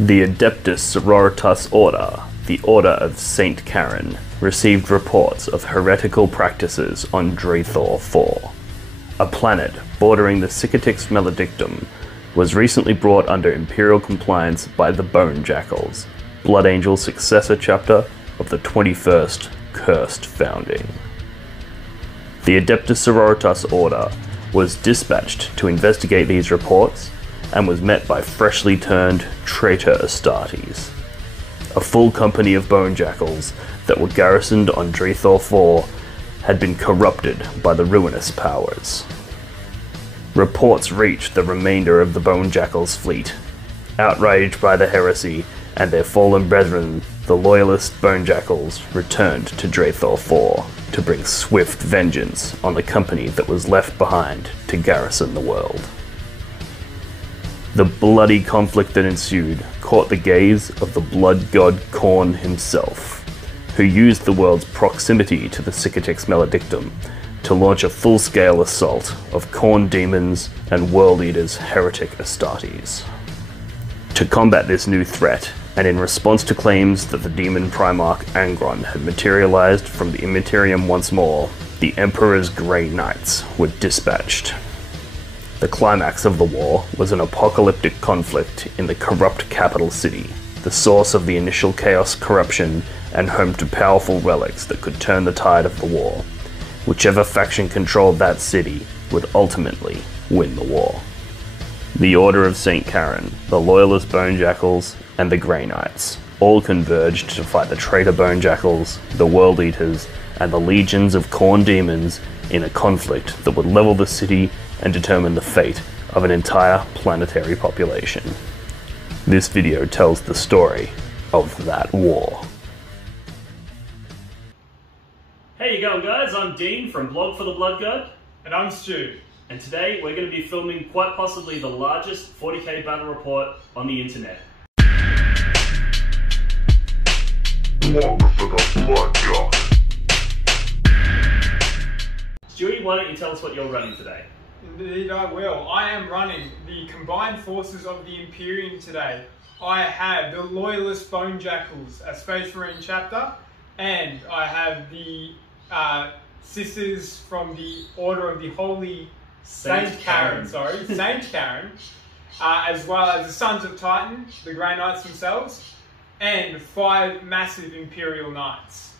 The Adeptus Sororitas Order, the Order of Saint Kharn, received reports of heretical practices on Dreadknights 4. A planet bordering the Cicatix Maledictum was recently brought under Imperial compliance by the Bone Jackals, Blood Angel's successor chapter of the 21st Cursed Founding. The Adeptus Sororitas Order was dispatched to investigate these reports and was met by freshly turned Traitor Astartes, a full company of Bone Jackals that were garrisoned on Dreadknights 4 had been corrupted by the ruinous powers. Reports reached the remainder of the Bone Jackals fleet. Outraged by the heresy and their fallen brethren, the loyalist Bone Jackals returned to Dreadknights 4 to bring swift vengeance on the company that was left behind to garrison the world. The bloody conflict that ensued caught the gaze of the blood god Khorne himself, who used the world's proximity to the Cicatix Maledictum to launch a full-scale assault of Khorne Daemons and World Eater's heretic Astartes. To combat this new threat, and in response to claims that the demon Primarch Angron had materialized from the Imperium once more, the Emperor's Grey Knights were dispatched. The climax of the war was an apocalyptic conflict in the corrupt capital city, the source of the initial chaos corruption and home to powerful relics that could turn the tide of the war. Whichever faction controlled that city would ultimately win the war. The Order of Saint Kharn, the Loyalist Bone Jackals, and the Grey Knights all converged to fight the Traitor Bone Jackals, the World Eaters, and the legions of Khorne Daemons in a conflict that would level the city and determine the fate of an entire planetary population. This video tells the story of that war. How you going, guys? I'm Dean from Blog for the Blood God. And I'm Stu. And today we're going to be filming quite possibly the largest 40k battle report on the internet. Blog for the Blood God. Stewie, why don't you tell us what you're running today? Indeed I will. I am running the combined forces of the Imperium today. I have the Loyalist Bone Jackals, a Space Marine chapter, and I have the sisters from the Order of the Holy Saint Kharn, as well as the Sons of Titan, the Grey Knights themselves, and 5 massive Imperial Knights.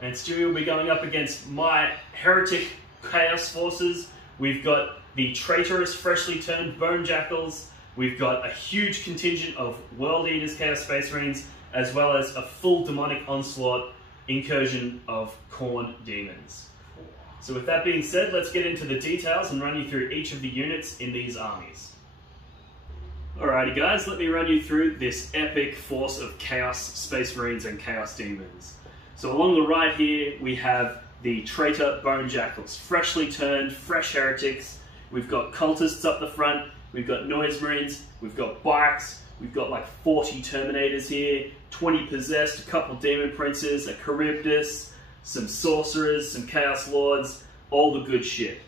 And Stewie will be going up against my heretic chaos forces. We've got the traitorous, freshly turned Bone Jackals. We've got a huge contingent of World Eaters, Chaos Space Marines, as well as a full demonic onslaught incursion of Khorne Daemons. So with that being said, let's get into the details and run you through each of the units in these armies. Alrighty guys, let me run you through this epic force of Chaos Space Marines and Chaos Demons. So along the right here, we have the Traitor Bone Jackals, freshly turned, fresh heretics. We've got cultists up the front, we've got noise marines, we've got bikes, we've got like 40 Terminators here, 20 possessed, a couple demon princes, a Charybdis, some sorcerers, some chaos lords, all the good shit.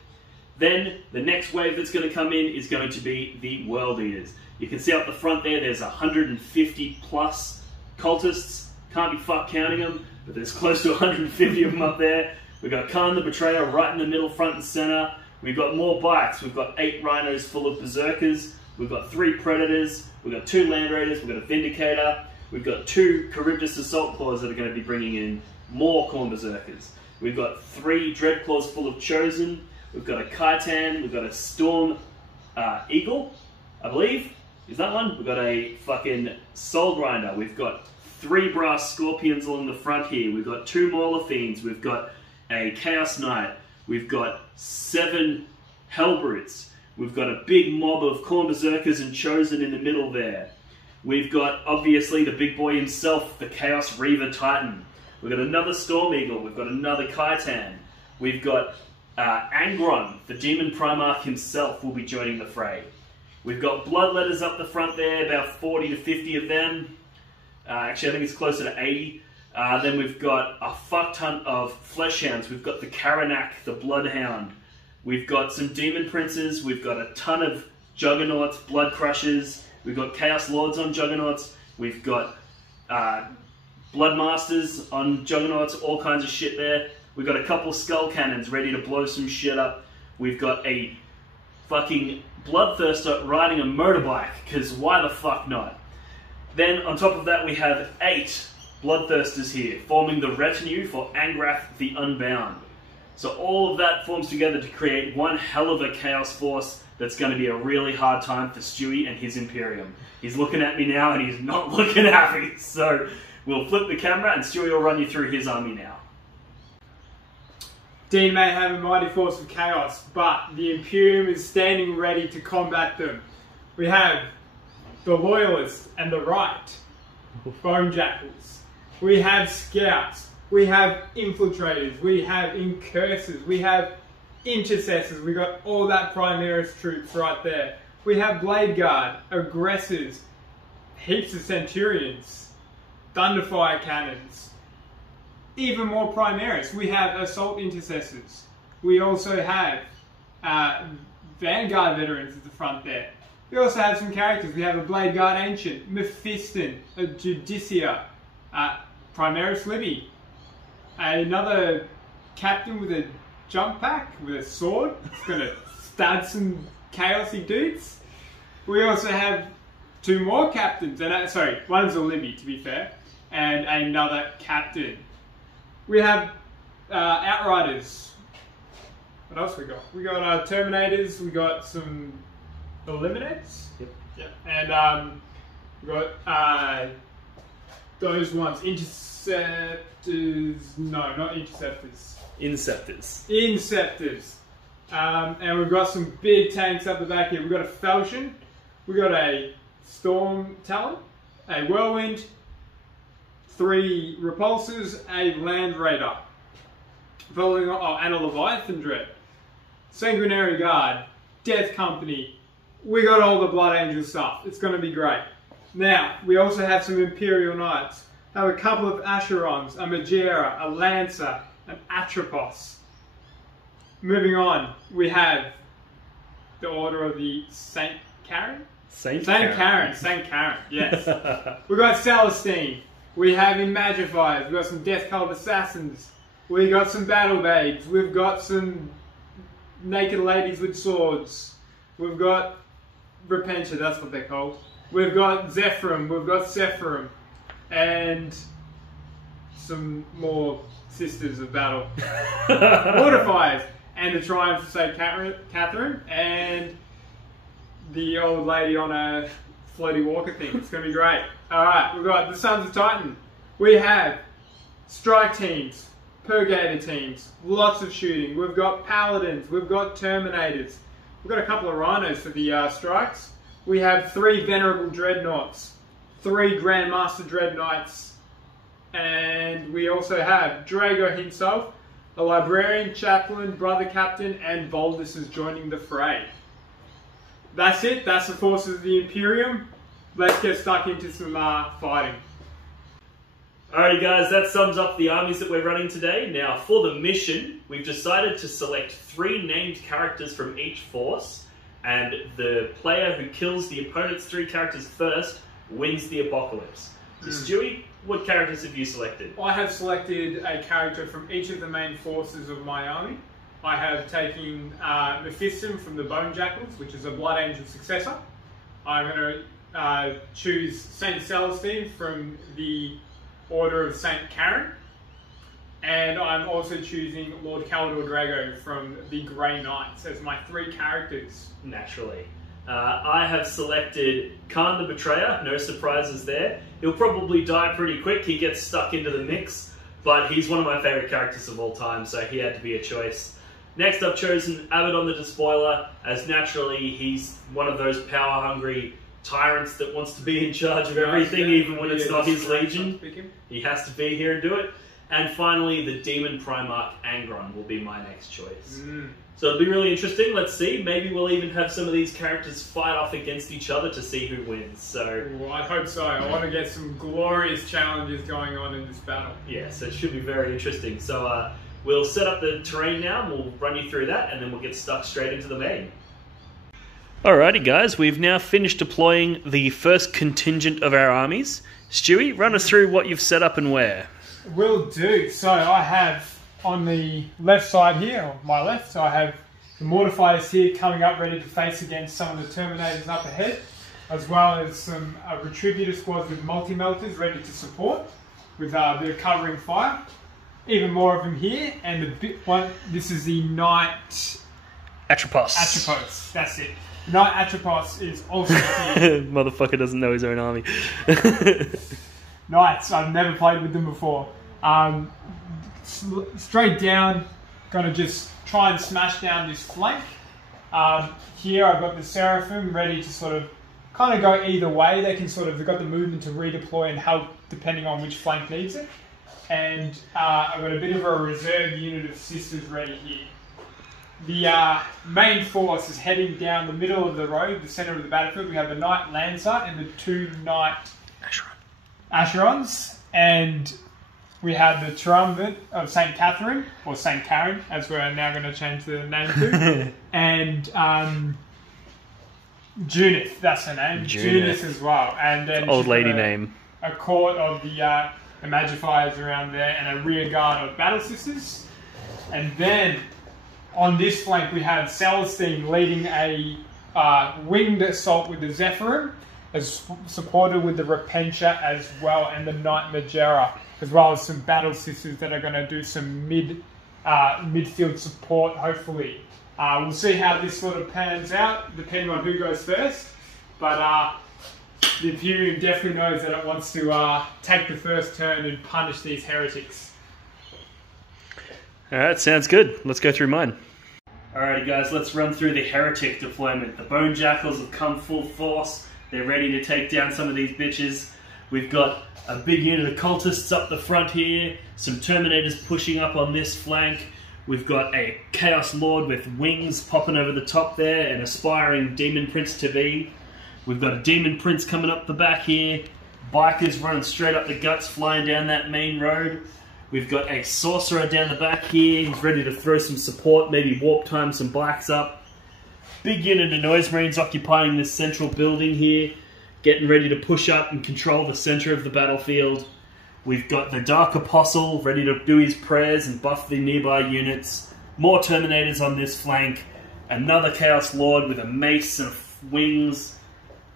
Then the next wave that's going to come in is going to be the World Eaters. You can see up the front there, there's 150 plus cultists. Can't be fucked counting them, but there's close to 150 of them up there. We've got Kharn the Betrayer right in the middle, front and center. We've got more bikes. We've got 8 rhinos full of berserkers. We've got 3 predators. We've got 2 land raiders. We've got a vindicator. We've got 2 Charybdis assault claws that are going to be bringing in more Khorne berserkers. We've got 3 dreadclaws full of chosen. We've got a Khitan. We've got a storm eagle, I believe. Is that one? We've got a fucking soul grinder. We've got 3 brass scorpions along the front here. We've got 2 Mauler Fiends. We've got a Chaos Knight. We've got 7 Hellbrutes. We've got a big mob of Khorne berserkers and chosen in the middle there. We've got, obviously, the big boy himself, the Chaos Reaver Titan. We've got another Storm Eagle. We've got another Khitan. We've got Angron, the Demon Primarch himself, will be joining the fray. We've got Bloodletters up the front there, about 40 to 50 of them. Actually, I think it's closer to 80. Then we've got a fuck ton of Flesh Hounds. We've got the Karanak, the Bloodhound. We've got some Demon Princes. We've got a ton of Juggernauts, Blood Crushers. We've got Chaos Lords on Juggernauts. We've got Bloodmasters on Juggernauts, all kinds of shit there. We've got a couple Skull Cannons ready to blow some shit up. We've got a fucking Bloodthirster riding a motorbike, because why the fuck not? Then on top of that we have 8 Bloodthirsters here, forming the retinue for Ang'rath the Unbound. So all of that forms together to create one hell of a Chaos Force that's going to be a really hard time for Stewie and his Imperium. He's looking at me now and he's not looking happy, so we'll flip the camera and Stewie will run you through his army now. Dean may have a mighty force of chaos, but the Imperium is standing ready to combat them. We have the Loyalists and the Right Bone Jackals. We have Scouts. We have Infiltrators. We have Incursors. We have Intercessors. We got all that Primaris troops right there. We have Blade Guard, Aggressors, heaps of Centurions, Thunderfire Cannons, even more Primaris. We have Assault Intercessors. We also have Vanguard Veterans at the front there. We also have some characters. We have a Blade Guard Ancient, Mephiston, a Judicia, Primaris Libby, another Captain with a jump pack with a sword. It's going to stab some chaosy dudes. We also have 2 more captains, and sorry, one's a Libby to be fair, and another captain. We have Outriders. What else we got? We got Terminators. We got some Eliminates. Yep. And we got those ones. Interceptors. No, not Interceptors. Inceptors. And we've got some big tanks up the back here. We've got a Falchion. We've got a Storm Talon. A Whirlwind. 3 Repulsors. A Land Raider. Following on, and a Leviathan Dread. Sanguinary Guard. Death Company. We got all the Blood Angel stuff. It's going to be great. Now, we also have some Imperial Knights. Have a couple of Asherons, a Magera, a Lancer, an Atropos. Moving on, we have the Order of the Saint Karen? Saint Karen, yes. We've got Celastine. We have Imagifiers. We've got some Death Cult Assassins. We've got some Battle Babes. We've got some Naked Ladies with Swords. We've got Repenter, that's what they're called. We've got Zephyrum. We've got Sephirum. And some more Sisters of Battle. Mortifiers. And the Triumph of St. Catherine. And the old lady on a floaty walker thing. It's going to be great. Alright, we've got the Sons of Titan. We have strike teams, purgator teams, lots of shooting. We've got Paladins. We've got Terminators. We've got a couple of Rhinos for the strikes. We have 3 Venerable Dreadnoughts. 3 Grandmaster Dreadknights, and we also have Draigo himself, a Librarian, Chaplain, Brother Captain, and Voldus is joining the fray. That's it, that's the forces of the Imperium. Let's get stuck into some fighting. Alrighty guys, that sums up the armies that we're running today. Now for the mission, we've decided to select 3 named characters from each force, and the player who kills the opponent's 3 characters first wins the apocalypse. So Stewie, what characters have you selected? I have selected a character from each of the main forces of my army. I have taken Mephiston from the Bone Jackals, which is a Blood Angel successor. I'm going to choose Saint Celastine from the Order of Saint Karen. And I'm also choosing Lord Calador Draigo from the Grey Knights as my 3 characters. Naturally. I have selected Kharn the Betrayer, no surprises there. He'll probably die pretty quick, he gets stuck into the mix, but he's one of my favourite characters of all time, so he had to be a choice. Next I've chosen Abaddon the Despoiler, as naturally he's one of those power-hungry tyrants that wants to be in charge of everything, even when it's not his legion. He has to be here and do it. And finally, the Demon Primarch Angron will be my next choice. So it'll be really interesting. Let's see. Maybe we'll even have some of these characters fight off against each other to see who wins. So I hope so. I want to get some glorious challenges going on in this battle. Yeah, so it should be very interesting. So we'll set up the terrain now, and we'll run you through that, and then we'll get stuck straight into the main. Alrighty guys, we've now finished deploying the first contingent of our armies. Stewie, run us through what you've set up and where. Will do. So I have on the left side here, or my left, so I have the Mortifiers here coming up ready to face against some of the Terminators up ahead, as well as some Retributor squads with multi-melters ready to support with a bit of covering fire. Even more of them here, and the big one, this is the Knight Atropos, that's it. Knight Atropos is also here. Motherfucker doesn't know his own army. Knights, I've never played with them before. Straight down, gonna just try and smash down this flank. Here I've got the Seraphim ready to sort of kind of go either way. They can sort of, they've got the movement to redeploy and help depending on which flank needs it. And I've got a bit of a reserve unit of Sisters ready here. The main force is heading down the middle of the road, the centre of the battlefield. We have the Knight Lancer and the 2 Knight Asherons, and we have the Triumvirate of St. Catherine, or St. Karen, as we're now going to change the name to, and Junith, that's her name, Junith as well. And then old lady name. A court of the Magifiers around there, and a rear guard of Battle Sisters. And then on this flank we have Celastine leading a winged assault with the Zephyrim, as supported with the Repentia as well, and the Knight Magera, as well as some Battle Sisters that are going to do some midfield support, hopefully. We'll see how this sort of pans out, depending on who goes first. But the Imperium definitely knows that it wants to take the first turn and punish these heretics. Alright, sounds good. Let's go through mine. Alrighty guys, let's run through the heretic deployment. The Bone Jackals have come full force. They're ready to take down some of these bitches. We've got a big unit of cultists up the front here, some Terminators pushing up on this flank. We've got a Chaos Lord with wings popping over the top there, an aspiring Demon Prince to be. We've got a Demon Prince coming up the back here, bikers running straight up the guts, flying down that main road. We've got a Sorcerer down the back here, he's ready to throw some support, maybe warp time some bikes up. Big unit of Noise Marines occupying this central building here, getting ready to push up and control the center of the battlefield. We've got the Dark Apostle ready to do his prayers and buff the nearby units. More Terminators on this flank. Another Chaos Lord with a mace and wings.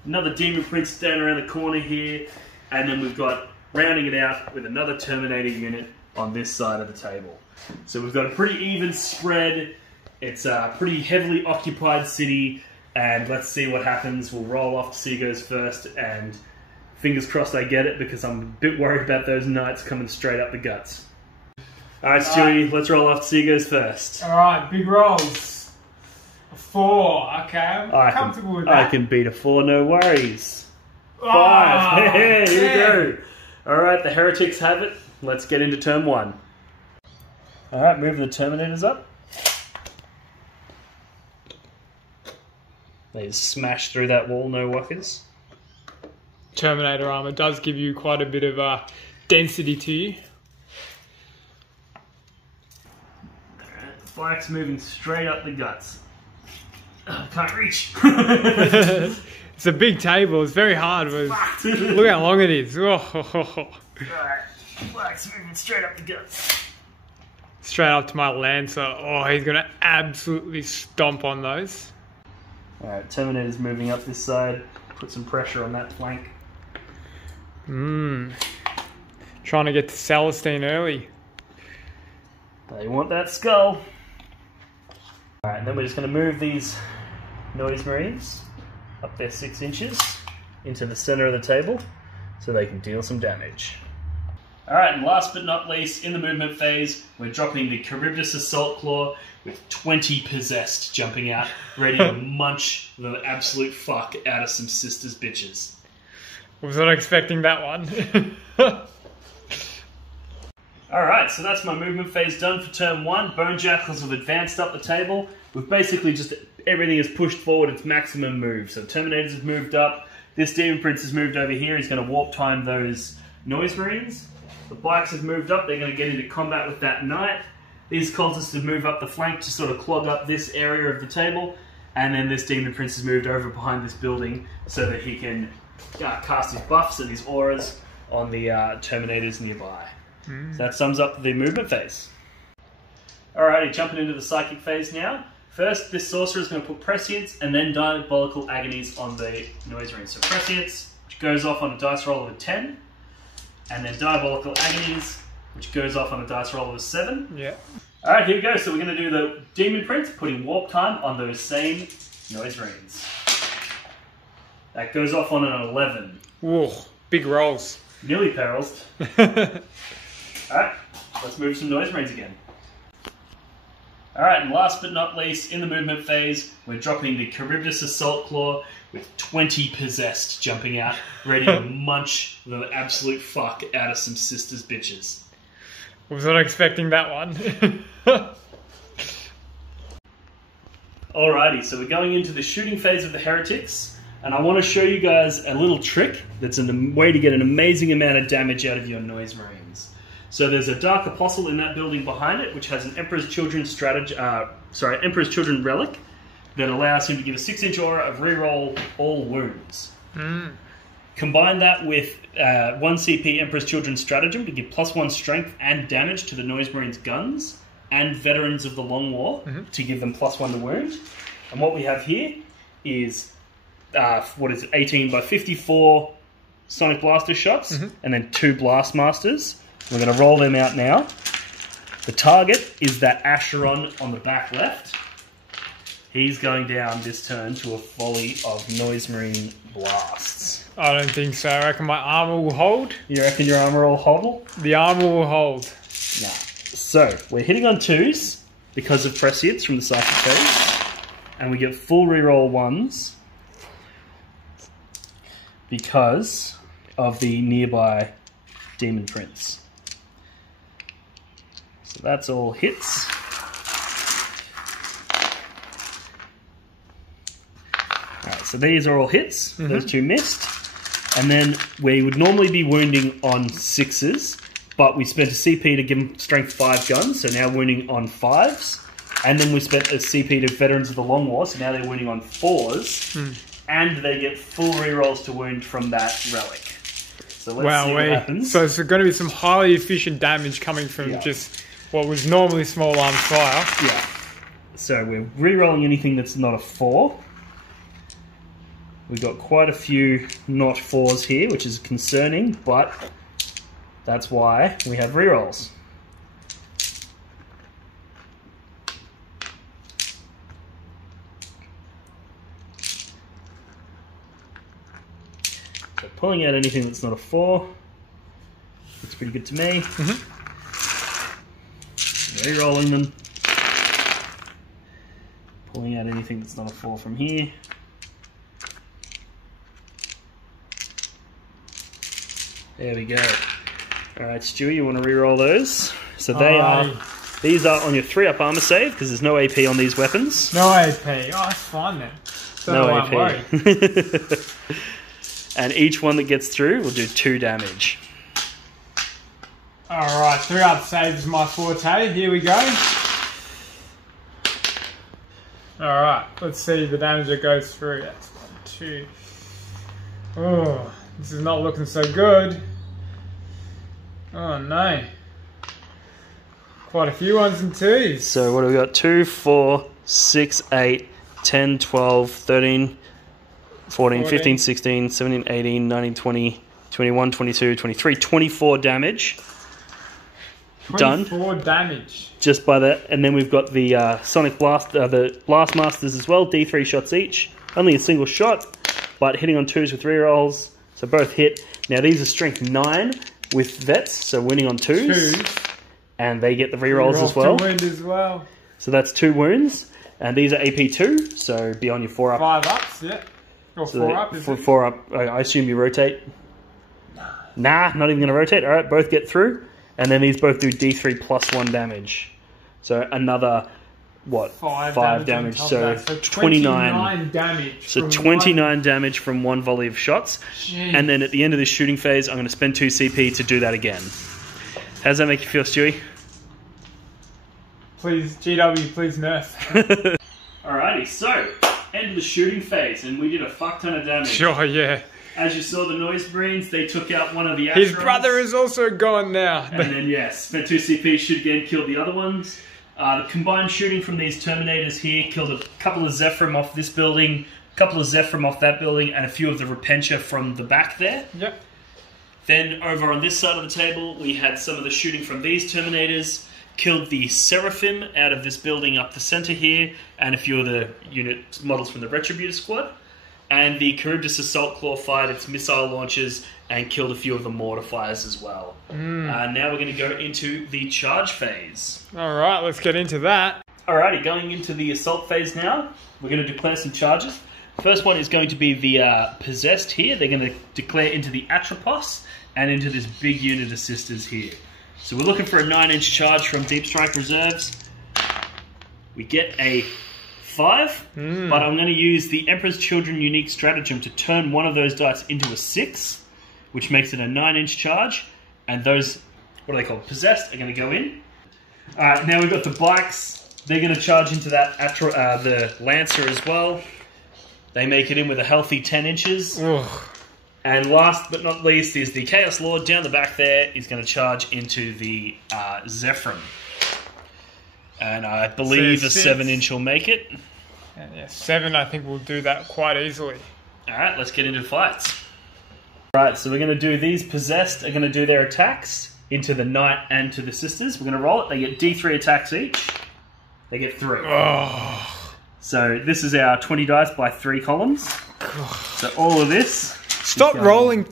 Another Demon Prince down around the corner here. And then we've got, rounding it out, with another Terminator unit on this side of the table. So we've got a pretty even spread. It's a pretty heavily occupied city. And let's see what happens. We'll roll off to see who goes first, and fingers crossed I get it, because I'm a bit worried about those knights coming straight up the guts. Alright Stewie, let's roll off to see who goes first. Alright, big rolls. A 4, okay, I'm comfortable with that. I can beat a 4, no worries. 5, hey, here we go. Alright, the heretics have it. Let's get into turn 1. Alright, moving the Terminators up. They just smash through that wall, no walkers. Terminator armor does give you quite a bit of density to you. Alright, the bike's moving straight up the guts. Oh, can't reach. It's a big table, it's very hard. Look how long it is. Alright, bike's moving straight up the guts. Straight up to my Lancer. Oh, he's going to absolutely stomp on those. Alright, Terminator's moving up this side. Put some pressure on that flank. Trying to get to Celastine early. They want that skull. Alright, then we're just going to move these Noise Marines up there 6 inches into the center of the table so they can deal some damage. Alright, and last but not least, in the movement phase, we're dropping the Charybdis Assault Claw with 20 possessed jumping out, ready to munch the absolute fuck out of some sisters bitches. Was not expecting that one. Alright, so that's my movement phase done for turn 1. Bone Jackals have advanced up the table. We've basically just, everything is pushed forward its maximum move. So Terminators have moved up. This Demon Prince has moved over here. He's going to warp time those Noise Marines. The bikes have moved up. They're going to get into combat with that Knight. These cultists have moved up the flank to sort of clog up this area of the table. And then this Demon Prince has moved over behind this building so that he can cast his buffs and his auras on the Terminators nearby. So that sums up the movement phase. Alrighty, jumping into the psychic phase now. First, this sorcerer is going to put Prescience and then Diabolical Agonies on the Noise Ring. So Prescience, which goes off on a dice roll of a 10, and then Diabolical Agonies, which goes off on a dice roll of a 7. Yeah. Alright, here we go. So we're going to do the Demon Prince, putting Warp Time on those same Noise Rings. That goes off on an 11. Whoa, big rolls. Nearly perils. Alright, let's move some Noise Rings again. Alright, and last but not least, in the movement phase, we're dropping the Charybdis Assault Claw with 20 possessed jumping out, ready to munch the absolute fuck out of some sisters bitches. Was not expecting that one. Alrighty, so we're going into the shooting phase of the Heretics, and I want to show you guys a little trick that's a way to get an amazing amount of damage out of your Noise Marines. So there's a Dark Apostle in that building behind it, which has an Emperor's Children Emperor's Children relic that allows him to give a 6-inch aura of reroll all wounds. Combine that with 1 CP Emperor's Children stratagem to give +1 strength and damage to the Noise Marines' guns, and Veterans of the Long War to give them +1 to wound. And what we have here is 18 by 54 Sonic Blaster shots, and then 2 Blastmasters. We're going to roll them out now. The target is that Acheron on the back left. He's going down this turn to a volley of Noise Marine blasts. I don't think so. I reckon my armor will hold. You reckon your armor will hold? The armor will hold. Nah. So, we're hitting on 2s because of Prescience from the Psychic phase. And we get full reroll 1s because of the nearby Demon Prince. So that's all hits. Alright, so these are all hits. Those 2 missed. And then we would normally be wounding on 6s, but we spent a CP to give them strength 5 guns, so now wounding on 5s. And then we spent a CP to Veterans of the Long War, so now they're wounding on 4s. And they get full rerolls to wound from that relic. So let's see what happens. So it's going to be some highly efficient damage coming from just what was normally small arms fire. Yeah. So we're rerolling anything that's not a 4. We've got quite a few not 4s here, which is concerning, but that's why we have rerolls. So pulling out anything that's not a 4 looks pretty good to me. Rerolling them. Pulling out anything that's not a 4 from here. There we go. Alright, Stewie, you want to reroll those? So these are on your 3-up armor save, because there's no AP on these weapons. No AP. Oh, that's fine then. So no AP. And each one that gets through will do 2 damage. Alright, 3-up save is my forte. Here we go. Alright, let's see the damage that goes through. That's 1, 2. Oh, this is not looking so good. Oh no. Quite a few 1s and 2s. So what have we got? 2, 4, 6, 8, 10, 12, 13, 14, 15, 16, 17, 18, 19, 20, 21, 22, 23, 24 damage. 24 damage. Just by that. And then we've got the Sonic Blast, the Blastmasters as well, D3 shots each. Only a single shot, but hitting on 2s with rerolls. So both hit. Now these are strength 9 with vets, so winning on 2s. And they get the rerolls as well. To wound as well. So that's 2 wounds. And these are AP 2, so be on your 4-up. 5 ups, yeah. Or so 4-up, is it? 4-up, I assume you rotate? Nah, not even going to rotate. Alright, both get through. And then these both do D3 +1 damage. So another, what? 5 damage. So 29 damage. So 29 damage from 1 volley of shots. Jeez. And then at the end of this shooting phase, I'm going to spend 2 CP to do that again. How does that make you feel, Stewie? Please, GW, please nerf. Alrighty, so into the shooting phase, and we did a fuck ton of damage. Sure, yeah. As you saw, the Noise Marines, they took out one of the Astrons. His brother is also gone now. And then, yes, spent 2 CP, shoot again, killed the other ones. The combined shooting from these Terminators here killed a couple of Zephyrim off this building, a couple of Zephyrim off that building, and a few of the Repentia from the back there. Yep. Then over on this side of the table, we had some of the shooting from these Terminators, killed the Seraphim out of this building up the center here, and a few of the unit models from the Retributor squad. And the Charybdis Assault Claw fired its missile launchers and killed a few of the Mortifiers as well. Now we're going to go into the charge phase. Alright, let's get into that. Alrighty, going into the assault phase now. We're going to declare some charges. First one is going to be the Possessed here. They're going to declare into the Atropos and into this big unit of Sisters here. So we're looking for a 9-inch charge from Deep Strike Reserves. We get a 5, but I'm going to use the Emperor's Children unique stratagem to turn one of those dice into a 6, which makes it a 9-inch charge, and those, what are they called, Possessed, are going to go in. Alright, now we've got the Bikes. They're going to charge into that the Lancer as well. They make it in with a healthy 10 inches. Ugh. And last but not least is the Chaos Lord down the back there. Is going to charge into the Zephyrim. And I believe a 7-inch will make it. And yeah, 7, I think we'll do that quite easily. Alright, let's get into fights. Alright, so we're going to do these Possessed are going to do their attacks into the Knight and to the Sisters. We're going to roll it. They get D3 attacks each. They get 3. Oh. So this is our 20 dice by 3 columns. So all of this. Stop rolling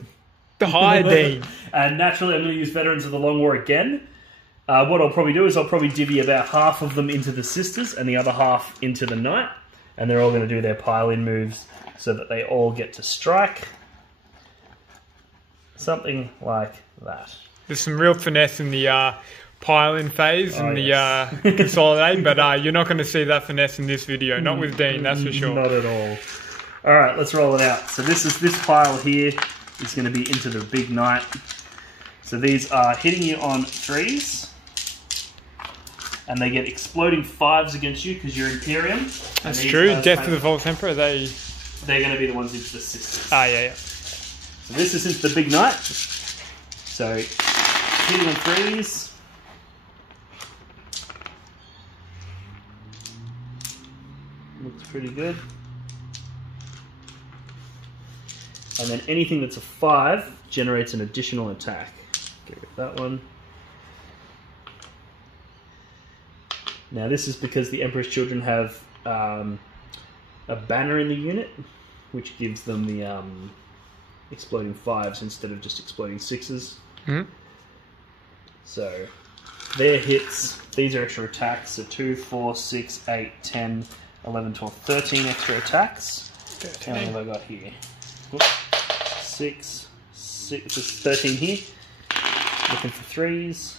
the high, Dean. And naturally, I'm going to use Veterans of the Long War again. What I'll probably do is I'll probably divvy about half of them into the Sisters and the other half into the Knight. And they're all going to do their pile-in moves so that they all get to strike. Something like that. There's some real finesse in the pile-in phase and yes. the consolidate, but you're not going to see that finesse in this video. Not with Dean, that's for sure. Not at all. Alright, let's roll it out. So this pile here is going to be into the big Knight. So these are hitting you on 3s. And they get exploding 5s against you because you're Imperium. That's true. Death of the False Emperor, they're going to be the ones into the Sisters. Ah, yeah. So this is into the big Knight. So hitting on 3s. Looks pretty good. And then anything that's a 5 generates an additional attack. Get rid of that one. Now this is because the Emperor's Children have a banner in the unit, which gives them the exploding 5s instead of just exploding 6s. So their hits, these are extra attacks, so 2, 4, 6, 8, 10, 11, 12, 13 extra attacks. 13. How many have I got here? Oops. 6, there's 13 here. Looking for 3s.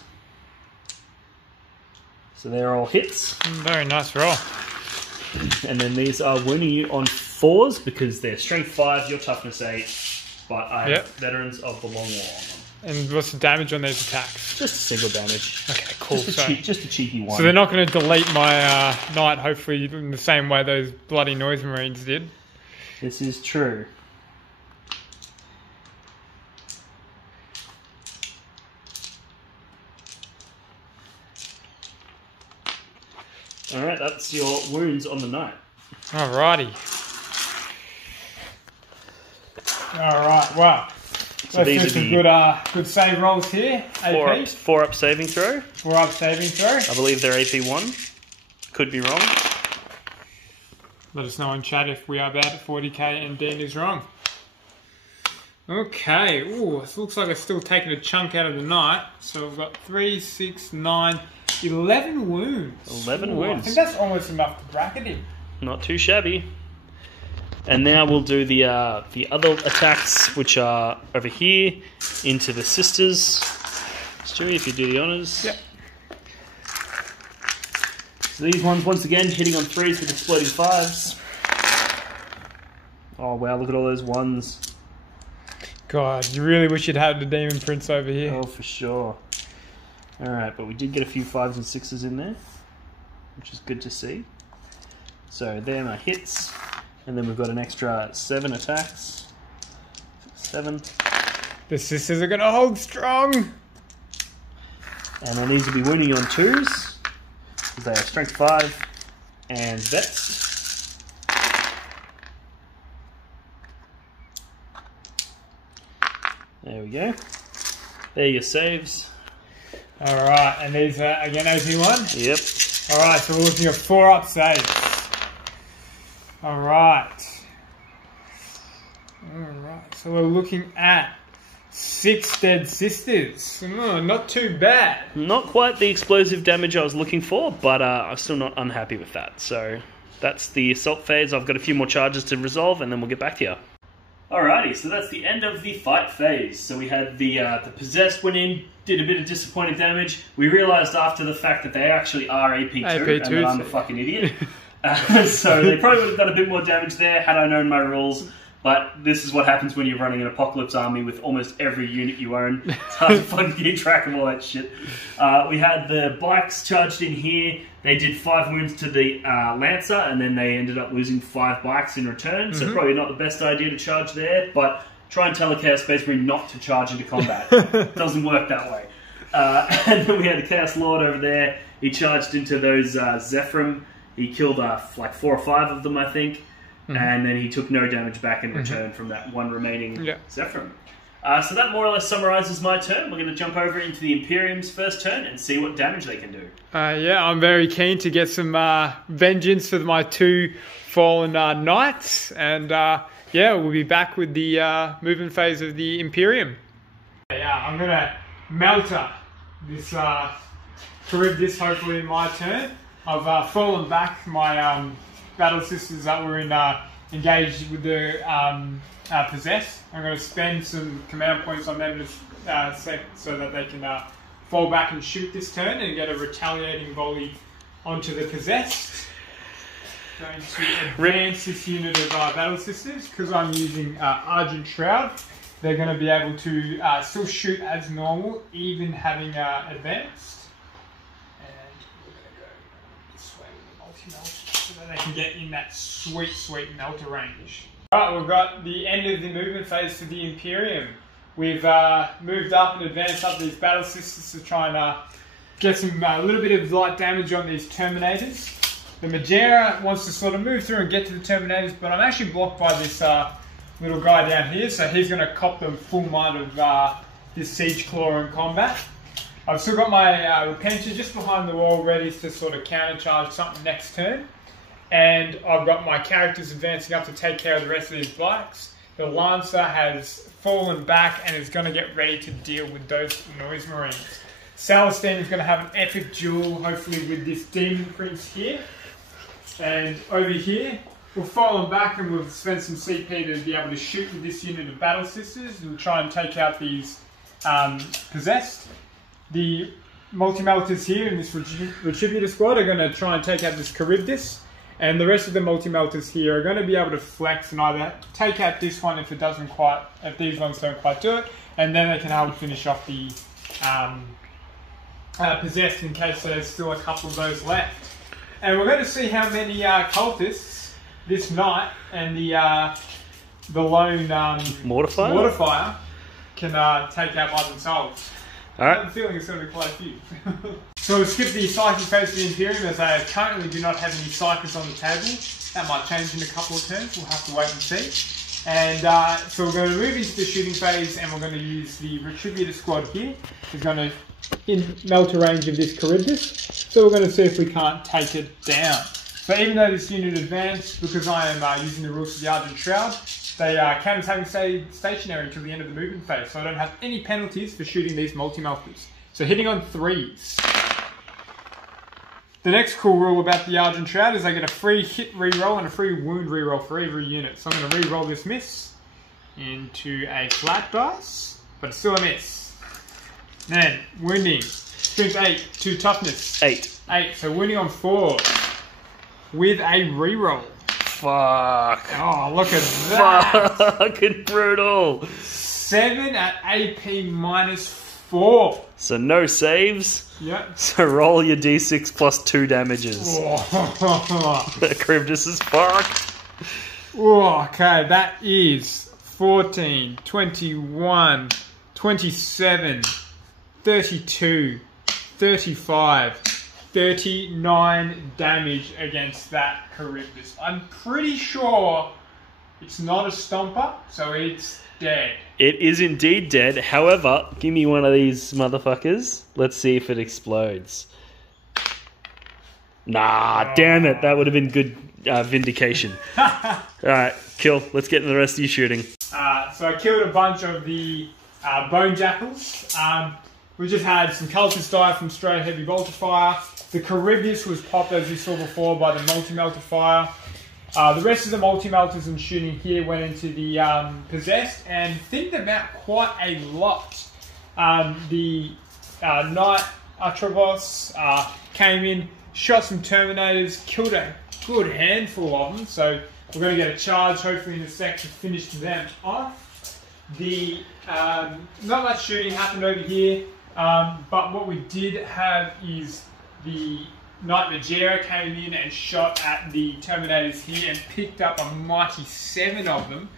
So they're all hits. Very nice roll. And then these are wounding you on 4s because they're strength 5, your toughness 8, but I have Veterans of the Long War on them. And what's the damage on these attacks? Just a single damage. Okay, cool. Just a cheeky one. So they're not going to delete my Knight, hopefully, in the same way those bloody Noise Marines did. This is true. Alright, that's your wounds on the Knight. Alrighty. Alright, well. So these are some good save rolls here. AP. 4 up saving throw. 4 up saving throw. I believe they're AP 1. Could be wrong. Let us know in chat if we are about at 40k and Dean is wrong. Okay, ooh, it looks like it's still taking a chunk out of the Knight. So we've got 3, 6, 9, 11 wounds. 11 wounds. I think that's almost enough to bracket him. Not too shabby. And now we'll do the other attacks, which are over here, into the Sisters. Stewie, if you do the honours. Yep. So these ones, once again, hitting on 3s with exploding 5s. Oh wow, look at all those 1s. God, you really wish you'd had the Demon Prince over here. Oh, for sure. Alright, but we did get a few 5s and 6s in there, which is good to see. So they're my hits. And then we've got an extra 7 attacks. 7. The sisters are going to hold strong. And then these will be wounding on 2s. Because they have strength 5 and vets. There we go. There are your saves. Alright, and these are again AP1? Yep. Alright, so we're looking at 4 up saves. Alright. Alright, so we're looking at 6 dead sisters. Oh, not too bad. Not quite the explosive damage I was looking for, but I'm still not unhappy with that. So that's the assault phase. I've got a few more charges to resolve, and then we'll get back to you. Alrighty, so that's the end of the fight phase. So we had the possessed went in, did a bit of disappointing damage. We realised after the fact that they actually are AP2, and that I'm a fucking idiot. So they probably would have done a bit more damage there had I known my rules. But this is what happens when you're running an Apocalypse army with almost every unit you own. It's hard to fucking keep track of all that shit. We had the bikes charged in here. They did 5 wounds to the Lancer, and then they ended up losing 5 bikes in return. So probably not the best idea to charge there, but try and tell a Chaos Space Marine not to charge into combat. It doesn't work that way. And then we had the Chaos Lord over there. He charged into those Zephyrim. He killed like 4 or 5 of them, I think. And then he took no damage back in return from that one remaining Zephyrim. So that more or less summarises my turn. We're going to jump over into the Imperium's first turn and see what damage they can do. Yeah, I'm very keen to get some vengeance for my 2 fallen knights. And yeah, we'll be back with the movement phase of the Imperium. Yeah, I'm going to Melter this, Charybdis hopefully in my turn. I've fallen back my... battle sisters that were engaged with the possessed. I'm going to spend some command points on them so that they can fall back and shoot this turn and get a retaliating volley onto the possessed. Going to advance this unit of battle sisters because I'm using Argent Shroud. They're going to be able to still shoot as normal, even having advanced. So that they can get in that sweet, sweet melter range. Alright, we've got the end of the movement phase for the Imperium. We've moved up and advanced up these battle sisters to try and get some a little bit of light damage on these Terminators. The Majera wants to sort of move through and get to the Terminators, but I'm actually blocked by this little guy down here, so he's going to cop them full might of this Siege Claw in combat. I've still got my Repentia just behind the wall ready to sort of countercharge something next turn. And I've got my characters advancing up to take care of the rest of these bikes. The Lancer has fallen back and is going to get ready to deal with those Noise Marines. Celastine is going to have an epic duel, hopefully with this Demon Prince here. And over here, we've fallen back and we've spent some CP to be able to shoot with this unit of Battle Sisters. We'll try and take out these possessed. The Multi-Melters here in this Retributor squad are going to try and take out this Charybdis. And the rest of the Multi-Melters here are going to be able to flex and either take out this one if these ones don't quite do it, and then they can help finish off the possessed in case there's still a couple of those left. And we're going to see how many cultists this knight and the lone Mortifier can take out by themselves. I have a feeling it's going to be quite a few. So we'll skip the Psychic phase of the Imperium as I currently do not have any Psychics on the table. That might change in a couple of turns, we'll have to wait and see. And so we're going to move into the shooting phase and we're going to use the Retributor squad here. It's going to melt a range of this Charybdis. So we're going to see if we can't take it down. So even though this unit advanced, because I am using the rules of the Argent Shroud, they count as having stayed stationary until the end of the movement phase. So I don't have any penalties for shooting these multi-melters. So hitting on 3s. The next cool rule about the Argent Shroud is I get a free hit reroll and a free wound reroll for every unit. So I'm going to reroll this miss into a flat dice, but it's still a miss. Then, wounding. Strength 8 to toughness. 8. 8, so wounding on 4 with a reroll. Fuck. Oh, look at that. Fucking brutal. 7 at AP minus 4. So no saves. Yep. So roll your d6 plus 2 damages. Oh. Charybdis is fucked. Oh, okay, that is 14, 21, 27, 32, 35, 39 damage against that Charybdis. I'm pretty sure it's not a stomper, so it's dead. It is indeed dead. However, give me one of these motherfuckers. Let's see if it explodes. Nah, damn it. That would have been good vindication. Alright, kill. Let's get into the rest of your shooting. So I killed a bunch of the Bone Jackals. We just had some cultists die from straight heavy bolter fire. The Charybdis was popped, as you saw before, by the multi-melter fire. The rest of the multi-melters and shooting here went into the possessed and thinned them out quite a lot. The Knight Atrobos came in, shot some Terminators, killed a good handful of them, so we're going to get a charge hopefully in a sec to finish them off. The not much shooting happened over here, but what we did have is the Knight Magera came in and shot at the Terminators here and picked up a mighty 7 of them.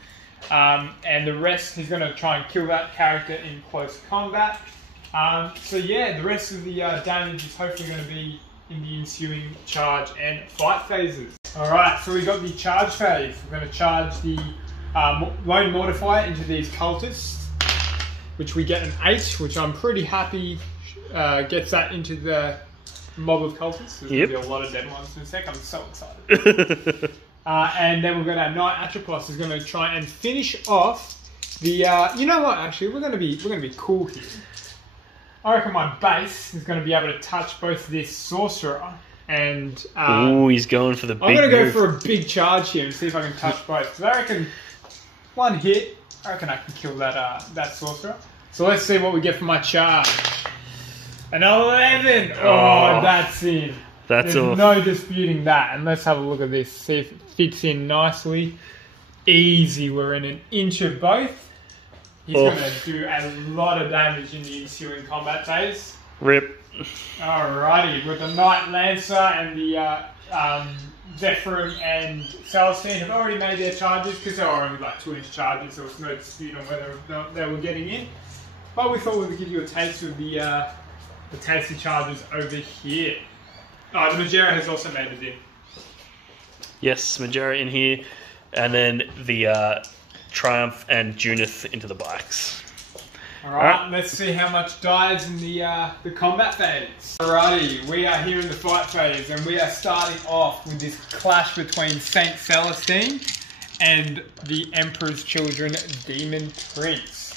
And the rest, he's going to try and kill that character in close combat. So yeah, the rest of the damage is hopefully going to be in the ensuing charge and fight phases. Alright, so we got the charge phase. We're going to charge the Lone Mortifier into these cultists, which we get an 8, which I'm pretty happy gets that into the mob of cultists. There's going to be a lot of dead ones in a sec. I'm so excited. And then we're going to have Knight Atropos is going to try and finish off the. You know what? Actually, we're going to be cool here. I reckon my base is going to be able to touch both this sorcerer and. Ooh, he's going for the big. I'm going to go for a big charge here and see if I can touch both. Because I reckon one hit, I reckon I can kill that sorcerer. So let's see what we get for my charge. An 11! Oh, that's in. There's no disputing that. And let's have a look at this. See if it fits in nicely. Easy. We're in an inch of both. He's going to do a lot of damage in the ensuing combat phase. Rip. Alrighty. With the Knight Lancer and the Zephyrim and Celastine have already made their charges because they were only like 2-inch charges. So there was no dispute on whether they were getting in. But we thought we would give you a taste of the tasty charges over here. The Magera has also made it in. Yes, Magera in here. And then the Triumph and Junith into the bikes. Alright, let's see how much dies in the combat phase. Alrighty, we are here in the fight phase and we are starting off with this clash between Saint Celastine and the Emperor's Children Demon Prince.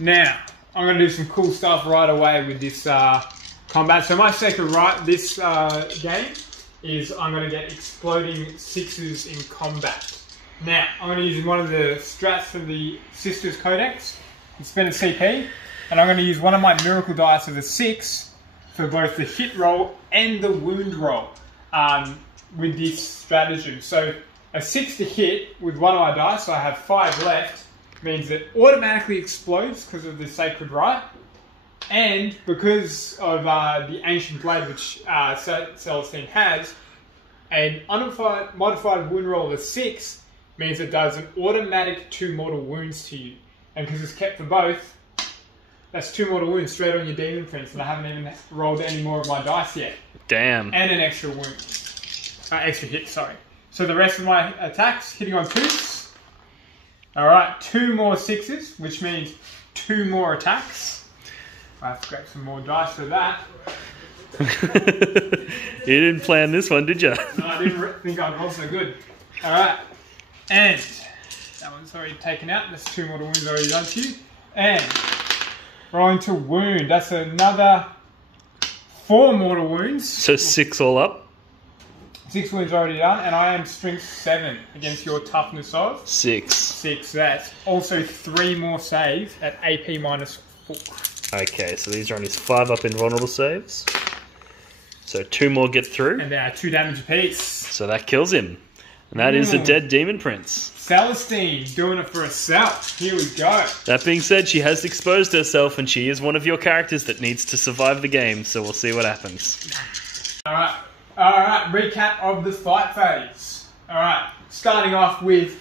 Now, I'm going to do some cool stuff right away with this combat. So my second this game is I'm going to get exploding 6s in combat. Now, I'm going to use one of the strats from the Sisters Codex and spend a CP. And I'm going to use one of my miracle dice of a 6 for both the hit roll and the wound roll with this stratagem. So a 6 to hit with one of my dice, so I have 5 left, means it automatically explodes because of the Sacred Rite. And because of the Ancient Blade, which Celastine has, an modified wound roll of a 6 means it does an automatic 2 mortal wounds to you. And because it's kept for both, that's 2 mortal wounds straight on your Demon Prince, and I haven't even rolled any more of my dice yet. Damn. And an extra wound. Extra hit, sorry. So the rest of my attacks, hitting on 2s. Alright, 2 more 6s, which means 2 more attacks. I have to grab some more dice for that. You didn't plan this one, did you? No, I didn't think I'd roll so good. Alright, and that one's already taken out. That's 2 mortal wounds already done to you. And rolling to wound. That's another 4 mortal wounds. So 6 all up? 6 wounds already done, and I am strength 7 against your toughness of 6. 6. That's also 3 more saves at AP minus 4. Okay, so these are on his 5 up invulnerable saves. So 2 more get through. And they are 2 damage apiece. So that kills him. And that is the dead Demon Prince. Celastine doing it for herself. Here we go. That being said, she has exposed herself and she is one of your characters that needs to survive the game, so we'll see what happens. Alright, recap of the fight phase. Alright, starting off with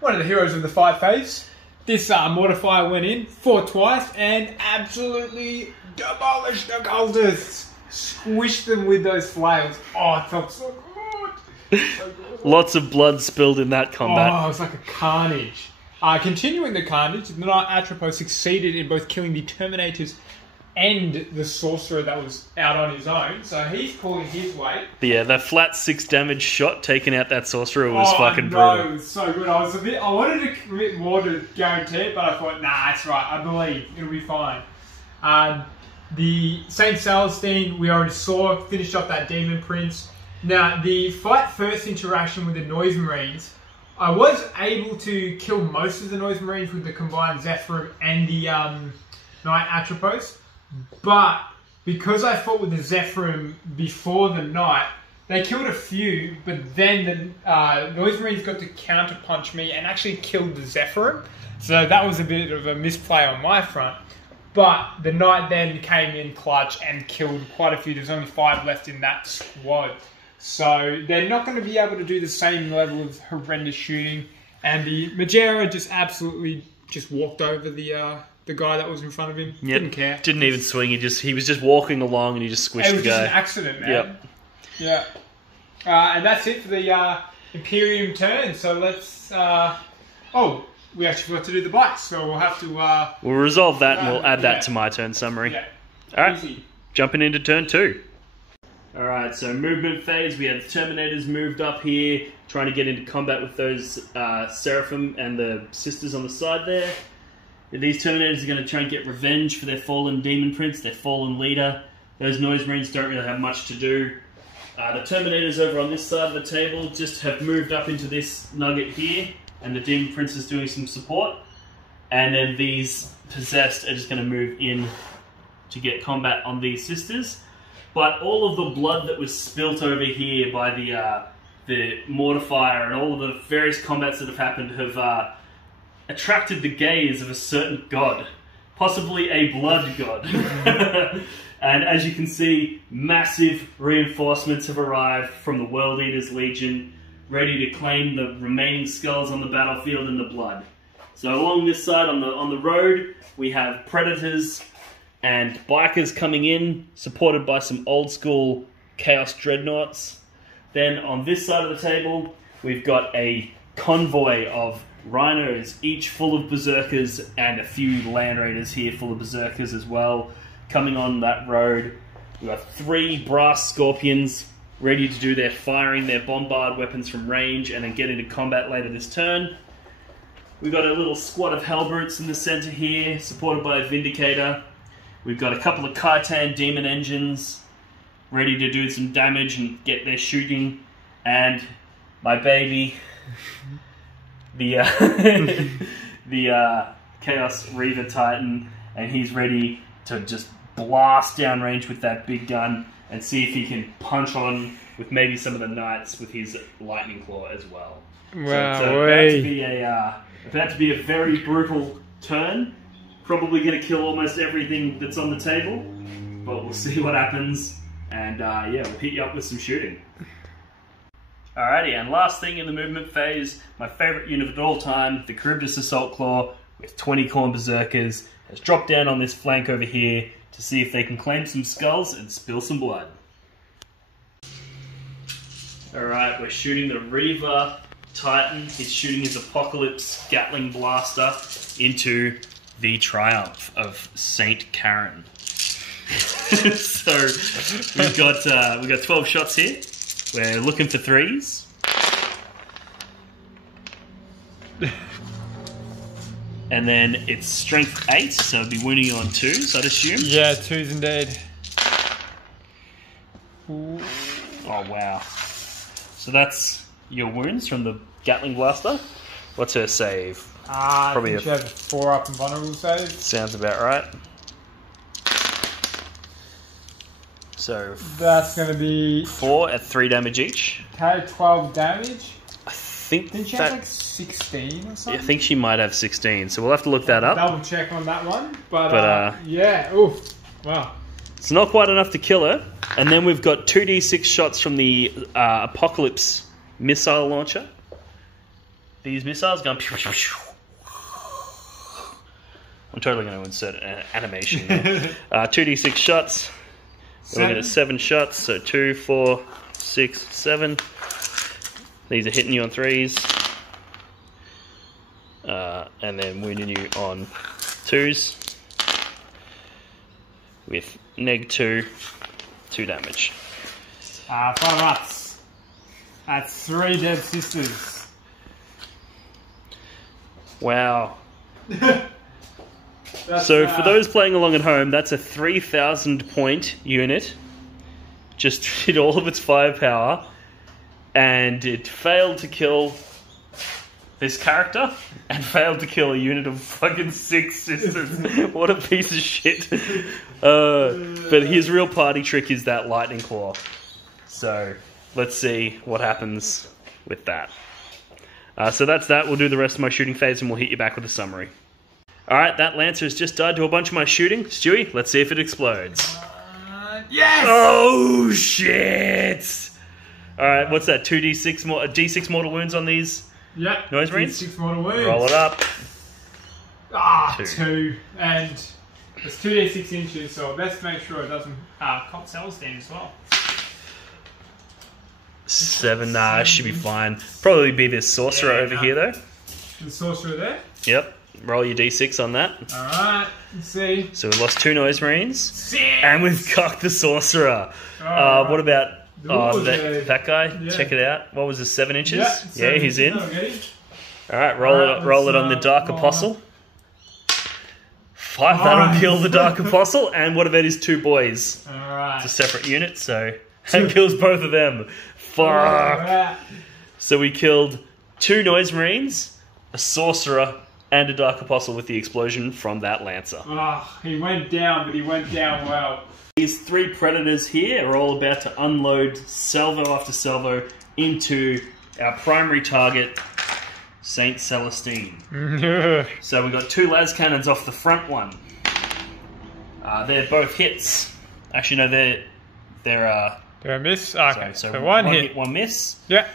one of the heroes of the fight phase. This Mortifier went in, fought twice, and absolutely demolished the cultists. Squished them with those flails. Oh, it felt so good. So good. Lots of blood spilled in that combat. Oh, it was like a carnage. Continuing the carnage, the Knight Atropos succeeded in both killing the Terminators and the Sorcerer that was out on his own. So he's pulling his weight. But yeah, that flat 6 damage shot taking out that Sorcerer was fucking brutal. It was so good. I wanted to commit more to guarantee it, but I thought, nah, it's right. I believe it'll be fine. The Saint Celastine, we already saw, finished off that Demon Prince. Now, the fight first interaction with the Noise Marines, I was able to kill most of the Noise Marines with the combined Zephyrum and the Knight Atropos, but because I fought with the Zephyrum before the Knight, they killed a few, but then the Noise Marines got to counter-punch me and actually killed the Zephyrum, so that was a bit of a misplay on my front. But the Knight then came in clutch and killed quite a few. There's only 5 left in that squad. So they're not going to be able to do the same level of horrendous shooting. And the Majera just absolutely just walked over the guy that was in front of him. Yep. Didn't care. Didn't even swing. He was just walking along and he just squished the guy. It was just an accident, man. Yep. Yeah. And that's it for the Imperium turn. So let's... we actually forgot to do the bikes, so we'll have to... we'll resolve that and we'll add that to my turn summary. Yeah. Alright, Easy. Jumping into turn 2. Alright, so movement phase, we have the Terminators moved up here, trying to get into combat with those Seraphim and the Sisters on the side there. These Terminators are going to try and get revenge for their fallen Demon Prince, their fallen leader. Those Noise Marines don't really have much to do. The Terminators over on this side of the table just have moved up into this nugget here, and the Demon Prince is doing some support. And then these Possessed are just going to move in to get combat on these Sisters. But all of the blood that was spilt over here by the Mortifier and all of the various combats that have happened have attracted the gaze of a certain god. Possibly a blood god. And as you can see, massive reinforcements have arrived from the World Eaters Legion, ready to claim the remaining skulls on the battlefield and the blood. So along this side on the road, we have Predators and Bikers coming in, supported by some old school Chaos Dreadnoughts. Then on this side of the table, we've got a convoy of Rhinos, each full of Berserkers, and a few Land Raiders here full of Berserkers as well, coming on that road. We've got 3 Brass Scorpions ready to do their firing, their bombard weapons from range, and then get into combat later this turn. We've got a little squad of Hellbrutes in the center here, supported by a Vindicator. We've got a couple of Khitan Demon Engines ready to do some damage and get their shooting. And my baby, the Chaos Reaver Titan, and he's ready to just blast downrange with that big gun and see if he can punch on with maybe some of the Knights with his Lightning Claw as well. Wow, so it's about to be a very brutal turn. Probably going to kill almost everything that's on the table, but we'll see what happens. And yeah, we'll hit you up with some shooting. Alrighty, and last thing in the movement phase, my favourite unit of all time, the Charybdis Assault Claw with 20 Khorne Berserkers, has dropped down on this flank over here to see if they can claim some skulls and spill some blood. Alright, we're shooting the Reaver Titan. He's shooting his Apocalypse Gatling Blaster into the Triumph of Saint Kharn. So we've got 12 shots here. We're looking for 3s. And then it's strength 8, so it'd be wounding on 2s, I'd assume. Yeah, 2s indeed. Oh wow. So that's your wounds from the Gatling Blaster. What's her save? Probably I think she has a 4 up and vulnerable save. Sounds about right. So that's going to be 4 at 3 damage each. Okay, 12 damage. I think Didn't she have like 16 or something? I think she might have 16, so we'll have to look that up. Double check on that one. But yeah, oof. Wow. It's not quite enough to kill her. And then we've got 2d6 shots from the Apocalypse missile launcher. these missiles going. I'm totally going to insert an animation. 2d6 shots. We're looking at 7 shots, so 2, 4, 6, 7. These are hitting you on 3s. And then wounding you on 2s. With -2, 2 damage. 5 ups. That's 3 dead sisters. Wow. So for those playing along at home, that's a 3,000 point unit. Just hit all of its firepower, and it failed to kill this character, and failed to kill a unit of fucking 6 sisters. What a piece of shit. But his real party trick is that lightning claw. So let's see what happens with that. So that's that. We'll do the rest of my shooting phase, and we'll hit you back with a summary. Alright, that Lancer has just died to a bunch of my shooting. Stewie, let's see if it explodes. Yes! Oh, shit! Alright, what's that? 2d6 more, D6 mortal wounds on these noise marines? 6 mortal wounds. Roll it up. 2. And it's 2d6 inches, so best make sure it doesn't cop Celastine as well. 7, nah, it should be fine. Probably be this sorcerer over here, though. The sorcerer there? Yep. Roll your d6 on that. Alright, let's see. So we've lost 2 noise marines. 6! And we've cocked the sorcerer. What about that guy? Yeah. Check it out. What was this, 7 inches? Yeah, he's in. Alright, roll it on the Dark Apostle. 5, that'll kill the Dark Apostle. And what about his 2 boys? Alright. It's a separate unit, so that kills both of them. Fuck. So we killed 2 noise marines, a sorcerer, and a Dark Apostle with the explosion from that Lancer. He went down, but he went down well. These 3 predators here are all about to unload salvo after salvo into our primary target, Saint Celastine. So we've got 2 las cannons off the front one. They're both hits. Actually, no, they're a miss? Okay, so one hit. 1 miss. Yeah.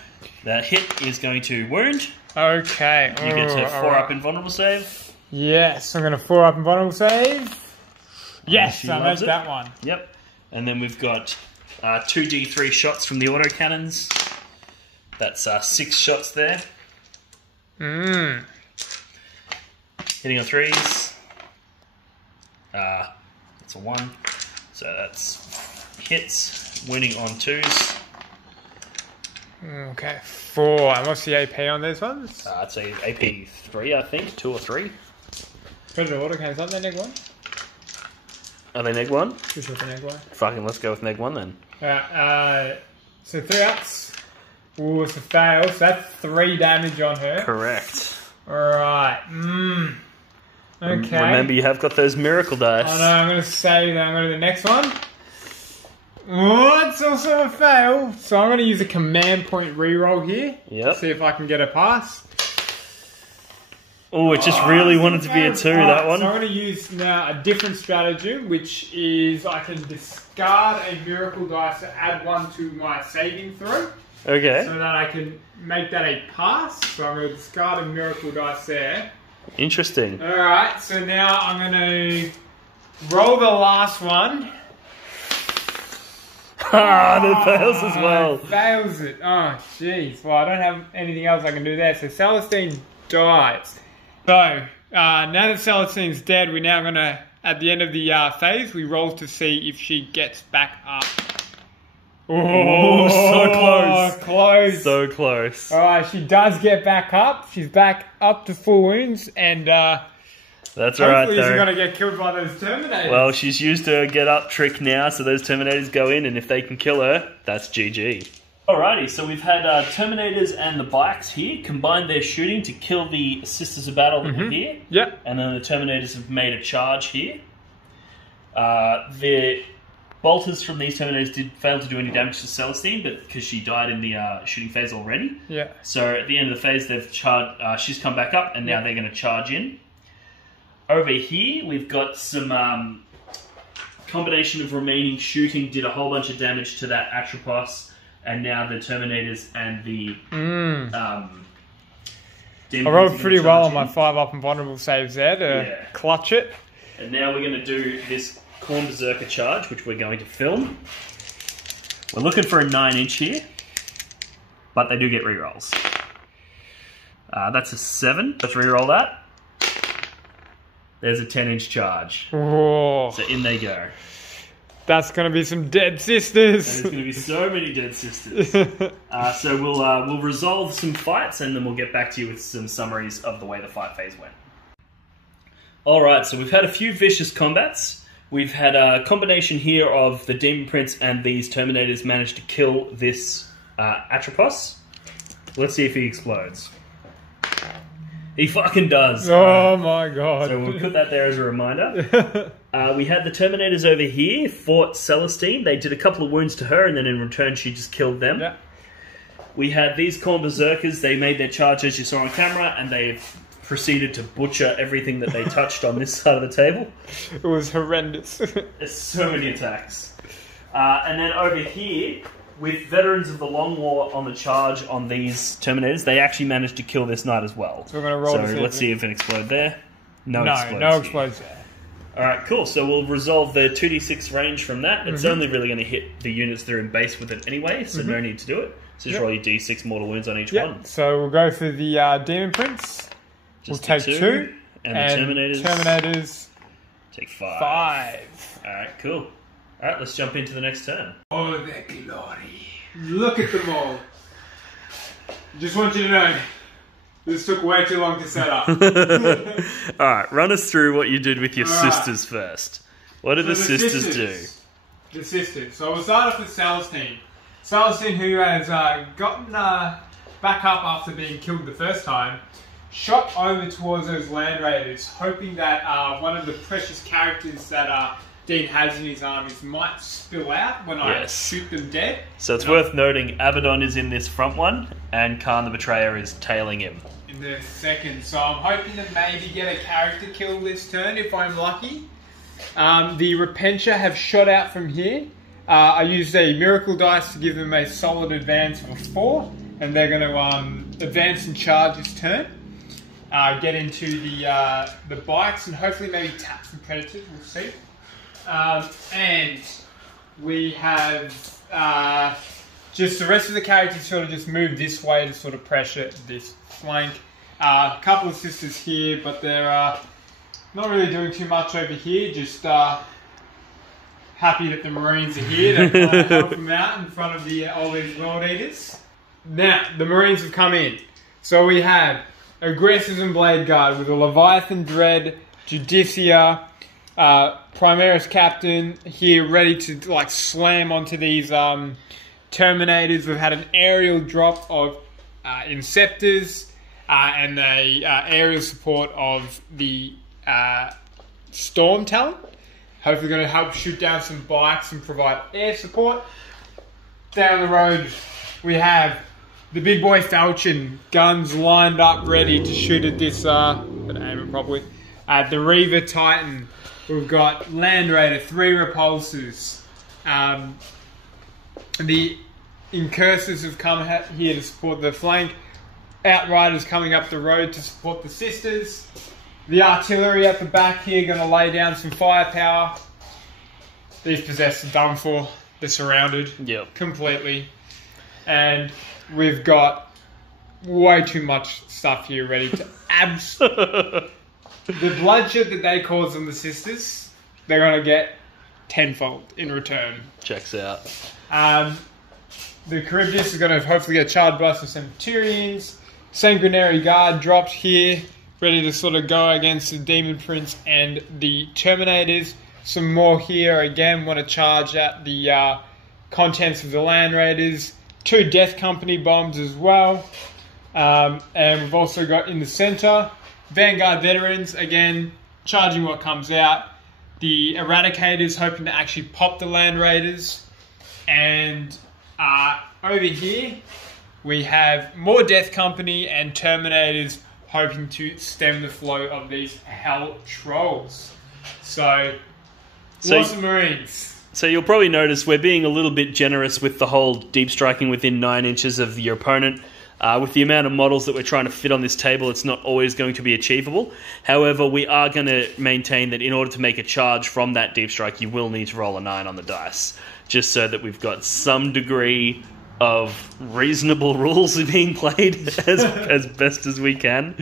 That hit is going to wound. Okay. You get to 4 up in vulnerable save. Yes, I'm going to 4 up in vulnerable save. Yes, I made that one. Yep. And then we've got 2d3 shots from the autocannons. That's 6 shots there. Hitting on 3s. That's a 1. So that's hits. Winning on 2s. Okay, 4. And what's the AP on these ones? It's a AP 3, I think. 2 or 3. Predator autocannons, aren't they neg 1? Are they neg 1? Pretty sure they're neg 1. Fucking let's go with neg 1 then. Alright, so 3 ups. Ooh, it's a fail. So that's 3 damage on her. Correct. Alright. Okay. Remember, you have got those miracle dice. Oh no, I'm going to save that. I'm going to do the next one. Oh, it's also a fail. So I'm going to use a command point reroll here. Yep. See if I can get a pass. Oh, it just really wanted to be a 2, that one. So I'm going to use now a different strategy, which is I can discard a miracle dice to add 1 to my saving throw. Okay. So that I can make that a pass. So I'm going to discard a miracle dice there. Interesting. Alright, so now I'm going to roll the last one. That fails as well. Fails it. Oh, jeez. Well, I don't have anything else I can do there. So Celastine dies. So, now that Celastine's dead, we're now going to, at the end of the phase, we roll to see if she gets back up. Oh, so close. Close. So close. Alright, she does get back up. She's back up to full wounds, and that's alright, though. Hopefully she's going to get killed by those Terminators. Well, she's used her get up trick now, so those Terminators go in, and if they can kill her, that's GG. Alrighty, so we've had Terminators and the bikes here combine their shooting to kill the Sisters of Battle that were here. Yep. And then the Terminators have made a charge here. The bolters from these Terminators did fail to do any damage to Celastine, but because she died in the shooting phase already. Yeah. So at the end of the phase, they've charged. She's come back up, and now they're going to charge in. Over here, we've got some combination of remaining shooting did a whole bunch of damage to that Atropos, and now the Terminators and the I rolled pretty well on my 5 up and vulnerable saves there to clutch it. And now we're going to do this Khorne Berserker charge, which we're going to film. We're looking for a 9-inch here, but they do get rerolls. That's a 7. Let's reroll that. There's a 10-inch charge. Whoa. So in they go. That's going to be some dead sisters. There's going to be so many dead sisters. So we'll resolve some fights, and then we'll get back to you with some summaries of the way the fight phase went. Alright, so we've had a few vicious combats. We've had a combination here of the Demon Prince and these Terminators managed to kill this Atropos. Let's see if he explodes. He fucking does. Oh my god. So we'll put that there as a reminder. We had the Terminators over here, fought Celastine. They did a couple of wounds to her, and then in return she just killed them. Yeah. We had these Khorne Berserkers. They made their charge, as you saw on camera, and they proceeded to butcher everything that they touched on this side of the table. It was horrendous. There's so many attacks. And then over here, with Veterans of the Long War on the charge on these Terminators, they actually managed to kill this knight as well. So we're going to roll So let's see if it explodes there. No explodes there. Alright, cool. So we'll resolve the 2d6 range from that. It's only really going to hit the units that are in base with it anyway, so no need to do it. So just roll your d6 mortal wounds on each one. So we'll go for the Demon Prince. We'll take 2. And the Terminators take 5. 5. Alright, cool. Alright, let's jump into the next turn. Oh, their glory. Look at them all. Just want you to know, this took way too long to set up. Alright, run us through what you did with your sisters first. What did the sisters do? The sisters. So we'll start off with Celastine. Celastine, who has gotten back up after being killed the first time, shot over towards those Land Raiders, hoping that one of the precious characters that Dean has in his armies might spill out when I shoot them dead. So it's worth noting Abaddon is in this front one, and Kharn the Betrayer is tailing him. In the second. So I'm hoping to maybe get a character kill this turn if I'm lucky. The Repentia have shot out from here. I used a Miracle Dice to give them a solid advance of a 4, and they're going to advance and charge this turn. Get into the bikes and hopefully maybe tap some Predators, we'll see. And we have just the rest of the characters sort of just move this way to sort of pressure this flank. A couple of sisters here, but they're not really doing too much over here, just happy that the Marines are here to kind of help them out in front of all these World Eaters. Now, the Marines have come in. So we have Aggressors and Blade Guard with a Leviathan Dread, Judicia, Primaris Captain here ready to like slam onto these Terminators. We've had an aerial drop of Inceptors and a aerial support of the Storm Talon. Hopefully going to help shoot down some bikes and provide air support. Down the road we have the big boy Falchion, guns lined up ready to shoot at this, but aim it properly, at the Reaver Titan. We've got Land Raider, 3 repulsors. The Incursors have come here to support the flank. Outriders coming up the road to support the sisters. The artillery at the back here going to lay down some firepower. These possessed are done for. They're surrounded completely. And we've got way too much stuff here ready to the bloodshed that they cause on the sisters, they're going to get tenfold in return. Checks out. The Charybdis is going to hopefully get a Charred Blast of Centurions. Sanguinary Guard dropped here, ready to sort of go against the Demon Prince and the Terminators. Some more here, again, want to charge at the contents of the Land Raiders. 2 Death Company bombs as well. And we've also got in the center, Vanguard Veterans, again, charging what comes out. The Eradicators hoping to actually pop the Land Raiders. And over here, we have more Death Company and Terminators hoping to stem the flow of these Hell Trolls. So lots of Marines. So you'll probably notice we're being a little bit generous with the whole deep striking within 9 inches of your opponent. With the amount of models that we're trying to fit on this table, it's not always going to be achievable. However, we are going to maintain that in order to make a charge from that deep strike, you will need to roll a 9 on the dice, just so that we've got some degree of reasonable rules being played as best as we can.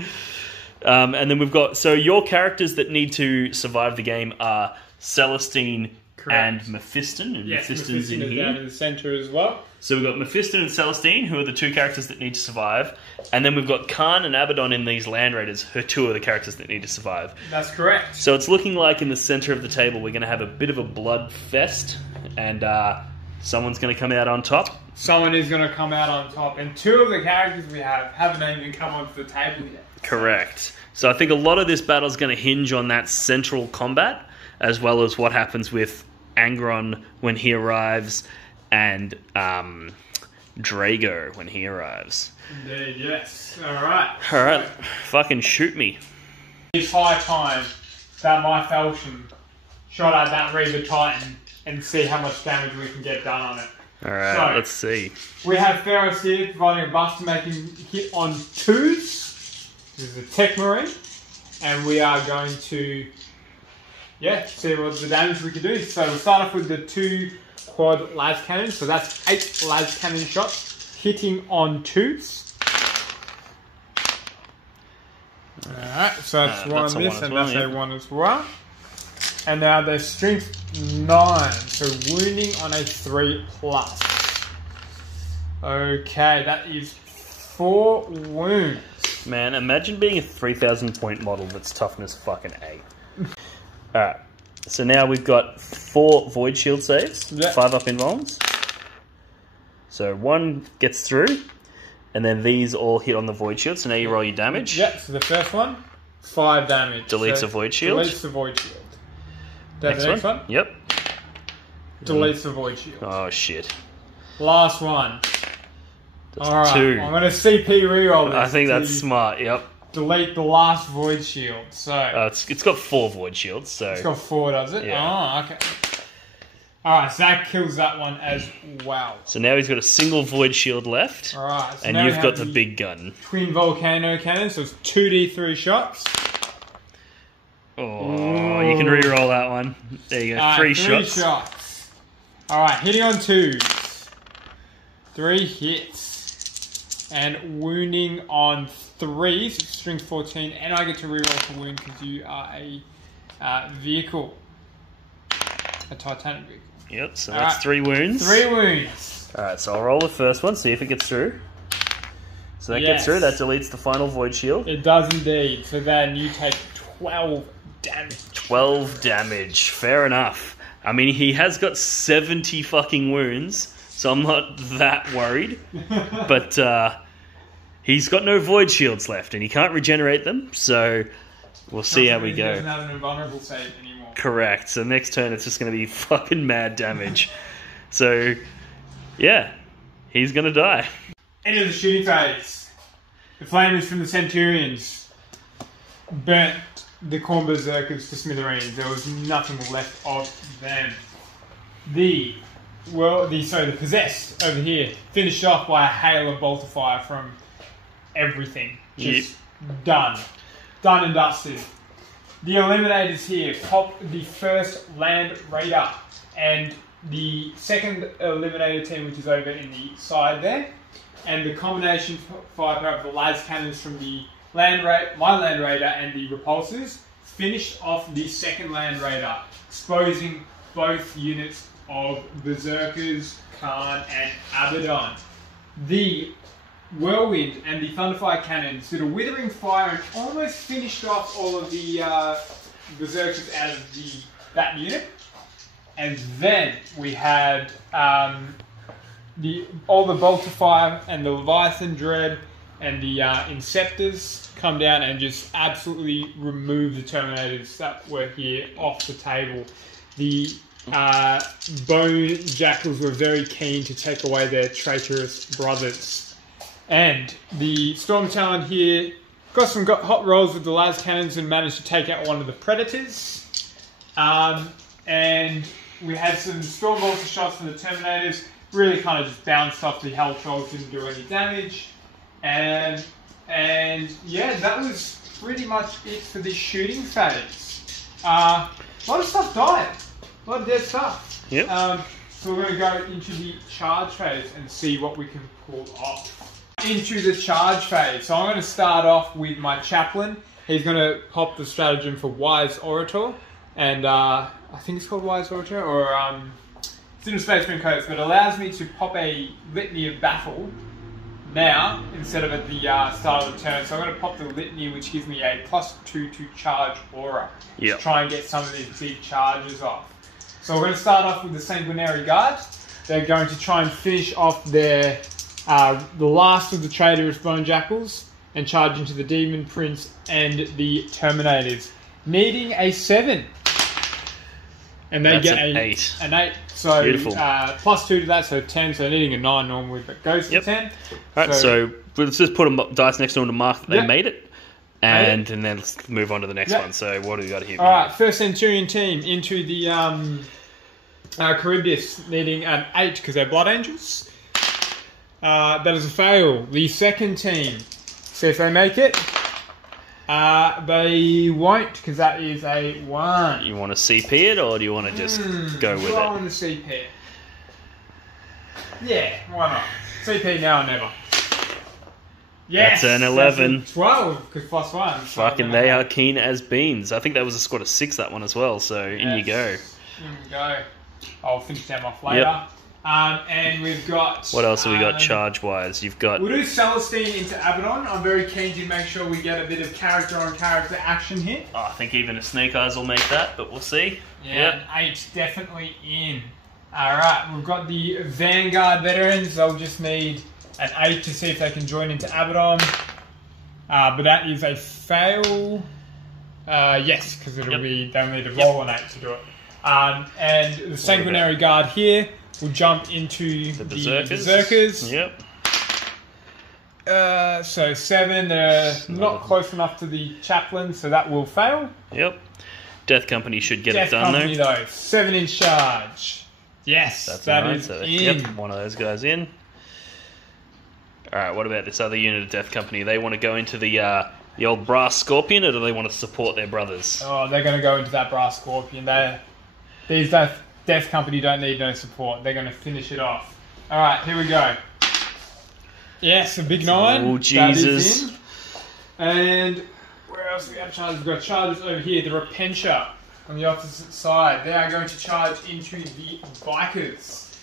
And then we've got... So your characters that need to survive the game are Celastine and Mephiston. And yes, Mephiston's in Mephiston is here. down in the centre as well. So we've got Mephiston and Celastine, who are the 2 characters that need to survive. And then we've got Kharn and Abaddon in these Land Raiders, who are 2 of the characters that need to survive. That's correct. So it's looking like in the centre of the table we're going to have a bit of a blood fest. And someone's going to come out on top. Someone is going to come out on top. And 2 of the characters we haven't even come onto the table yet. Correct. So I think a lot of this battle is going to hinge on that central combat, as well as what happens with Angron when he arrives, and Draigo when he arrives. Indeed, yes. Alright. Alright, fucking shoot me. It's high time that my Falchion shot at that Reaver Titan and see how much damage we can get done on it. Alright, So, let's see. We have Ferris here providing a buff to make him hit on 2s. This is a Tech Marine. And we are going to, see what the damage we can do. So we'll start off with the 2 quad las cannons. So that's 8 las cannon shots hitting on 2s. Alright, so that's one on this, and that's a 1 as well. And now they're strength 9, so wounding on a 3+. Okay, that is 4 wounds. Man, imagine being a 3,000 point model that's toughness fucking 8. Alright, so now we've got 4 void shield saves, 5 up invulns. So 1 gets through, and then these all hit on the void shield, so now you roll your damage. Yep, so the first one, 5 damage. Deletes a void shield. Deletes the void shield. Next one? Yep. Deletes the void shield. Oh shit. Last one. Alright, 2. I'm going to CP reroll this. I think that's smart, yep. Delete the last void shield, so... it's got 4 void shields, so... It's got 4, does it? Yeah. Oh, okay. Alright, so that kills that one as well. So now he's got a single void shield left. Alright, so and now you've got the big gun. Twin volcano cannon, so it's 2d3 shots. Oh, you can re-roll that one. There you go, 3 shots. 3 shots. Alright, hitting on 2s. 3 hits. And wounding on 3s, strength 14, and I get to reroll for wound because you are a vehicle. A Titanic vehicle. Yep, so that's 3 wounds. 3 wounds. Alright, so I'll roll the first one, see if it gets through. So that gets through, that deletes the final void shield. It does indeed. So then you take 12 damage. 12 damage, fair enough. I mean, he has got 70 fucking wounds, so I'm not that worried. But he's got no void shields left, and he can't regenerate them, so we'll see how we go. He doesn't have an invulnerable save anymore. Correct. So next turn, it's just going to be fucking mad damage. So, yeah, he's going to die. End of the shooting phase. The flamers from the Centurions burnt the Khorne Berserkers to smithereens. There was nothing left of them. The possessed over here finished off by a hail of bolter fire from everything. Just done. Done and dusted. The Eliminators here pop the first Land Raider and the second Eliminator team, which is over in the side there, and the combination firepower of the las cannons from the my Land Raider and the repulsors finished off the second Land Raider, exposing both units of Berserkers, Kharn and Abaddon. The Whirlwind and the Thunderfire cannons did a withering fire and almost finished off all of the Berserkers out of that unit. And then we had all the Bolter Fire and the Leviathan Dread and the Inceptors come down and just absolutely remove the Terminators that were here off the table. The Bone Jackals were very keen to take away their traitorous brothers. And the Storm Talon here got some hot rolls with the las cannons and managed to take out one of the Predators. And we had some Storm Bolter shots from the Terminators. Really kind of just bounced off the Hell Trolls, didn't do any damage. And yeah, that was pretty much it for this shooting phase. A lot of stuff died. A lot of dead stuff. Yep. So we're going to go into the charge phase and see what we can pull off. Into the charge phase. So I'm going to start off with my chaplain. He's going to pop the stratagem for Wise Orator. And I think it's called Wise Orator, or it's in the Space Marine Codes, but it allows me to pop a Litany of Battle now instead of at the start of the turn. So I'm going to pop the Litany, which gives me a +2 to charge aura. Yep. To try and get some of these big charges off. So we're going to start off with the Sanguinary Guard. They're going to try and finish off their the last of the Traitor Bone Jackals and charge into the Demon Prince and the Terminators, needing a 7. And they get an 8. So beautiful. +2 to that, so 10. So needing a 9 normally, but goes to 10. Alright, so let's just put a dice next to them to mark that they made it. And then let's move on to the next one. So what do we got here? Alright, first Centurion team into the Charybdis, needing an 8 because they're Blood Angels. That is a fail. The second team, see if they make it. They won't because that is a 1. You want to CP it, or do you want to just go with it? I want to CP it. Yeah, why not? CP now or never. Yes, that's an 11. That's 12 because +1. Fucking they are keen as beans. I think that was a squad of 6, that one as well. So in you go. In we go. I'll finish them off later. Yep. And we've got... What else have we got charge-wise? You've got... We'll do Celastine into Abaddon. I'm very keen to make sure we get a bit of character-on-character action here. Oh, I think even a Snake Eyes will make that, but we'll see. Yeah, an 8 definitely in. Alright, we've got the Vanguard Veterans. They'll just need an 8 to see if they can join into Abaddon. But that is a fail. Yes, because it'll be... They'll need to roll an 8 to do it. And the Sanguinary Guard here will jump into the Berserkers. Yep. So 7, they're not close enough to the Chaplain, so that will fail. Yep. Death Company should get it done, Company, though. 7 in charge. Yes, that is in. Yep, one of those guys in. Alright, what about this other unit of Death Company? They want to go into the old Brass Scorpion, or do they want to support their brothers? Oh, they're going to go into that Brass Scorpion. These Death Company don't need no support. They're going to finish it off. Alright, here we go. Yes, a big 9. Oh, Jesus. That is in. And where else do we have charges? We've got charges over here. The Repentia on the opposite side. They are going to charge into the Bikers.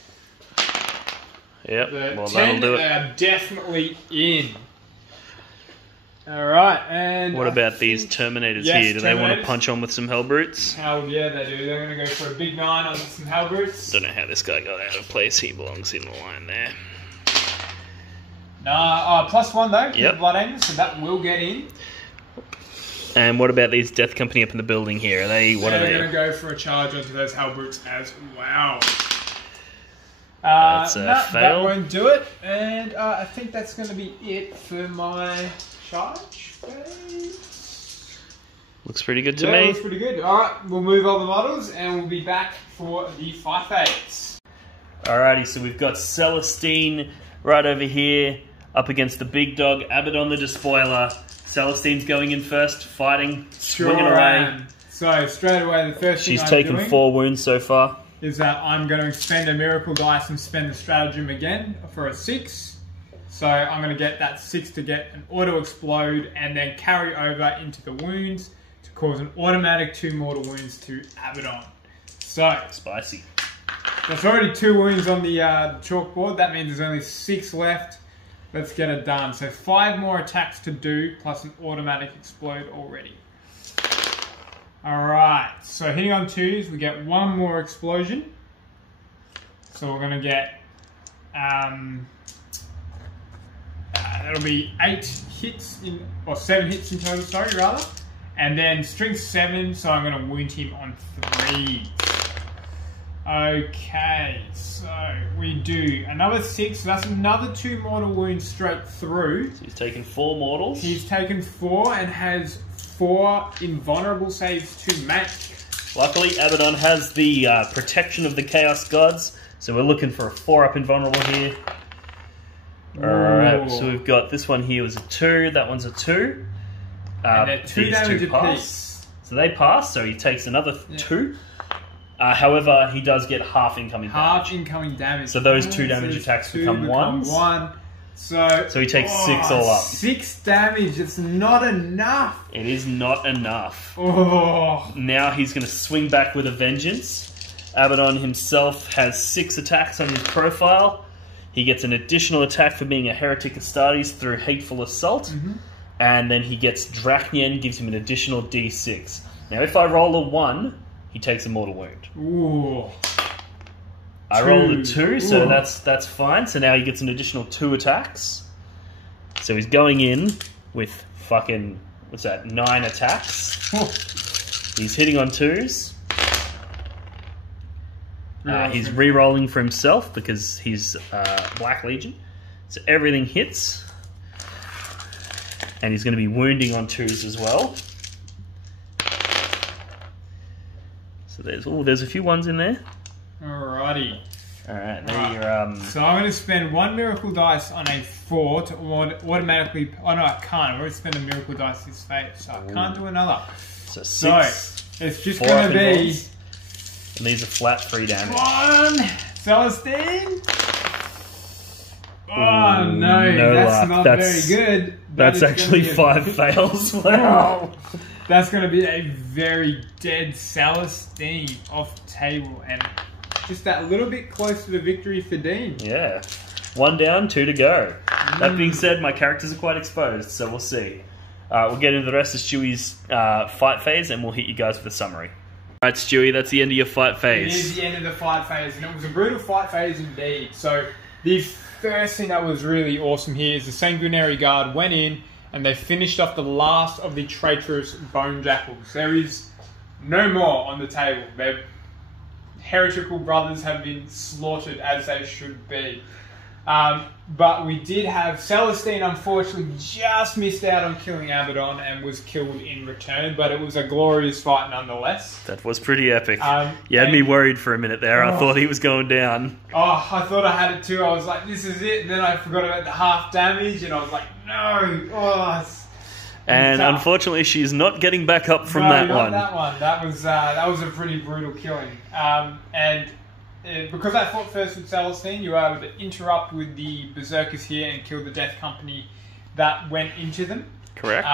Yep, The well, 10, that'll do it. They are definitely in. Alright, and... What about these Terminators here? Do they want to punch on with some Hellbrutes? Hell yeah, they do. They're going to go for a big 9 on some Hellbrutes. Don't know how this guy got out of place. He belongs in the line there. Nah, +1 though. Yep. Blood Angels, so that will get in. And what about these Death Company up in the building here? They're going to go for a charge onto those Hellbrutes as well. That's a fail. That won't do it. And I think that's going to be it for my charge phase. Looks pretty good to me. Looks pretty good. Alright, we'll move all the models and we'll be back for the fight phase. Alrighty, so we've got Celastine right over here up against the big dog, Abaddon the Despoiler. Celastine's going in first, fighting, swinging away. So straight away, the first thing she's taken 4 wounds so far. Is that I'm going to spend a miracle dice and spend the stratagem again for a 6. So I'm going to get that 6 to get an auto explode and then carry over into the wounds to cause an automatic 2 mortal wounds to Abaddon. So spicy. There's already 2 wounds on the chalkboard. That means there's only 6 left. Let's get it done. So 5 more attacks to do plus an automatic explode already. Alright, so hitting on 2s, we get 1 more explosion. So we're going to get, that'll be 8 hits, or 7 hits in total, sorry, rather. And then strength 7, so I'm going to wound him on 3. Okay, so we do another 6, so that's another 2 mortal wounds straight through. So he's taken 4 mortals. He's taken 4 and has 4 invulnerable saves to make. Luckily, Abaddon has the protection of the Chaos Gods, so we're looking for a 4-up invulnerable here. Alright, so we've got this one here was a 2, that one's a 2. And they're 2 damage pass. So they pass, so he takes another 2. However, he does get half incoming damage. Half incoming damage. So those 2 damage attacks become 1s. 1. So he takes 6 all up. 6 damage, it's not enough. It is not enough. Oh. Now he's going to swing back with a vengeance. Abaddon himself has 6 attacks on his profile. He gets an additional attack for being a Heretic Astartes through Hateful Assault. And then he gets Drachnien, gives him an additional D6. Now if I roll a 1, he takes a mortal wound. Ooh. I rolled a 2, so that's fine. So now he gets an additional 2 attacks. So he's going in with fucking, 9 attacks. He's hitting on 2s. He's re-rolling for himself because he's Black Legion. So everything hits. And he's going to be wounding on 2s as well. So there's a few 1s in there. Alrighty. Alright, there you're... So I'm going to spend 1 miracle dice on a 4 to automatically... Oh no, I can't. I've already spent a miracle dice this phase, so I can't do another. So 6. So it's just going to be... And these are flat 3 damage. 1 Celastine. Oh no, that's not very good. That's actually 5 fails. Wow. That's going to be a very dead Celastine off table, and just that little bit closer to victory for Dean. Yeah. 1 down, 2 to go. That being said, my characters are quite exposed, so we'll see. We'll get into the rest of Stewie's fight phase, and we'll hit you guys with a summary. Alright, Stewie, that's the end of your fight phase. It is the end of the fight phase, and it was a brutal fight phase indeed. So, the first thing that was really awesome here is the Sanguinary Guard went in, and they finished off the last of the Traitorous Bone Jackals. There is no more on the table. Their heretical brothers have been slaughtered as they should be. But we did have Celastine, unfortunately, just missed out on killing Abaddon and was killed in return, but it was a glorious fight nonetheless. That was pretty epic. You had me worried for a minute there. I thought he was going down. Oh, I thought I had it too. I was like, this is it. And then I forgot about the half damage, and I was like, no. Oh, and unfortunately, she's not getting back up from that one. That was a pretty brutal killing. Because I fought first with Celastine, you were able to interrupt with the Berserkers here and kill the Death Company that went into them. Correct.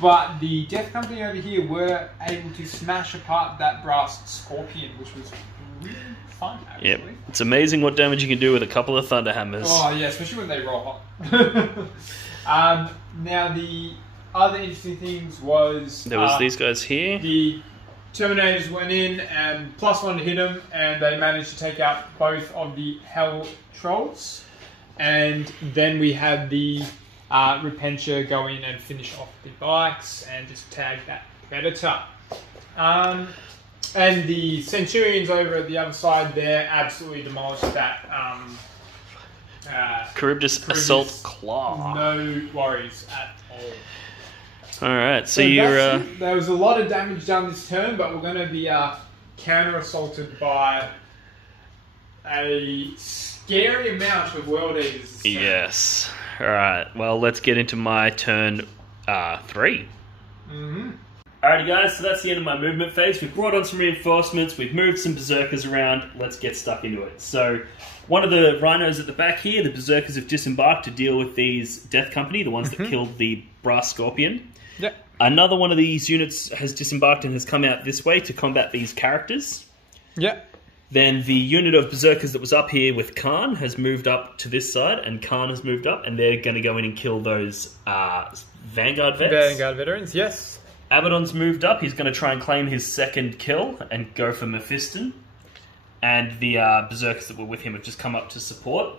But the Death Company over here were able to smash apart that brass Scorpion, which was really fun, actually. Yep. It's amazing what damage you can do with a couple of Thunder Hammers. Oh, yeah, especially when they roll hot. Now, the other interesting things was... There was these guys here. The Terminators went in and +1 to hit them, and they managed to take out both of the Hell Trolls. And then we had the Repentia go in and finish off the bikes and just tag that Predator. And the Centurions over at the other side there absolutely demolished that Charybdis Assault Claw. No worries at all. Alright, so you're... There was a lot of damage done this turn, but we're going to be counter-assaulted by a scary amount of World Eaters. Yes. Alright, well, let's get into my turn 3. Alrighty guys, so that's the end of my movement phase. We've brought on some reinforcements, we've moved some Berserkers around, let's get stuck into it. So, one of the rhinos at the back here, the Berserkers have disembarked to deal with these Death Company, the ones that killed the Brass Scorpion. Yep. Another one of these units has disembarked and has come out this way to combat these characters. Yep. Then the unit of Berserkers that was up here with Kharn has moved up to this side, and Kharn has moved up, and they're going to go in and kill those Vanguard vets. Vanguard veterans, yes. Abaddon's moved up. He's going to try and claim his second kill and go for Mephiston. And the Berserkers that were with him have just come up to support.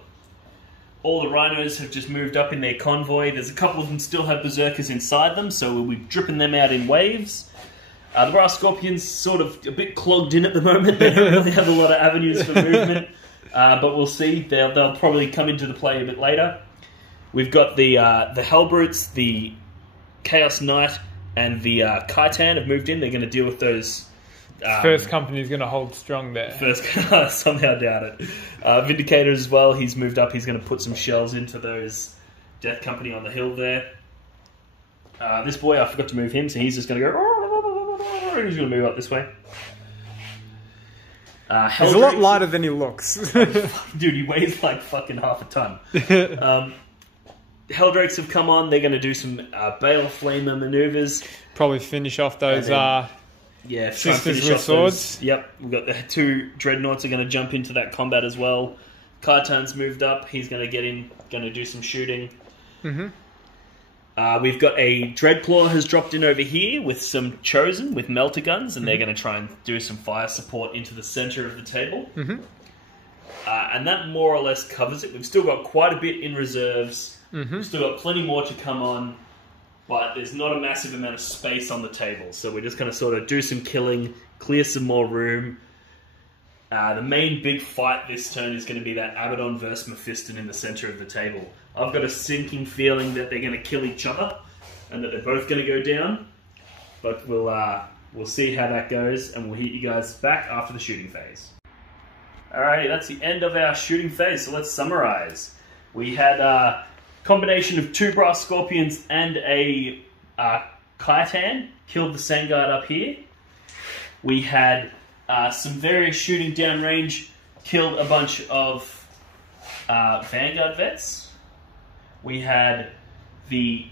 All the Rhinos have just moved up in their convoy. There's a couple of them still have Berserkers inside them, so we'll be dripping them out in waves. The Brass Scorpion's sort of a bit clogged in at the moment. They don't really have a lot of avenues for movement. But we'll see. They'll probably come into the play a bit later. We've got the Hellbrutes, the Chaos Knight, and the Khitan have moved in. They're going to deal with those First company's going to hold strong there. First, somehow doubt it. Vindicator as well. He's moved up. He's going to put some shells into those Death Company on the hill there. This boy, I forgot to move him, so he's just going to go. He's going to move up this way. He's a lot lighter than he looks. Dude, he weighs like fucking half a ton. Helldrakes have come on. They're going to do some Bale Flamer maneuvers. Probably finish off those sisters with swords. Yep, we've got the 2 Dreadnoughts are going to jump into that combat as well. Khartan's moved up. He's going to get in, going to do some shooting. We've got a Dreadclaw has dropped in over here with some Chosen with melter guns, and they're going to try and do some fire support into the center of the table. And that more or less covers it. We've still got quite a bit in reserves. We've still got plenty more to come on, but there's not a massive amount of space on the table. So we're just going to sort of do some killing, clear some more room. The main big fight this turn is going to be that Abaddon versus Mephiston in the center of the table. I've got a sinking feeling that they're going to kill each other and that they're both going to go down. But we'll see how that goes, and we'll hit you guys back after the shooting phase. Alrighty, that's the end of our shooting phase, so let's summarize. We had a combination of 2 Brass Scorpions and a Khitan killed the Sangard up here. We had some various shooting downrange, killed a bunch of Vanguard vets. We had the,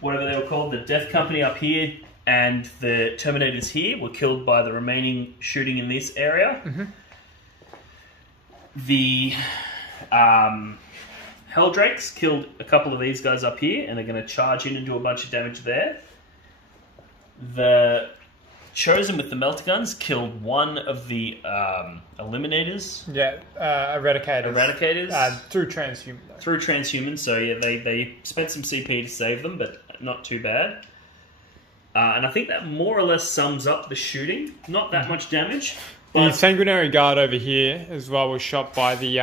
whatever they were called, the Death Company up here, and the Terminators here were killed by the remaining shooting in this area. The Helldrakes killed a couple of these guys up here, and they're going to charge in and do a bunch of damage there. The Chosen with the melter guns killed one of the Eliminators. Yeah, Eradicators. Eradicators. Through Transhuman. Though. Through Transhuman, so yeah, they spent some CP to save them, but not too bad. And I think that more or less sums up the shooting. Not that much damage. The Sanguinary Guard over here as well was shot by the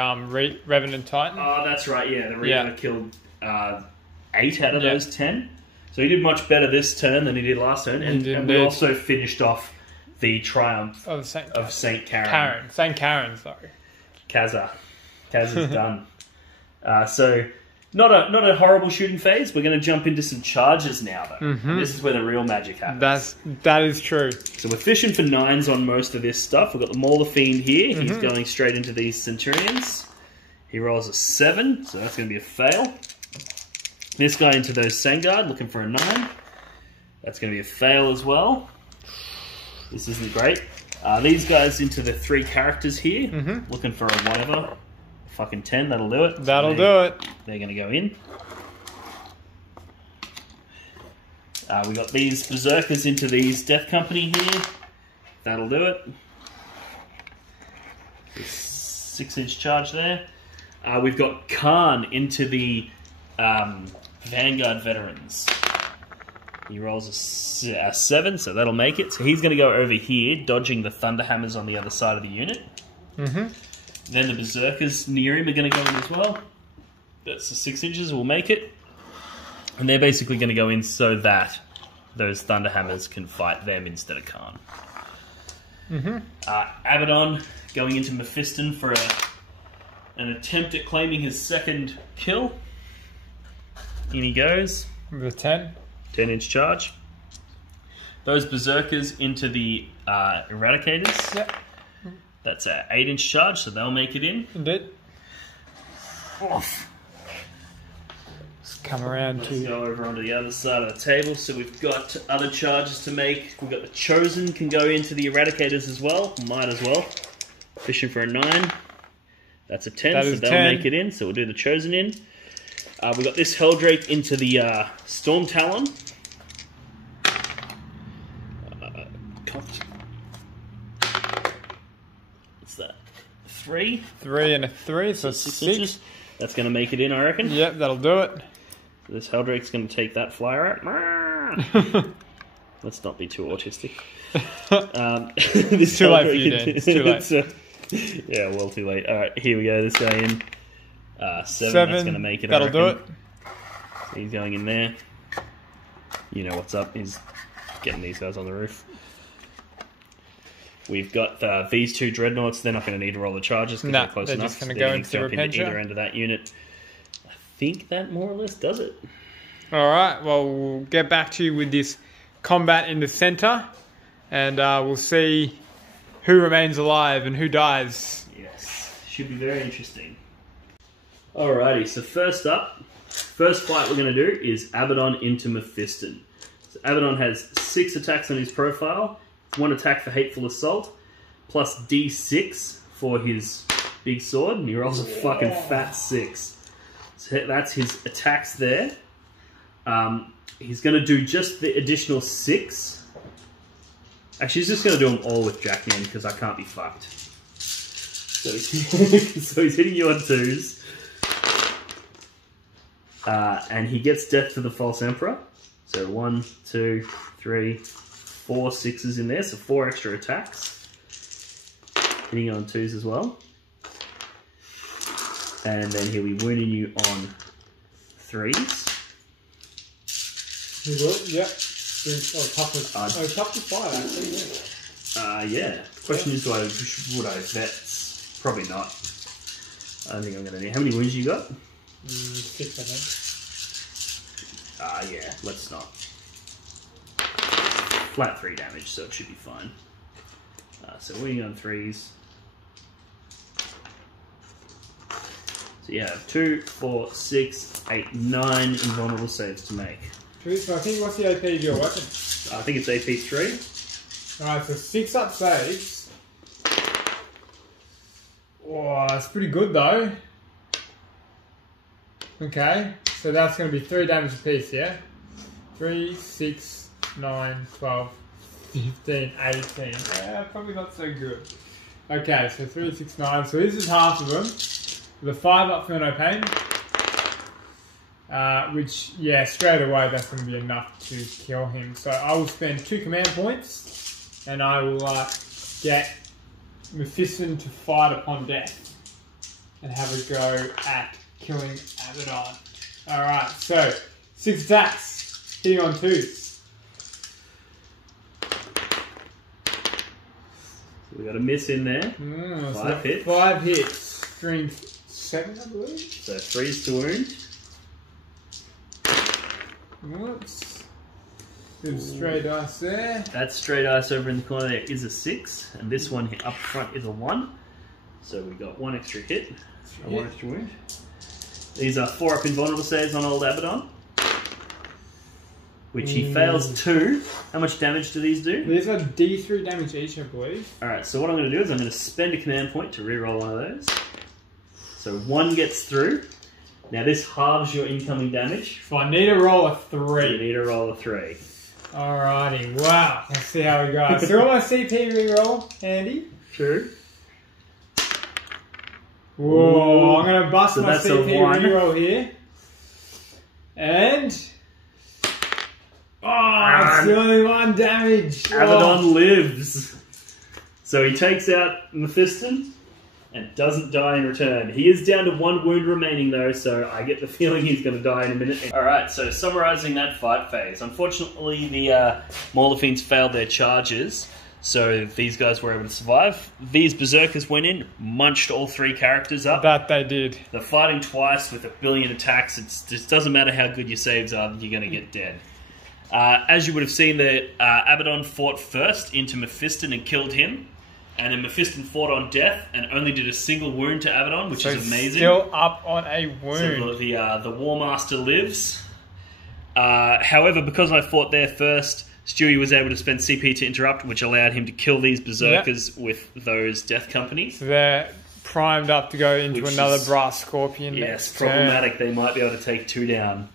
Revenant Titan. Oh, that's right, yeah. The Reaver killed 8 out of those 10. So he did much better this turn than he did last turn. And we also finished off the triumph of St. Karen. St. Karen, sorry. Kaza. Kaza's done. So not a horrible shooting phase. We're going to jump into some charges now, though. And this is where the real magic happens. That is true. So we're fishing for 9s on most of this stuff. We've got the Mauler Fiend here. He's going straight into these Centurions. He rolls a 7, so that's going to be a fail. This guy into those Sangard, looking for a 9. That's going to be a fail as well. This isn't great. These guys into the 3 characters here, looking for a whatever. Fucking 10, that'll do it. That'll do it. They're going to go in. We got these Berserkers into these Death Company here. That'll do it. 6-inch charge there. We've got Kharn into the Vanguard Veterans. He rolls a 7, so that'll make it. So he's going to go over here, dodging the Thunderhammers on the other side of the unit. Then the Berserkers near him are going to go in as well. That's the 6 inches, will make it. And they're basically going to go in so that those Thunderhammers can fight them instead of Kharn. Abaddon going into Mephiston for an attempt at claiming his 2nd kill. In he goes. With a 10. 10-inch charge. Those Berserkers into the Eradicators. Yep. That's an 8-inch charge, so they'll make it in. Indeed. Let's come around Let's go over onto the other side of the table. So we've got other charges to make. We've got the Chosen can go into the Eradicators as well. Might as well. Fishing for a 9. That's a 10, so they'll make it in. So we'll do the Chosen in. We've got this Helldrake into the Storm Talon. What's that? 3? 3 and a 3, so 6 inches. That's going to make it in, I reckon. Yep, that'll do it. So this Helldrake's going to take that flyer out. Let's not be too autistic. It's too late for you, Dan. It's too late. Yeah, well, too late. Alright, here we go. This guy in. 7, that's going to make it. That'll do it. So he's going in there. You know what's up. He's getting these guys on the roof. We've got these two Dreadnoughts. They're not going to need to roll the charges because they're close they're enough. just going to go into the jump into Repentia. either end of that unit. I think that more or less does it. Alright, well, we'll get back to you with this combat in the centre. And we'll see who remains alive and who dies. Yes, should be very interesting. Alrighty, so first fight we're going to do is Abaddon into Mephiston. So Abaddon has 6 attacks on his profile, 1 attack for Hateful Assault, plus D6 for his big sword, and he rolls a fucking fat 6. So that's his attacks there. He's going to do just the additional 6. Actually, he's just going to do them all with Jackian because I can't be fucked. So he's hitting you on 2s. And he gets Death to the False Emperor. So 1, 2, 3, 4 6s in there. So 4 extra attacks. Hitting you on 2s as well. And then he'll be wounding you on 3s. He will, yep. Toughness 5, actually. Yeah. Question is, would I vet? Probably not. I don't think I'm going to need. How many wounds you got? 6, I think. Yeah. Let's not. Flat 3 damage, so it should be fine. So wounding on 3s. So yeah, 2, 4, 6, 8, 9 invulnerable saves to make. So I think, what's the AP of your weapon? I think it's AP 3. Alright, so 6 up saves. Oh, that's pretty good though. Okay, so that's going to be 3 damage apiece, yeah? 3, 6, 9, 12, 15, 18. Yeah, probably not so good. Okay, so 3, 6, 9. So this is half of them. The 5 up for no pain. Which, yeah, straight away that's going to be enough to kill him. So I will spend 2 command points, and I will get Mephiston to fight upon death, and have a go at killing Abaddon. Alright, so 6 attacks, hitting on 2s. So we got a miss in there. 5 hits. 5 hits. Strength 7, I believe. So 3s to wound. Whoops. Good straight dice there. That straight ice over in the corner there is a 6, and this one up front is a 1. So we got 1 extra hit, and 1 extra wound. These are 4 up invulnerable saves on old Abaddon, which he fails 2. How much damage do these do? These are D3 damage each, I believe. Alright, so what I'm going to do is I'm going to spend a command point to reroll one of those. So 1 gets through. Now this halves your incoming damage. So I need to roll a You 3. need to roll a 3. Alrighty, wow. Let's see how we go. So my CP reroll, handy. True. Whoa, I'm going to bust So my that's a CP 1. reroll here. And... Oh, it's only 1 damage. Abaddon lives. So he takes out Mephiston and doesn't die in return. He is down to 1 wound remaining though, so I get the feeling he's going to die in a minute. Alright, so summarising that fight phase. Unfortunately, the Maulafines failed their charges, so these guys were able to survive. These Berserkers went in, munched all 3 characters up. That they did. They're fighting twice with 1 billion attacks. It just doesn't matter how good your saves are, you're going to get dead. As you would have seen, the Abaddon fought first into Mephiston and killed him. And then Mephiston fought on death and only did a single wound to Abaddon, which is amazing. Still up on a wound. So the War Master lives. However, because I fought there first, Stewie was able to spend CP to interrupt, which allowed him to kill these Berserkers with those Death Companies. So they're primed up to go into another Brass Scorpion. Yes, problematic. They might be able to take 2 down.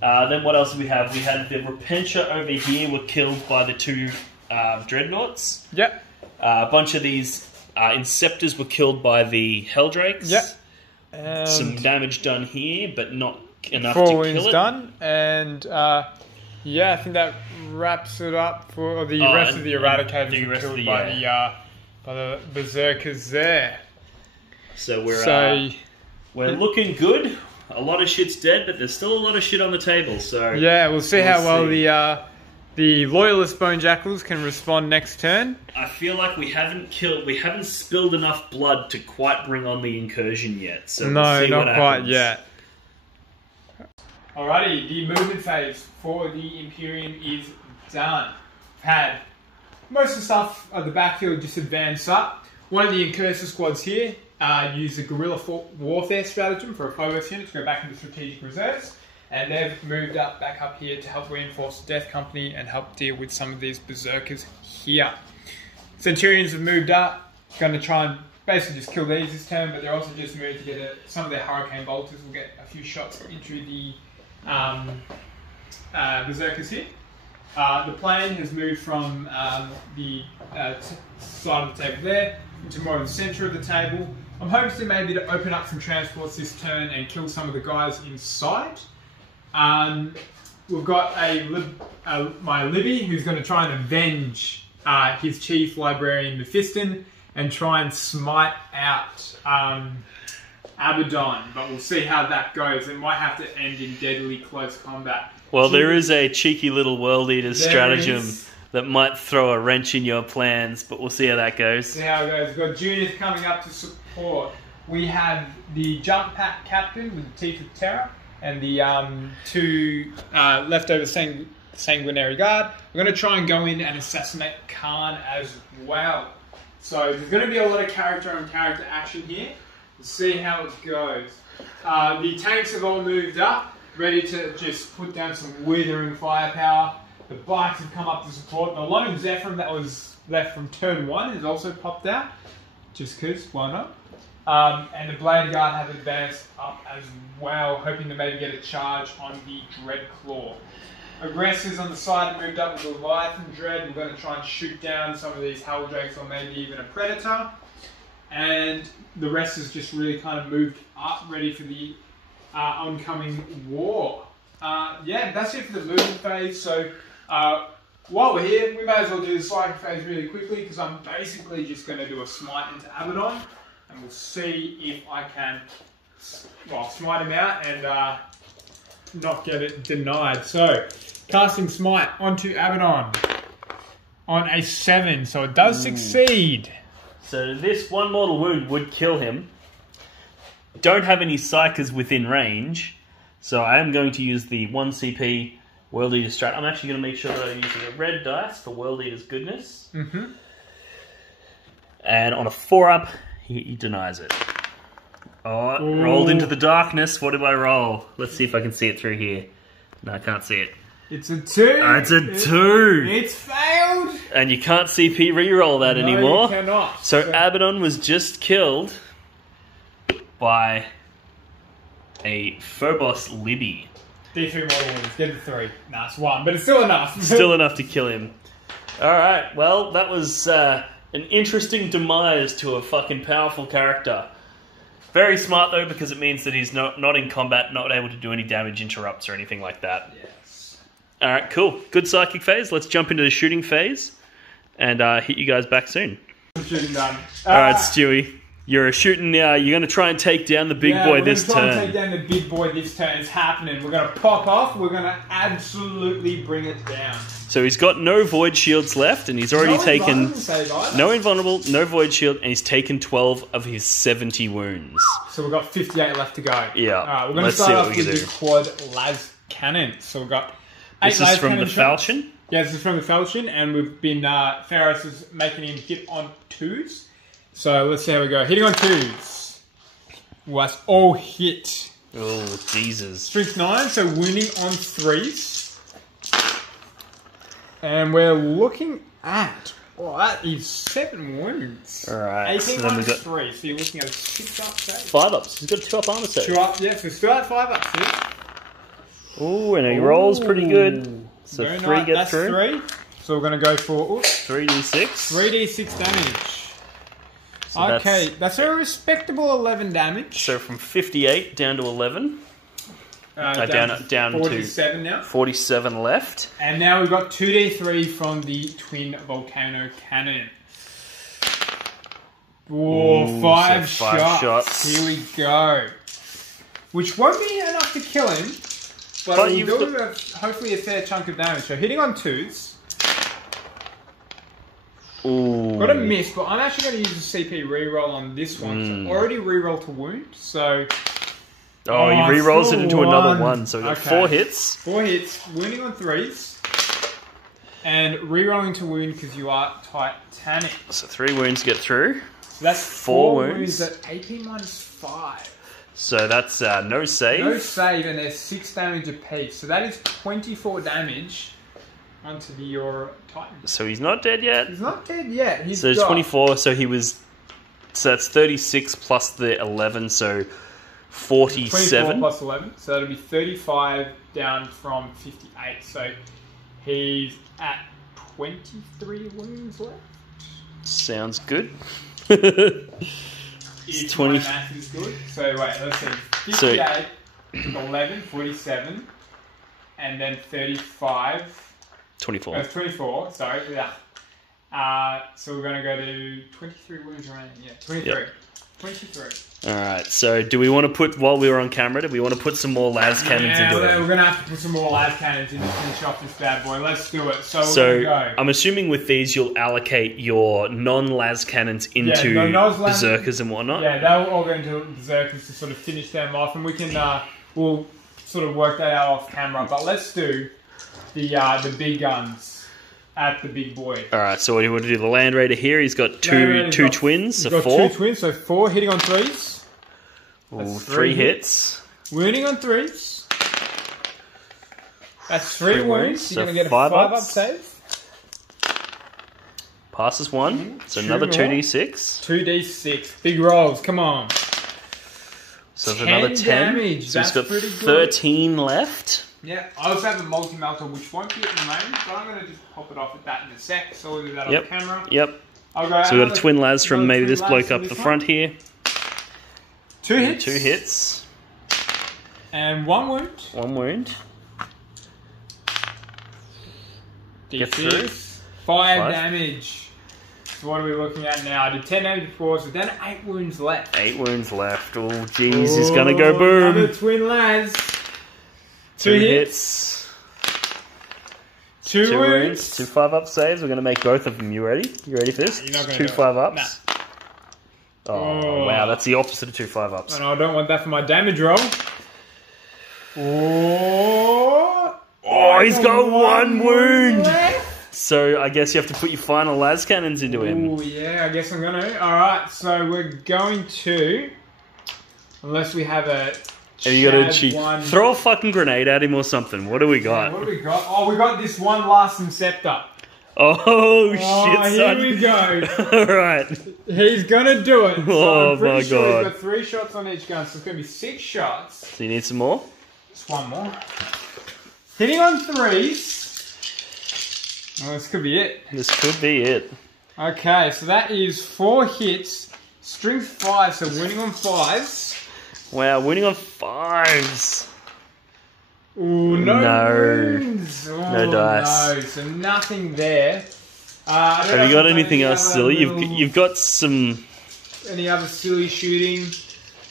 Then what else did we have? We had the Repentia over here were killed by the 2 Dreadnoughts. Yep. A bunch of these Inceptors were killed by the Helldrakes. Yep. And some damage done here, but not enough 4 to kill wounds it. done. And yeah, I think that wraps it up for the rest of the Eradicators were killed by the Berserkers there. So we're looking good. A lot of shit's dead, but there's still a lot of shit on the table. So yeah, we'll see how well the The Loyalist Bone Jackals can respond next turn. I feel like we haven't spilled enough blood to quite bring on the Incursion yet. So No, we'll see not what quite happens. yet. Alrighty, the movement phase for the Imperium is done. Had most of the stuff at the backfield just advance up. One of the Incursion squads here used the guerrilla warfare stratagem for a focus unit to go back into strategic reserves. And they've moved up back up here to help reinforce the Death Company and help deal with some of these berserkers here. Centurions have moved up, going to try and basically just kill these this turn, but they're also just moved to get some of their Hurricane Bolters will get a few shots into the berserkers here. The plane has moved from the side of the table there into more of the centre of the table. I'm hoping maybe to open up some transports this turn and kill some of the guys inside. We've got my Libby who's going to try and avenge his chief librarian Mephiston and try and smite out Abaddon, but we'll see how that goes. It might have to end in deadly close combat. Well, there is a cheeky little World Eater stratagem that might throw a wrench in your plans, but we'll see how that goes. See how it goes. We've got juniors coming up to support. We have the Jump Pack Captain with the Teeth of Terror and the two leftover Sanguinary Guard. We're going to try and go in and assassinate Kharn as well. So there's going to be a lot of character on character action here. We'll see how it goes. The tanks have all moved up, ready to just put down some withering firepower. The bikes have come up to support. The Lone Zephyr that was left from turn 1 has also popped out, just because, why not? And the Blade Guard have advanced up as well, hoping to maybe get a charge on the Dreadclaw. Aggressors on the side have moved up with the Leviathan Dread. We're going to try and shoot down some of these Helldrakes or maybe even a Predator. And the rest has just really kind of moved up, ready for the oncoming war. Yeah, that's it for the movement phase. So while we're here, we may as well do the psychic phase really quickly because I'm basically just going to do a smite into Abaddon. And we'll see if I can, well, smite him out and not get it denied. So, casting smite onto Abaddon on a 7, so it does succeed. So this one mortal wound would kill him. Don't have any psychers within range, so I am going to use the 1 CP World Eater strat. I'm actually going to make sure that I'm using a red dice for World Eater's goodness. And on a 4-up, he denies it. Oh, Ooh. Rolled into the darkness. What did I roll? Let's see if I can see it through here. No, I can't see it. It's a 2. It's a 2. It's failed. And you can't CP reroll that anymore. You cannot. So Abaddon was just killed by a Phobos Libby. D3 model wins. Get the 3. Nah, it's 1, but it's still enough. Still enough to kill him. Alright, well, that was an interesting demise to a fucking powerful character. Very smart, though, because it means that he's not in combat, not able to do any damage interrupts or anything like that. Yes. Alright, cool. Good psychic phase. Let's jump into the shooting phase and hit you guys back soon. Shooting done. Alright, Stewie. You're shooting now. You're going to try and take down the big boy this turn. We're going to try and take down the big boy this turn. It's happening. We're going to pop off. We're going to absolutely bring it down. So he's got no void shields left, and he's already taken... No invulnerable, no void shield, and he's taken 12 of his 70 wounds. So we've got 58 left to go. Yeah. We're going to start off with the quad las cannon. So we've got 8 this is from the Falchion? Yeah, this is from the Falchion, and we've been... Pharos is making him hit on 2s. So let's see how we go. Hitting on 2s. Was all hit. Oh, Jesus. Strength 9, so wounding on 3s. And we're looking at... Well, that is 7 wounds. Alright. 18 minus 3, so you're looking at a 6 up save. 5 ups. He's got 2 up armor save. 2 up, yeah, so still at 5 ups here. Oh, and he rolls pretty good. So very 3 nice. get That's through. 3. So we're going to go for... 3d6. 3d6 damage. So Okay, that's a respectable 11 damage. So from 58 down to 11. Down 47 now. 47 left. And now we've got 2d3 from the twin volcano cannon. Whoa, 5 shots. Here we go. Which won't be enough to kill him, But we'll do hopefully a fair chunk of damage. So hitting on 2s. Ooh. Got a miss, but I'm actually going to use a CP reroll on this one. So already reroll to wound, so... Oh, he rerolls it into another 1, so we got 4 hits. 4 hits, wounding on 3s. And rerolling to wound because you are Titanic. So 3 wounds get through. So that's 4 wounds at AP minus 5. So that's no save. No save, and there's 6 damage apiece. So that is 24 damage onto your Titan. So he's not dead yet? He's not dead yet. So 24, so he was... So that's 36 plus the 11, so 47. 24 plus 11, so that'll be 35 down from 58. So he's at 23 wounds left. Sounds good. If 20. My math is good. So wait, let's see. 58, 11, 47, and then 35. 24. That's 24, sorry. Yeah. So we're going to go to 23 wounds remaining. Yeah, 23. Yep. 23. Alright, so do we want to put, while we were on camera, do we want to put some more las cannons into it? We're going to have to put some more las cannons in to finish off this bad boy. Let's do it. So we're going to go. I'm assuming with these you'll allocate your non-las cannons into berserkers and whatnot? Yeah, they'll all go into berserkers to sort of finish them off, and we can, we'll sort of work that out off camera. But let's do the big guns at the big boy. Alright, so what do you want to do? The Land Raider here, he's got two twins, so 4. 2 twins, so 4 hitting on 3s. Ooh, 3 hits. Wounding on 3s. That's 3 wounds. You're going to get a 5 5 up save. Passes 1, so another 2d6. 2d6. Big rolls, come on. So another 10. Damage. So he's got 13 left. Yeah, I also have a multi-melter which won't be at the moment, but I'm going to just pop it off at that in a sec, so we'll do that on camera. Yep. So we've got a twin las from maybe this bloke up the front here. 2 hits. 2 hits. And 1 wound. 1 wound. Get through. 5 damage. So what are we looking at now? I did 10 damage before, so then 8 wounds left. 8 wounds left. Oh, jeez, he's going to go boom. Another twin las. 2 hits. 2 wounds. 2 5-up saves. We're going to make both of them. You ready? You ready for this? 2 5-ups. Nah. Oh, wow. That's the opposite of 2 5-ups. And I don't want that for my damage roll. Oh, he's got 1 wound. So I guess you have to put your final las cannons into him. Oh, yeah. I guess I'm going to. All right. So we're going to... Unless we have a... Have you got to cheat? Throw a fucking grenade at him or something. What do we got? What do we got? Oh, we got this one last Inceptor. Oh shit, son. Here we go. Alright. He's gonna do it. So I'm pretty sure he's got 3 shots on each gun, so it's gonna be 6 shots. So you need some more? Just 1 more. Hitting on 3s. Oh, this could be it. This could be it. Okay, so that is 4 hits. Strength 5, so winning on 5s. Wow, winning on 5s. Ooh, no wounds. Oh, no dice. No, so nothing there. Have you got anything else silly? You've got some... Any other silly shooting?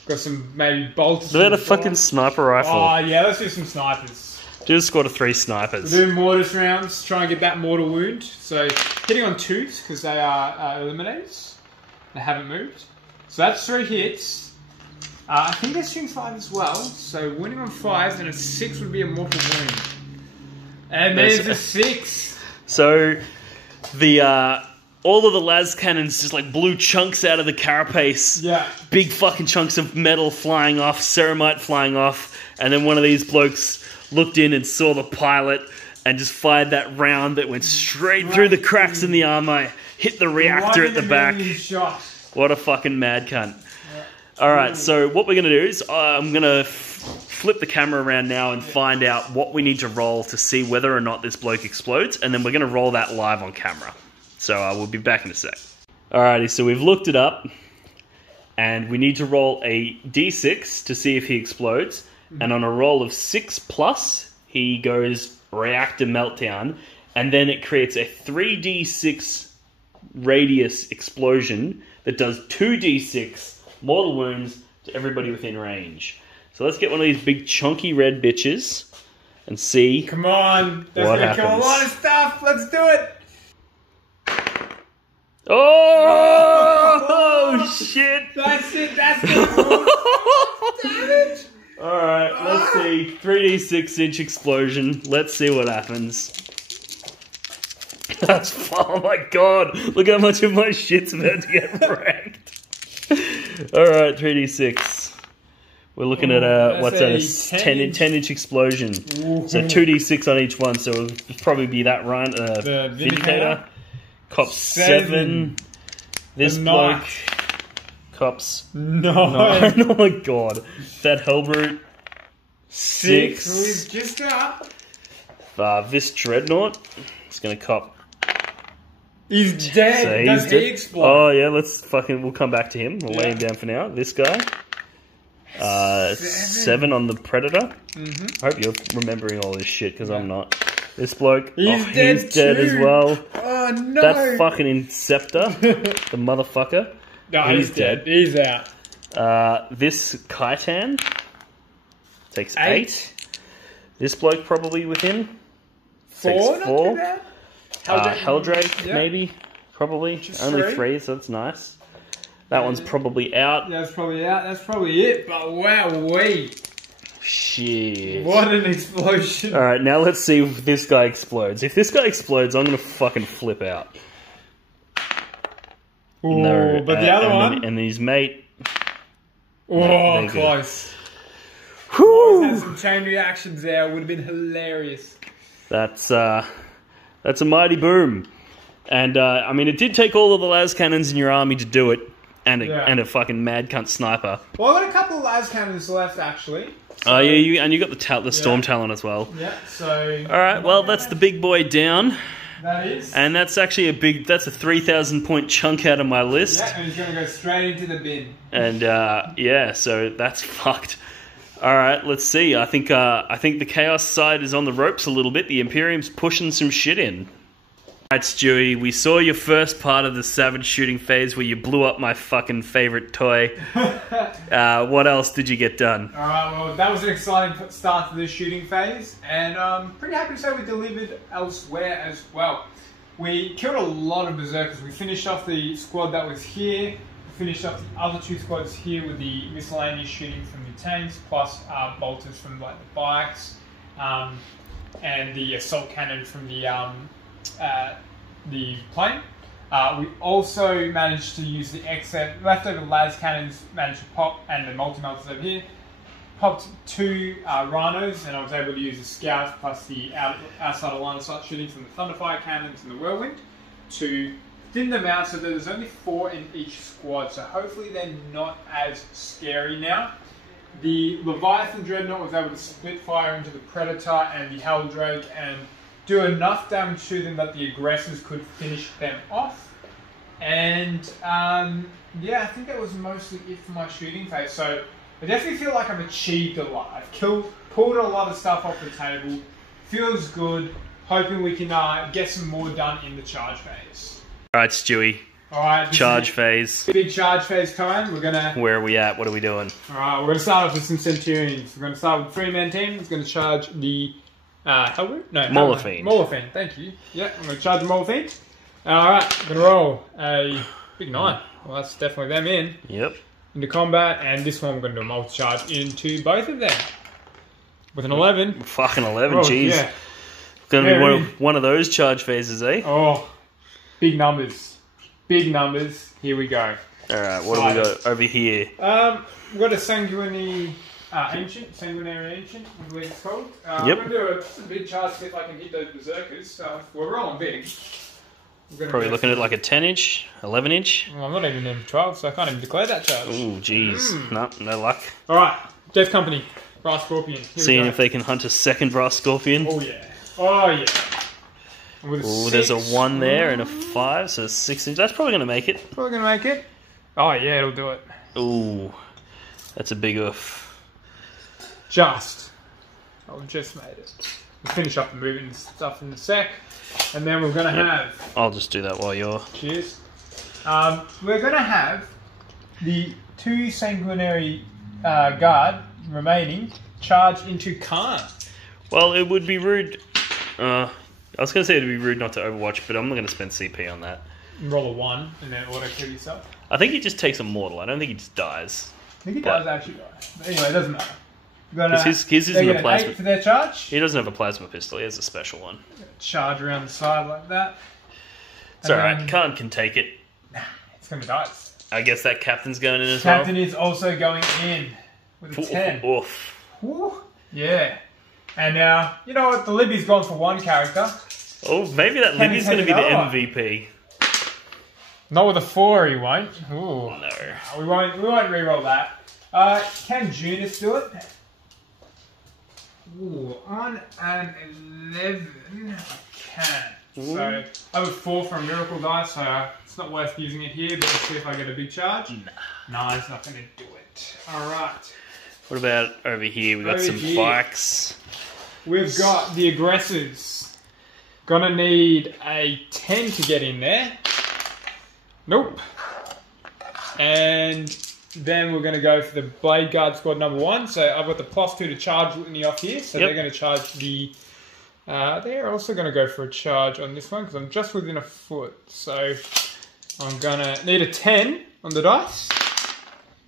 Got some maybe bolts. What about a fucking sniper rifle? Oh yeah, let's do some snipers. Do a squad of 3 snipers. We'll do mortis rounds, try and get that mortal wound. So hitting on 2s, because they are eliminators. They haven't moved. So that's 3 hits. I think they're strength 5 as well. So winning on 5s, and a 6 would be a mortal wound. And there's a 6. So the all of the las cannons just like blew chunks out of the carapace. Yeah. Big fucking chunks of metal flying off, ceramite flying off, and then one of these blokes looked in and saw the pilot and just fired that round that went straight through the cracks in the armor, hit the reactor at the back. What a fucking mad cunt. Alright, so what we're going to do is I'm going to flip the camera around now and find out what we need to roll to see whether or not this bloke explodes, and then we're going to roll that live on camera. So we'll be back in a sec. Alrighty, so we've looked it up, and we need to roll a d6 to see if he explodes, and on a roll of 6+, he goes Reactor Meltdown, and then it creates a 3d6 radius explosion that does 2d6 mortal wounds to everybody within range. So let's get one of these big chunky red bitches. and see. Come on. That's going to kill a lot of stuff. Let's do it. Oh, shit. That's it. That's it. Damage. Alright, let's see. 3D 6-inch explosion. Let's see what happens. That's, oh my god. Look how much of my shit's about to get wrecked. Alright, 3D6. We're looking at what's that? A 10-inch explosion. Ooh. So 2D6 on each one, so it'll probably be that run. The Vindicator. Cop 7. This bloke. Cops 9. Oh my god. That Hellbrute 6. We've just up. This Dreadnought is gonna cop. He's dead. So Does he explode? Oh yeah, we'll come back to him. We'll lay him down for now. This guy. 7 on the Predator. I hope you're remembering all this shit because I'm not. This bloke, he's dead as well. Oh no! That fucking Inceptor, the motherfucker. No, he's dead. He's out. This Khitan takes 8. This bloke probably within 4. Takes 4. Not too bad. Helldrake maybe, probably just only 3, so that's nice. That one's probably out. That's probably out. That's probably it. But wowee. Shit. What an explosion. Alright, now let's see if this guy explodes. If this guy explodes, I'm going to fucking flip out. Ooh, no, but the other one? And his mate. Oh, close. Whew. Had some chain reactions there. Would have been hilarious. That's a mighty boom. And, I mean, it did take all of the las cannons in your army to do it. And a fucking mad cunt sniper. Well, I've got a couple of las cannons left, actually. So, oh, yeah, and you got the Storm Talon as well. Yeah, so... Alright, well, that's the big boy down. That is. And that's actually that's a 3,000 point chunk out of my list. Yeah, and he's going to go straight into the bin. And, yeah, so that's fucked. Alright, let's see. I think the Chaos side is on the ropes a little bit. The Imperium's pushing some shit in. Alright, Stewie, we saw your first part of the savage shooting phase where you blew up my fucking favourite toy. What else did you get done? Alright, well, that was an exciting start to the shooting phase, and I'm pretty happy to say we delivered elsewhere as well. We killed a lot of berserkers. We finished off the squad that was here, we finished off the other 2 squads here with the miscellaneous shooting from the tanks, plus bolters from like the bikes, and the assault cannon from the plane. We also managed to use the leftover las cannons, managed to pop, and the multi-melters over here. Popped 2 rhinos, and I was able to use the scouts plus the outside of line of sight shooting from the Thunderfire cannons and the Whirlwind to thin them out so that there's only 4 in each squad. So hopefully they're not as scary now. The Leviathan Dreadnought was able to split fire into the Predator and the Helldrake and do enough damage to them that the aggressors could finish them off. And yeah, I think that was mostly it for my shooting phase. So I definitely feel like I've achieved a lot. I've pulled a lot of stuff off the table. Feels good. Hoping we can get some more done in the charge phase. Alright, Stewie. Alright, charge phase. Big charge phase time. Where are we at? What are we doing? Alright, we're gonna start off with some Centurions. We're gonna start with a 3-man team. It's gonna charge the Hellroot? No, Maulerfiend. Maulerfiend, thank you. Yeah, I'm going to charge the Maulerfiend. Alright, I'm going to roll a big 9. Well, that's definitely them in. Yep. Into combat, and this one I'm going to do a multi-charge into both of them. With an 11. Fucking 11, jeez. Yeah. Going to be one of those charge phases, eh? Oh, big numbers. Big numbers. Here we go. Alright, what do we got over here? We've got a Sanguinary Ancient, I believe it's called. I'm going to do a big charge to see if I can hit those berserkers. We're rolling big. Probably looking at like a 10-inch, 11-inch. Well, I'm not even in 12, so I can't even declare that charge. Ooh, jeez. No luck. Alright, Death Company, Brass Scorpion. Seeing if they can hunt a second Brass Scorpion. Oh yeah. Oh yeah. Ooh, there's a 1 there and a 5, so 6 inch. That's probably going to make it. Probably going to make it. Oh yeah, it'll do it. Ooh, that's a big oof. I've just made it. We'll finish up the moving and stuff in a sec. And then we're going to have... I'll just do that while you're... Cheers. We're going to have the 2 Sanguinary Guard remaining charge into Kharn. Well, it would be rude. I was going to say it would be rude not to Overwatch, but I'm not going to spend CP on that. Roll a 1 and then auto kill yourself. I think he just takes a mortal. I don't think he just dies. I think he does actually die. But anyway, it doesn't matter. Because his isn't a plasma. 8 for their charge. He doesn't have a plasma pistol. He has a special one. Charge around the side like that. It's alright. Kharn can take it. Nah, it's going to die. I guess that captain's going in as well. Captain is also going in with a 10. Oof. Ooh, yeah. And now, you know what? The Libby's gone for one character. Oh, maybe that Libby's going to be the MVP. Not with a 4, he won't. Ooh. No. We won't reroll that. Can Junus do it? Ooh, on an 11, I can. Ooh. So, I have a 4 from Miracle Dice, so it's not worth using it here, but let's see if I get a big charge. Nah, it's not going to do it. Alright. What about over here? We got some bikes. We've got the aggressors. Gonna need a 10 to get in there. Nope. And then we're gonna go for the Blade Guard squad number 1. So I've got the +2 to charge Whitney off here. So they're gonna charge the... they're also gonna go for a charge on this one because I'm just within a foot. So I'm gonna need a 10 on the dice.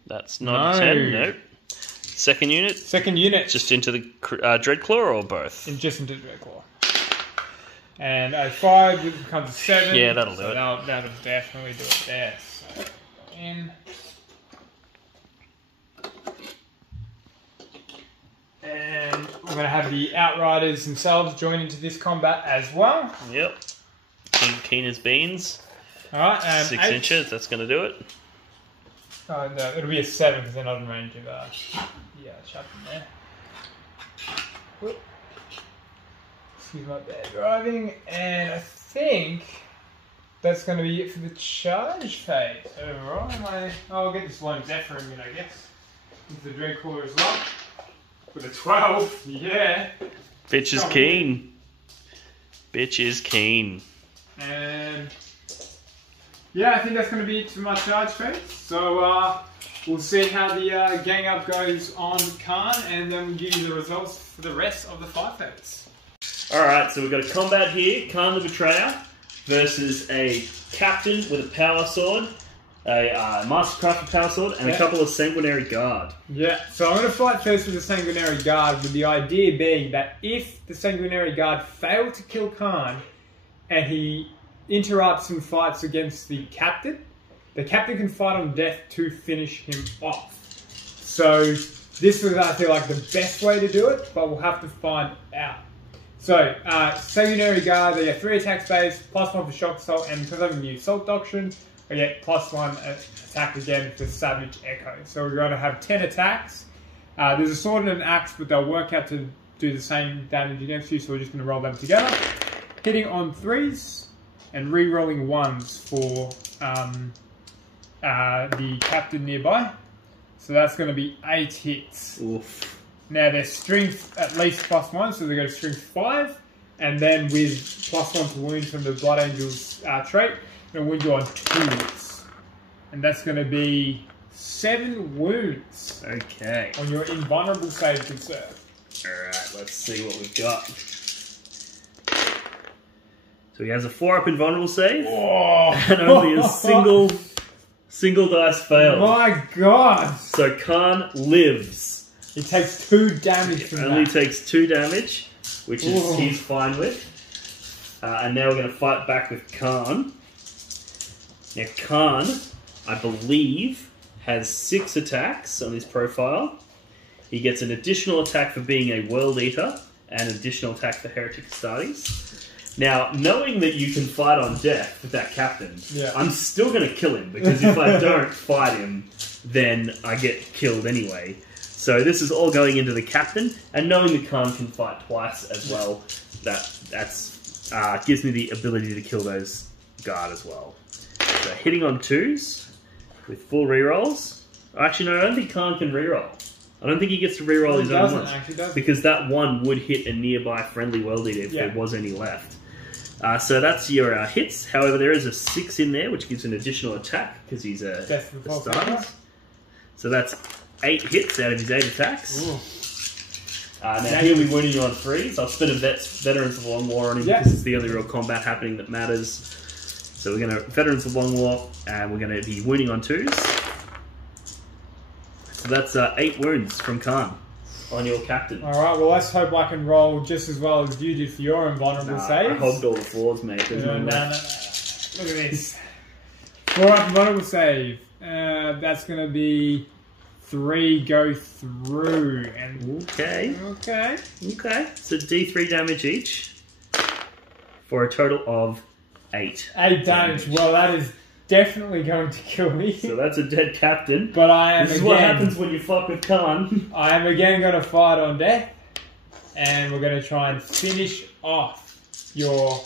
That's not a 10, nope. Second unit? Second unit. Just into the Dreadclaw or both? Just into the Dreadclaw. And a 5 becomes a 7. Yeah, that'll do it. That'll definitely do it there. So, in. And we're going to have the Outriders themselves join into this combat as well. Yep. Keen as beans. Alright, and 6 8. inches, that's going to do it. Oh, no, it'll be a 7 because they're not in range of Chapter there. Whoop. Excuse my bad driving, and I think that's going to be it for the charge phase. Alright, I'll get this Lone Zephyr in a minute, I guess. Into the Dreadclaw as well. With a 12, yeah. Bitch is keen. Bitch is keen. And yeah, I think that's going to be it for my charge phase. So we'll see how the gang up goes on Kharn, and then we'll give you the results for the rest of the fight phase. Alright, so we've got a combat here. Kharn the Betrayer versus a captain with a power sword, a Mastercrafted power sword, and a couple of Sanguinary Guard. Yeah, so I'm going to fight first with the Sanguinary Guard, with the idea being that if the Sanguinary Guard fail to kill Kharn, and he interrupts and fights against the captain can fight on death to finish him off. So this is, I feel like, the best way to do it, but we'll have to find out. So, Sanguinary Guard, they get 3 attack space, +1 for Shock Assault, and because I'm new Assault Doctrine, I get +1 attack again for Savage Echo. So we're going to have 10 attacks. There's a sword and an axe, but they'll work out to do the same damage against you, so we're just going to roll them together. Hitting on 3s and re-rolling 1s for the captain nearby. So that's going to be 8 hits. Oof. Now their strength at least +1, so they go to strength 5, and then with +1 to wound from the Blood Angel's trait, it'll wound you on 2s. And that's going to be 7 wounds. Okay. On your invulnerable save, good sir. Alright, let's see what we've got. So he has a 4-up invulnerable save, and only a single dice failed. My god! So Kharn lives. He takes 2 damage from that. Only takes 2 damage, which is he's fine with. And now we're going to fight back with Kharn. Now Kharn, I believe, has 6 attacks on his profile. He gets an additional attack for being a World Eater, and an additional attack for Heretic Astartes. Now, knowing that you can fight on death with that captain, I'm still going to kill him, because if I don't fight him, then I get killed anyway. So this is all going into the captain, and knowing the Kharn can fight twice as well, that's gives me the ability to kill those guard as well. So hitting on 2s with full rerolls. Actually, no, I don't think Kharn can reroll. I don't think he gets to reroll his own ones, because that one would hit a nearby friendly World Eater if there was any left. So that's your hits. However, there is a 6 in there, which gives an additional attack because he's a Astartes. So that's 8 hits out of his 8 attacks. Now he'll be winning you on 3s. I'll spin a Veterans of Long War on him because it's the only real combat happening that matters. So we're going to Veterans of Long War, and we're going to be winning on 2s. So that's 8 wounds from Kharn on your captain. Alright, well let's hope I can roll just as well as you did for your invulnerable saves. I hogged all the 4s, mate. There's no way. Look at this. 4 up invulnerable save. That's going to be 3 go through. And Okay. Okay. So D3 damage each for a total of 8. 8 damage. Well, that is definitely going to kill me. So that's a dead captain. But I am This is what happens when you fuck with Kharn. I am again going to fight on death. And we're going to try and finish off your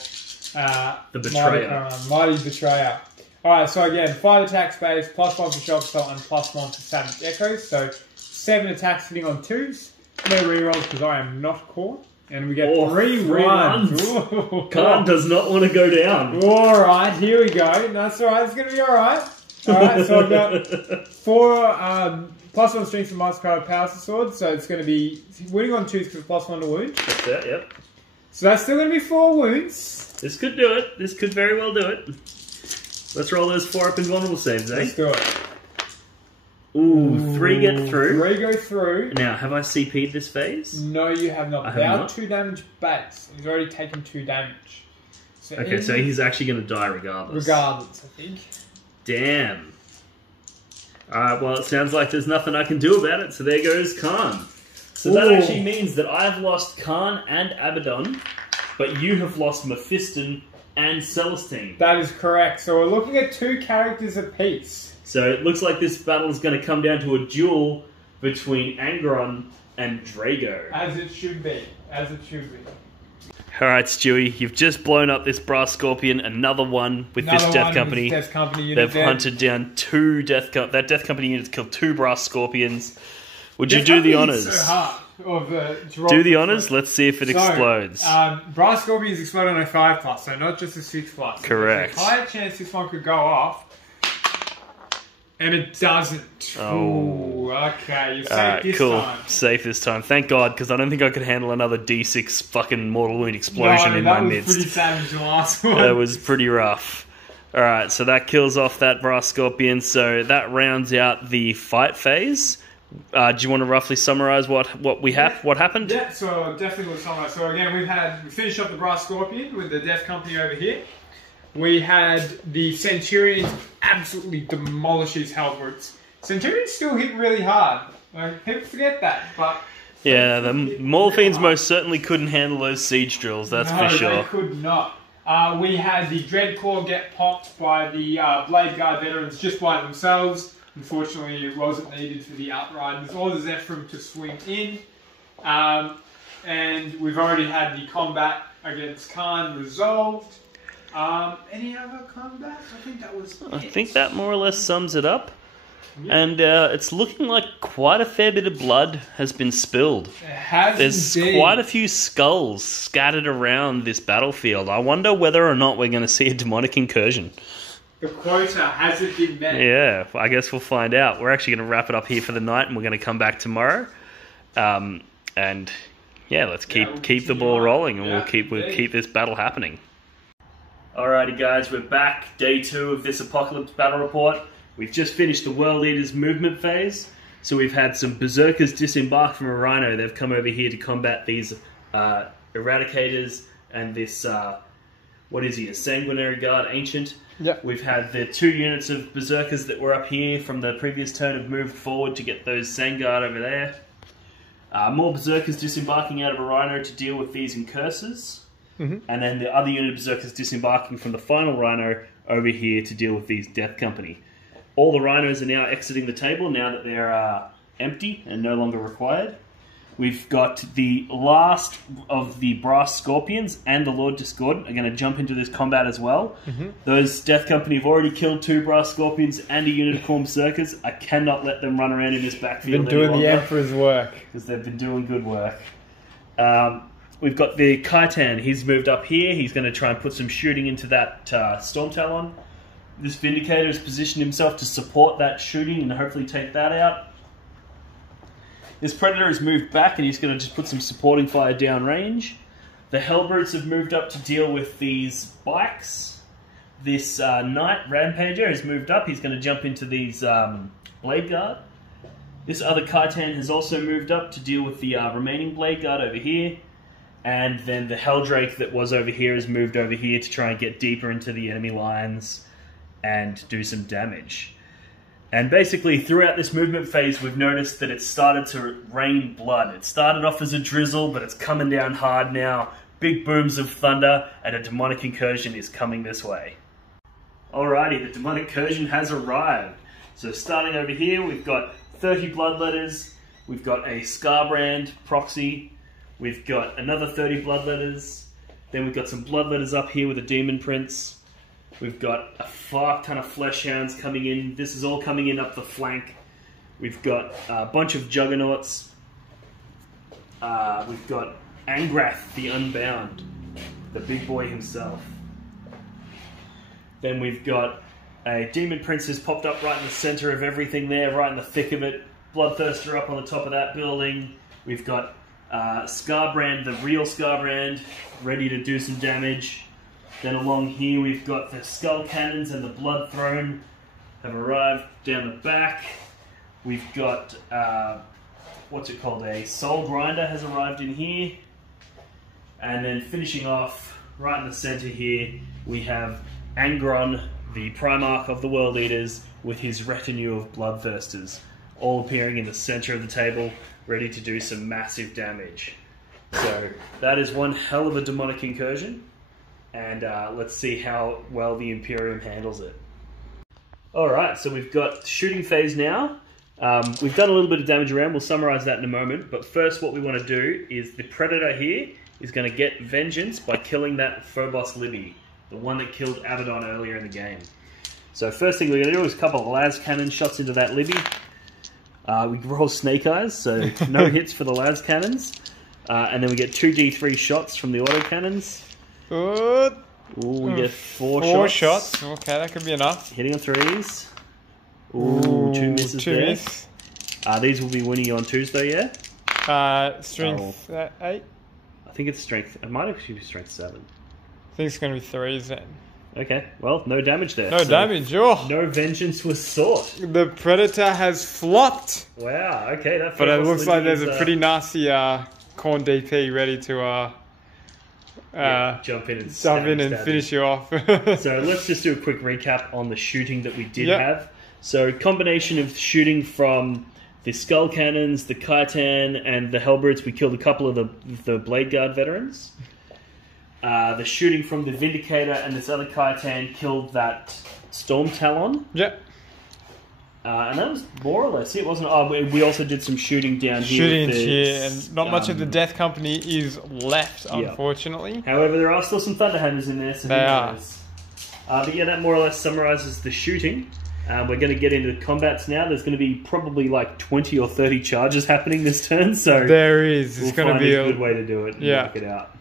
the Betrayer. Mighty Betrayer. Alright, so again, 5 attack space, +1 for shock assault, and +1 for savage echoes. So 7 attacks sitting on 2s. No rerolls because I am not Khorne. And we get 3 ones. Kharn does not want to go down. Alright, here we go. That's alright, it's going to be alright. Alright, so I've got 4 +1 strength and -card power sword. So it's going to be winning on 2s because +1 to wound. That's it, yep. So that's still going to be 4 wounds. This could do it. This could very well do it. Let's roll those 4 up invulnerable saves, eh? Let's do it. Ooh, 3 get through. 3 go through. Now, have I CP'd this phase? No, you have not. I have Without not. 2 damage base. He's already taken 2 damage. So Okay, so he's actually going to die regardless. Regardless, I think. Damn. Alright, well, it sounds like there's nothing I can do about it, so there goes Kharn. So that actually means that I've lost Kharn and Abaddon, but you have lost Mephiston and Celastine. That is correct. So we're looking at 2 characters apiece. So it looks like this battle is going to come down to a duel between Angron and Draigo. As it should be. As it should be. Alright, Stewie, you've just blown up this Brass Scorpion, another one with this Death Company. They've hunted down 2 that Death Company units, killed 2 Brass Scorpions. Would you do the honours? So hard Do the honours? Let's see if it explodes. Brass Scorpions explode on a 5+, so not just a 6+. Correct. There's a higher chance this one could go off. And it doesn't. Oh. Ooh, okay, you're safe this time. Safe this time. Thank God, because I don't think I could handle another D6 fucking mortal wound explosion in my midst. That was pretty savage, the last one. That was pretty rough. Alright, so that kills off that Brass Scorpion, so that rounds out the fight phase. Do you want to roughly summarise what happened? Yeah, so definitely we'll summarise. So again, we finished off the Brass Scorpion with the Death Company over here. We had the Centurions absolutely demolish his halberds. Centurions still hit really hard. Like, people forget that, but... Yeah, the Maul-Fiends most certainly couldn't handle those siege drills, that's for sure. No, they could not. We had the Dreadclaw get popped by the Blade Guard veterans just by themselves. Unfortunately, it wasn't needed for the Outriders or the Zephyr to swing in. And we've already had the combat against Kharn resolved. Any other combat? I think that was it. I think that more or less sums it up. Yeah. And it's looking like quite a fair bit of blood has been spilled. There's quite a few skulls scattered around this battlefield. I wonder whether or not we're going to see a demonic incursion. The quota hasn't been met. Yeah, I guess we'll find out. We're actually going to wrap it up here for the night, and we're going to come back tomorrow. And yeah, let's keep the ball rolling, and we'll keep this battle happening. Alrighty, guys, we're back. Day 2 of this Apocalypse battle report. We've just finished the World Leaders movement phase, so we've had some Berserkers disembark from a Rhino. They've come over here to combat these Eradicators and this, what is he, a Sanguinary Guard Ancient. Yep. We've had the 2 units of Berserkers that were up here from the previous turn have moved forward to get those Sangard over there. More Berserkers disembarking out of a Rhino to deal with these Incursors. And then the other unit of Berserkers disembarking from the final Rhino over here to deal with these Death Company. All the Rhinos are now exiting the table now that they're empty and no longer required. We've got the last of the Brass Scorpions and the Lord Discordant are going to jump into this combat as well. Those Death Company have already killed 2 Brass Scorpions and a unit of Khorne Berserkers. I cannot let them run around in this backfield Been doing the Emperor's work. because they've been doing good work. We've got the Khitan. He's moved up here. He's going to try and put some shooting into that Storm Talon. This Vindicator has positioned himself to support that shooting and hopefully take that out. This Predator has moved back and he's going to just put some supporting fire downrange. The Hellbrutes have moved up to deal with these bikes. This Knight Rampager has moved up. He's going to jump into these Blade Guard. This other Khitan has also moved up to deal with the remaining Blade Guard over here. And then the Helldrake that was over here has moved over here to try and get deeper into the enemy lines and do some damage. And basically, throughout this movement phase, we've noticed that it's started to rain blood. It started off as a drizzle, but it's coming down hard now. Big booms of thunder, and a Demonic Incursion is coming this way. Alrighty, the Demonic Incursion has arrived. So starting over here, we've got 30 Bloodletters, we've got a Scarbrand proxy, we've got another 30 Bloodletters, then we've got some Bloodletters up here with a Demon Prince, we've got a fuck ton of Fleshhounds coming in. This is all coming in up the flank. We've got a bunch of Juggernauts, we've got Ang'rath the Unbound, the big boy himself. Then we've got a Demon Prince has popped up right in the center of everything there, right in the thick of it. Bloodthirster up on the top of that building. We've got Scarbrand, the real Scarbrand, ready to do some damage. Then along here we've got the Skull Cannons and the Blood Throne have arrived down the back. We've got, what's it called, a Soul Grinder has arrived in here. And then finishing off right in the center here, we have Angron, the Primarch of the World Eaters, with his retinue of Bloodthirsters, all appearing in the center of the table, ready to do some massive damage. So that is one hell of a Demonic Incursion, and let's see how well the Imperium handles it. Alright, so we've got shooting phase now. We've done a little bit of damage around, we'll summarize that in a moment, but first what we want to do is the Predator here is going to get vengeance by killing that Phobos Libby, the one that killed Abaddon earlier in the game. So first thing we're going to do is a couple of las cannon shots into that Libby. We roll Snake Eyes, so no hits for the las cannons. And then we get 2d3 shots from the auto cannons. Good. Ooh, we get four shots. Okay, that could be enough. Hitting on 3s. Ooh, 2 misses there. Miss. These will be winning on Tuesday, yeah? Strength 8. I think it's strength. It might actually be strength 7. I think it's going to be 3s then. Okay, well, no damage there. No damage, oh. No vengeance was sought. The Predator has flopped. Wow, okay. That but it looks like there's a pretty nasty Khorne DP ready to jump in and finish you off. So let's just do a quick recap on the shooting that we did have. So combination of shooting from the Skull Cannons, the Khitan, and the Hellbrutes. We killed a couple of the Blade Guard veterans. The shooting from the Vindicator and this other Khitan killed that Storm Talon. Yep. And that was more or less it, wasn't it? Oh, we also did some shooting down here. Shooting here, and not much of the Death Company is left, unfortunately. However, there are still some Thunderhammers in there, so they are. But yeah, that more or less summarizes the shooting. We're going to get into the combats now. There's going to be probably like 20 or 30 charges happening this turn, so there is. It's going to be a good way to do it and work it out.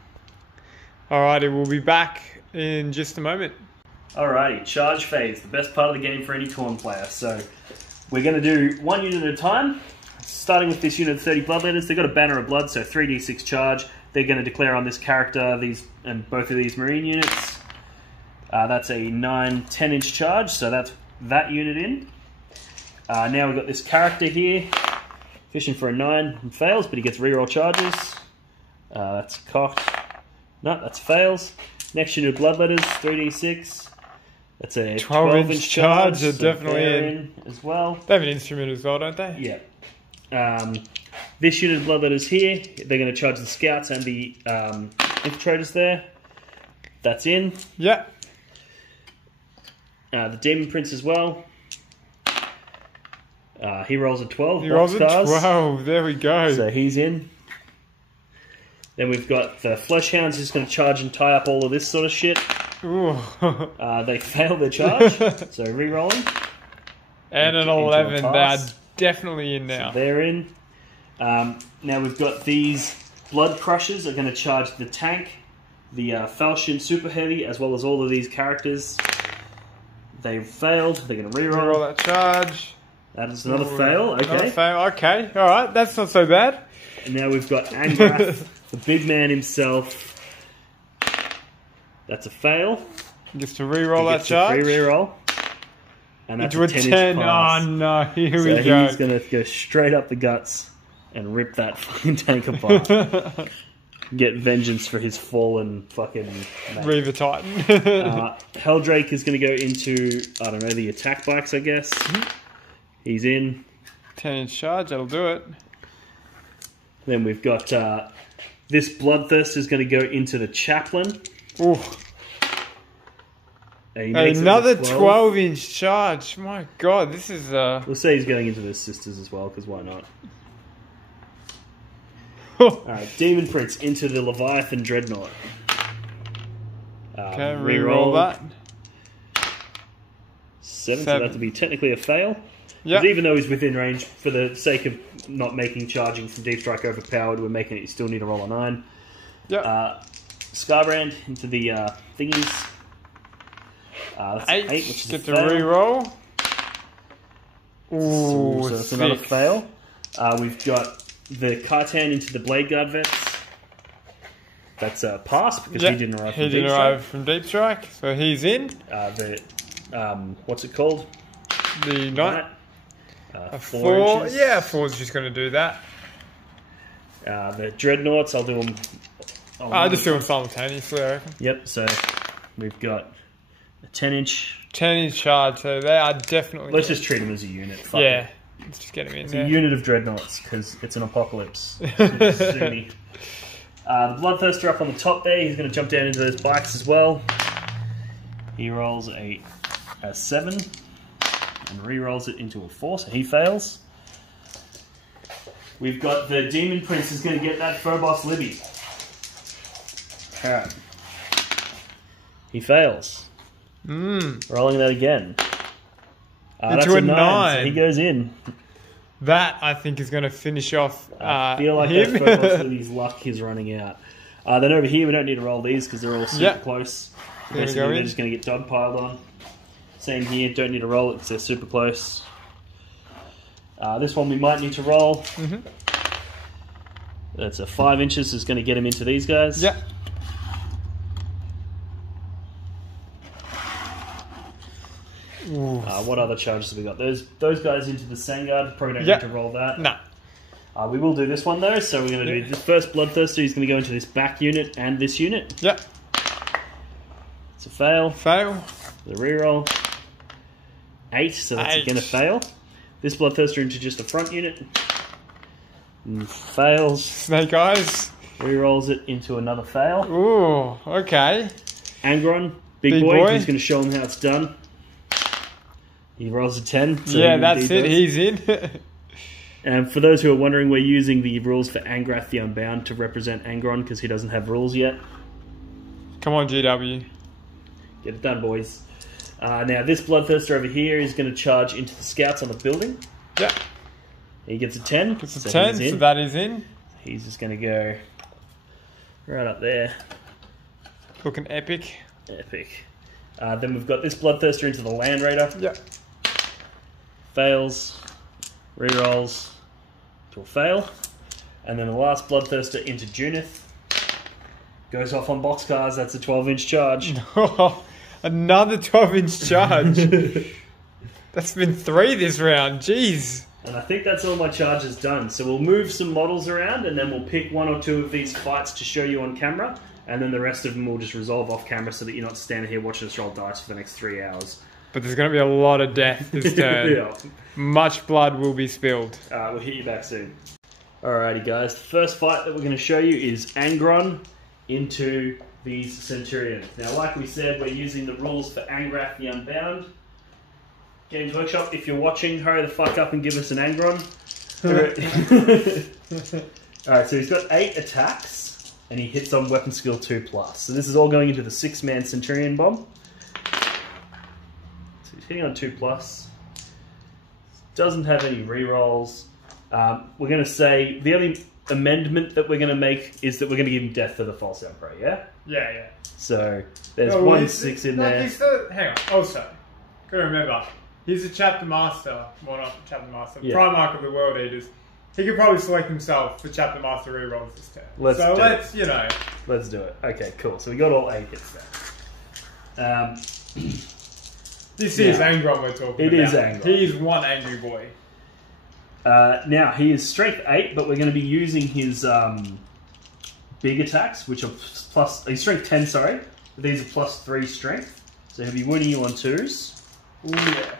Alrighty, we'll be back in just a moment. Alrighty, charge phase, the best part of the game for any Khorne player. So we're going to do one unit at a time. Starting with this unit of 30 Bloodletters, they've got a Banner of Blood, so 3d6 charge. They're going to declare on this character and both of these Marine units. That's a 9-10-inch charge, so that's that unit in. Now we've got this character here, fishing for a 9 and fails, but he gets reroll charges. That's cocked. No, that's fails. Next unit of Bloodletters, 3d6. That's a 12-inch charge. They're definitely in as well. They have an instrument as well, don't they? Yeah. This unit of Bloodletters here, they're going to charge the Scouts and the Infiltrators there. That's in. Yeah. The Demon Prince as well. He rolls a 12. He rolls a 12. There we go. So he's in. Then we've got the Fleshhounds just going to charge and tie up all of this sort of shit. Ooh. They fail their charge, so re-rolling. And an 11. They're definitely in now. So they're in. Now we've got these Blood Crushers are going to charge the tank, the Falchion Super Heavy, as well as all of these characters. They've failed. They're going to re-roll. Re-roll that charge. That is another fail. Okay. Another fail. Okay. All right. That's not so bad. And now we've got Ang'rath, the big man himself. That's a fail. He gets to re-roll that Free charge. re-roll. And that's Into a 10-inch 10. pass. Oh no! Here So we go. he's going to go straight up the guts and rip that fucking tank apart. Get vengeance for his fallen fucking mate. Reaver Titan. Helldrake is going to go into, I don't know, the attack bikes, I guess. He's in. 10-inch charge. That'll do it. Then we've got this Bloodthirst is going to go into the Chaplain. Ooh. And he makes it Another with 12-inch charge. My God, this is... We'll say he's going into the Sisters as well, because why not? Alright, Demon Prince into the Leviathan Dreadnought. Okay, re-roll that. 7, so that would be technically a fail. Yeah. Even though he's within range, for the sake of not making charging from Deep Strike overpowered, we're making it you still need to roll a 9. Yeah. Scarbrand into the thingies. That's 8, which is get a the fail. re-roll. Ooh, So that's another thick. fail. We've got the Kartan into the Blade Guard vets. That's a pass because he didn't arrive from He Deep didn't Strike. arrive from Deep Strike, so he's in. What's it called? The Knight. Knight. 4. inches. Yeah, 4's just going to do that. The Dreadnoughts, I'll do them. I just do them simultaneously, I reckon. Yep, so we've got a 10-inch. 10-inch charge, so they are definitely... Let's just treat them as a unit. Fuck Yeah. it. Let's just get him in It's there. a unit of Dreadnoughts, because it's an apocalypse. The Bloodthirster up on the top there, he's going to jump down into those bikes as well. He rolls a 7 and re-rolls it into a 4, so he fails. We've got the Demon Prince is going to get that Phobos Libby. Alright. He fails. Rolling that again. That's Into a 9, 9. so he goes in. That, I think, is going to finish off I feel like him. that Phobos Libby's luck is running out. Then over here, we don't need to roll these because they're all super close. So There we basically, go they're in. just going to get dogpiled on. Same here, don't need to roll it because they're super close. This one we might need to roll. That's a 5 inches, is going to get him into these guys. Yeah. What other charges have we got? Those guys into the Sangard, probably don't Yeah. need to roll that. No. We will do this one though, so we're going to do the first Bloodthirster, he's going to go into this back unit and this unit. Yeah. It's a fail. Fail. The reroll. 8, so that's 8. again a fail. This Bloodthirster into just the front unit. And fails. Snake Eyes. Rerolls it into another fail. Ooh, okay. Angron, big boy, he's going to show him how it's done. He rolls a 10. So Yeah, he that's it. does. He's in. And for those who are wondering, we're using the rules for Ang'rath the Unbound to represent Angron because he doesn't have rules yet. Come on, GW. Get it done, boys. Now, this Bloodthirster over here is going to charge into the scouts on the building. Yeah. He gets a 10. It's a so 10, he's in. so that is in. He's just going to go right up there. Looking epic. Epic. Then we've got this Bloodthirster into the Land Raider. Yeah. Fails. Rerolls to a fail. And then the last Bloodthirster into Junith. Goes off on boxcars. That's a 12-inch charge. Another 12-inch charge. That's been 3 this round. Jeez. And I think that's all my charges done. So we'll move some models around and then we'll pick 1 or 2 of these fights to show you on camera. And then the rest of them will just resolve off camera so that you're not standing here watching us roll dice for the next 3 hours. But there's going to be a lot of death this turn. Yeah. Much blood will be spilled. We'll hit you back soon. Alrighty guys, the first fight that we're going to show you is Angron into these Centurions. Now like we said, we're using the rules for Ang'rath the Unbound. Games Workshop, if you're watching, hurry the fuck up and give us an Angron. Alright, so he's got 8 attacks and he hits on weapon skill 2+. So this is all going into the 6-man Centurion bomb. So he's hitting on 2+. Doesn't have any rerolls. We're going to say the only amendment that we're going to make is that we're going to give him death for the Falchion Prey, yeah? Yeah, yeah. So there's Oh, 1 6 in there. Hang on. Also, gotta remember, He's a chapter master. Well, not chapter master. Yeah. Primarch of the World Eaters. He could probably select himself for chapter master rerolls this turn. Let's do it. Okay, cool. So we got all 8 hits there. This is Angron we're talking about. It is Angron. He is one angry boy. Now, he is strength 8, but we're going to be using his big attacks, which are plus... He's strength 10, sorry. But these are plus 3 strength. So he'll be wounding you on 2s. Ooh, yeah.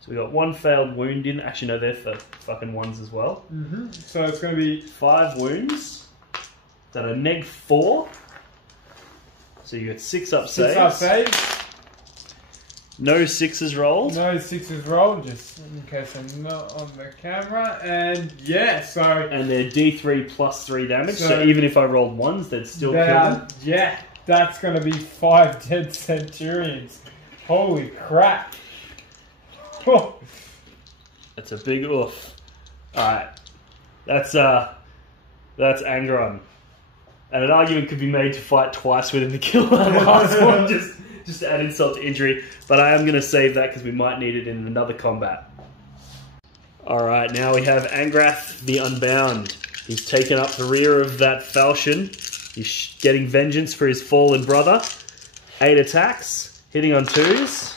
So we got 1 failed wound in. Actually, no, they're for fucking 1s as well. So it's going to be 5 wounds that are neg 4. So you get 6 up saves. 6 up saves. No 6s rolled. No 6s rolled, just in case I'm not on the camera. And yeah, so... And they're D3 plus 3 damage. So even if I rolled 1s, they'd still kill them. Yeah, that's going to be 5 dead Centurions. Holy crap. Oh. That's a big oof. Alright. That's Angron. And an argument could be made to fight twice with him to kill that last one, just to add insult to injury. But I am going to save that because we might need it in another combat. Alright, now we have Ang'rath the Unbound. He's taken up the rear of that Falchion. He's getting vengeance for his fallen brother. 8 attacks, hitting on 2s.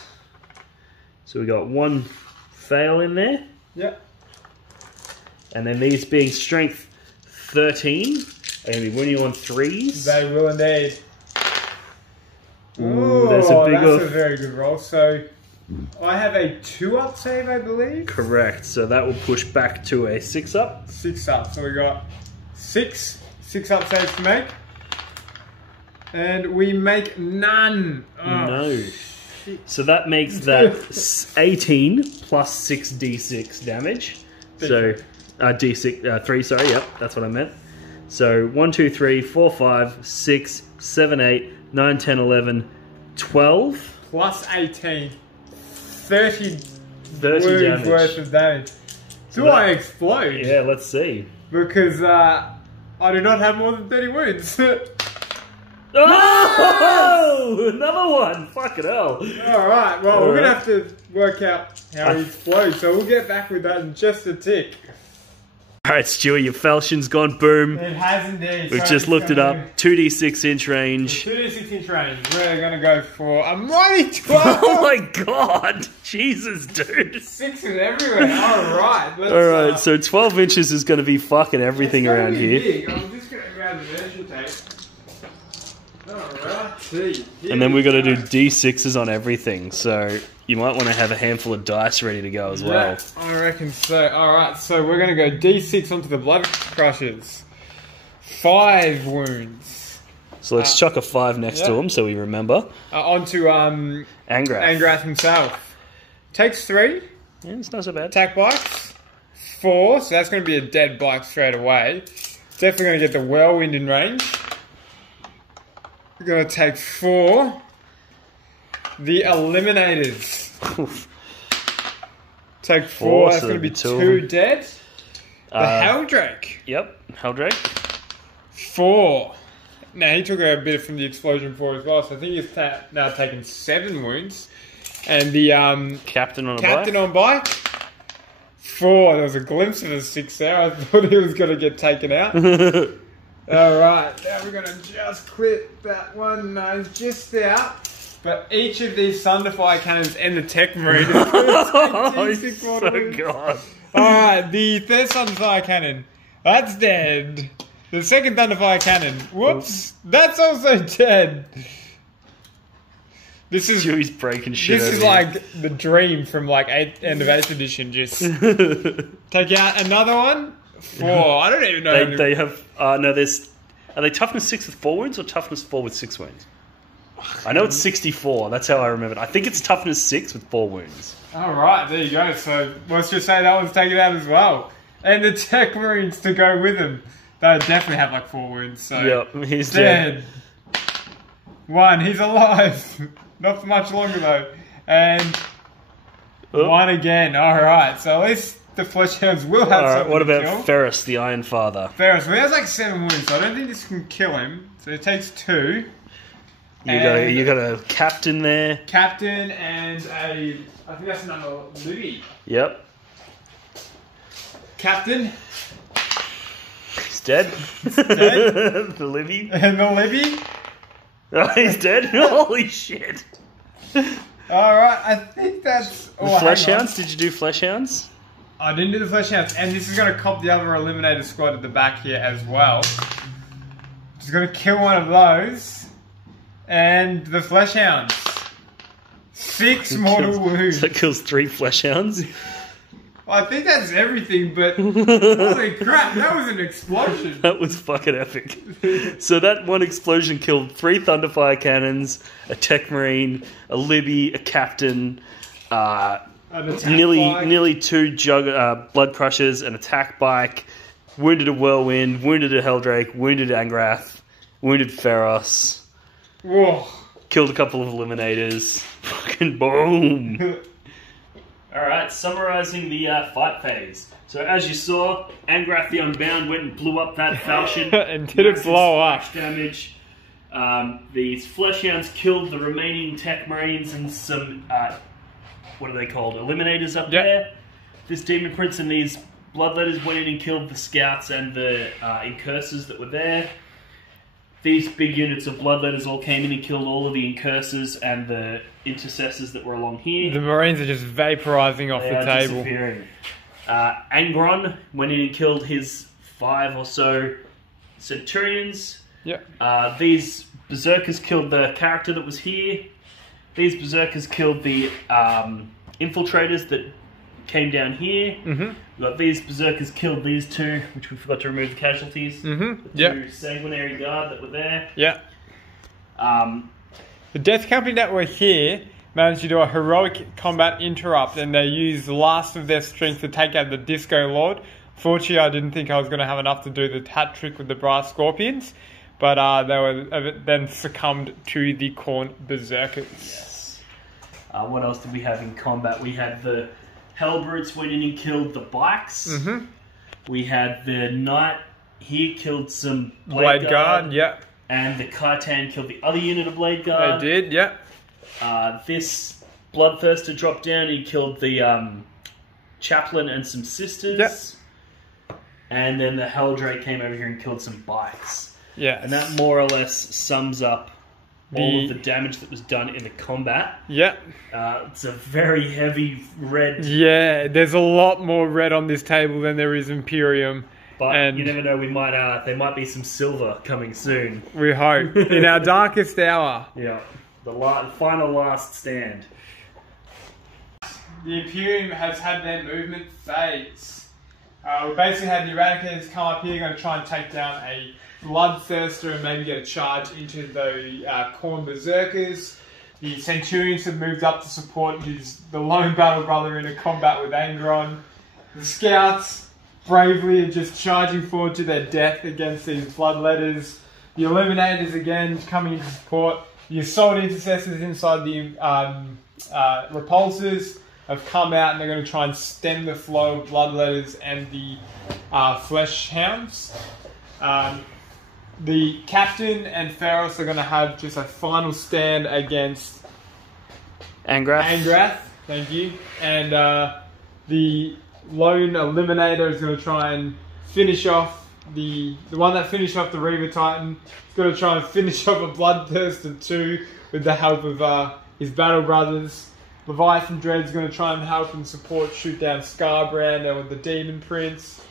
So we got 1 fail in there. Yep. And then these being strength 13, are going to be winning on 3s. They will indeed. Ooh, that's a very good roll. So I have a 2-up save, I believe. Correct. So that will push back to a 6-up. 6-up. So we got 6 6-up saves to make. And we make none. Oh, no. Shit. So that makes that 18 plus 6 d6 damage. So d6 3. Sorry. Yep, that's what I meant. So 1, 2, 3, 4, 5, 6, 7, 8, 9, 10, 11, 12. Plus 18. 30 wounds damage. Worth of damage. Do I explode? Yeah, let's see. Because I do not have more than 30 wounds. Oh! Another one! Fucking hell. Alright, well, we're going to have to work out how he explodes. So we'll get back with that in just a tick. Alright, Stewie, your Falchion's gone boom. It has indeed. We've just looked it up. 2d6 inch range. 2d6 inch range. We're going to go for a mighty 12. Oh my god! Jesus, dude. 6 is everywhere. Alright. Alright, so 12 inches is going to be fucking everything around here. Big. I'm just going to grab the measure tape. Alright. And then we've got to do d6s on everything. So you might want to have a handful of dice ready to go as well. I reckon so. Alright, so we're going to go d6 onto the blood crushers. 5 wounds. So let's chuck a 5 next to him so we remember. Onto Ang'rath. Ang'rath himself. Takes 3. Yeah, it's not so bad. Attack bites. 4, so that's going to be a dead bite straight away. Definitely going to get the whirlwind in range. We're going to take 4. The Eliminators. Take 4, that's going to be 2 dead. The Helldrake. Yep, Helldrake. 4. Now, he took a bit from the explosion 4 as well, so I think he's now taken 7 wounds. And the Captain on bike. 4. There was a glimpse of a 6 there. I thought he was going to get taken out. Alright, now we're going to just clip that one nose just out. But each of these Thunderfire Cannons and the Tech Marine is so god. Alright, the first Thunderfire Cannon, that's dead. The second Thunderfire Cannon, whoops, that's also dead. This is Chewie's breaking shit. This is like the dream from like end of 8th edition. Just take out another one. 4. I don't even know. They have no. There's are they toughness 6 with 4 wounds or toughness 4 with 6 wounds? I know it's 64. That's how I remember it. I think it's toughness 6 with 4 wounds. All right, there you go. So let's just say that one's taken out as well, and the Tech Marines to go with them. They definitely have like 4 wounds. So yep, he's dead. 1. He's alive. Not for much longer though. And 1 again. All right. So at least the Fleshhounds will have something. What to about kill. Ferris, the Iron Father? Ferris, well, he has like 7 wounds, so I don't think this can kill him. So it takes 2. You got a captain there. Captain and a I think that's another Libby. Yep. Captain. He's dead. Dead. The Libby. And the Libby. Oh, he's dead? Holy shit. Alright, I think that's... The Flesh Hounds? Did you do Flesh Hounds? I didn't do the Flesh Hounds, and this is going to cop the other Eliminator squad at the back here as well. Just going to kill one of those. And the Flesh Hounds. 6 mortal wounds. That kills 3 Flesh Hounds? I think that's everything, but holy crap, that was an explosion. That was fucking epic. So that one explosion killed 3 Thunderfire Cannons, a Tech Marine, a Libby, a Captain, nearly 2 Blood Crushers, an Attack Bike, wounded a Whirlwind, wounded a Helldrake, wounded Ang'rath, wounded Pharos. Whoa. Killed a couple of Eliminators. Fucking boom. Alright, summarising the fight phase. So as you saw, Ang'rath the Unbound went and blew up that Falchion. And did it blow up? Damage. These Flesh Hounds killed the remaining Tech Marines and some, what are they called? Eliminators up there. This Demon Prince and these Bloodletters went in and killed the Scouts and the Incursors that were there. These big units of Bloodletters all came in and killed all of the Incursors and the Intercessors that were along here. The Marines are just vaporizing off the table. Disappearing. Angron went in and killed his 5 or so Centurions. Yep. These Berserkers killed the character that was here. These Berserkers killed the Infiltrators that came down here. Mm-hmm. We got these Berserkers killed these 2, which we forgot to remove the casualties. Mm-hmm. The 2 Sanguinary Guard that were there. Yeah. The Death Company that were here managed to do a heroic combat interrupt, and they used the last of their strength to take out the Disco Lord. Fortunately, I didn't think I was going to have enough to do the hat trick with the Brass Scorpions, but they were then succumbed to the Khorne Berserkers. Yes. What else did we have in combat? We had the Hellbrutes went in and killed the Bikes. Mm-hmm. We had the Knight here killed some Blade Guard, yeah. And the Kaitan killed the other unit of Blade Guard. They did, yeah. This Bloodthirster dropped down. He killed the Chaplain and some Sisters. Yep. And then the Helldrake came over here and killed some Bikes. Yeah. And that more or less sums up all of the damage that was done in the combat. Yeah. It's a very heavy red. Yeah, there's a lot more red on this table than there is Imperium. But and you never know, we might there might be some silver coming soon. We hope. In our darkest hour. Yeah. The final last stand. The Imperium has had their movement phase. We basically had the Eradicators come up here, going to try and take down a Bloodthirster and maybe get a charge into the Khorne Berserkers. The Centurions have moved up to support the lone battle brother in a combat with Angron. The Scouts bravely are just charging forward to their death against these Bloodletters. The Eliminators again coming into support. The Assault Intercessors inside the Repulsors have come out and they're going to try and stem the flow of Bloodletters and the Flesh Hounds. The Captain and Pharos are going to have just a final stand against Ang'rath. Thank you. And the lone Eliminator is going to try and finish off the one that finished off the Reaver Titan. He's going to try and finish off a Bloodthirster too with the help of his battle brothers. Leviathan Dread's going to try and help and support, shoot down Scarbrand and with the Demon Prince.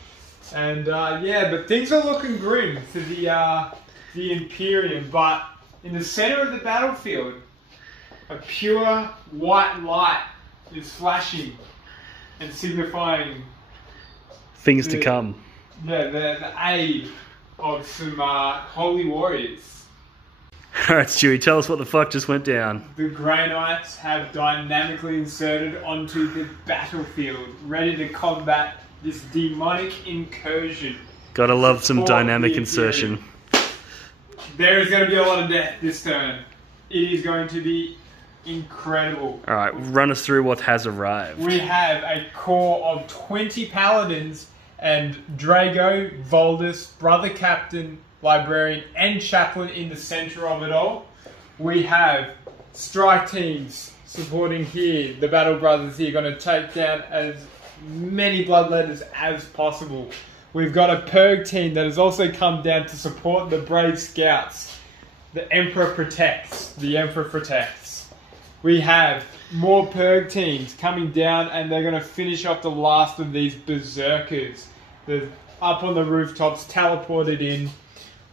And yeah, but things are looking grim for the Imperium. But in the center of the battlefield, a pure white light is flashing and signifying things to come. Yeah, the aid of some holy warriors. Alright, Stewie, tell us what the fuck just went down. The Grey Knights have dynamically inserted onto the battlefield, ready to combat this demonic incursion. Gotta love some dynamic insertion. There is going to be a lot of death this turn. It is going to be incredible. Alright, run us through what has arrived. We have a core of 20 Paladins and Draigo, Voldus, Brother Captain, Librarian and Chaplain in the center of it all. We have strike teams supporting here, the Battle Brothers here, going to take down as many Bloodletters as possible. We've got a Purg team that has also come down to support the Brave Scouts. The Emperor protects. The Emperor protects. We have more Purg teams coming down, and they're going to finish off the last of these Berserkers. They're up on the rooftops, teleported in.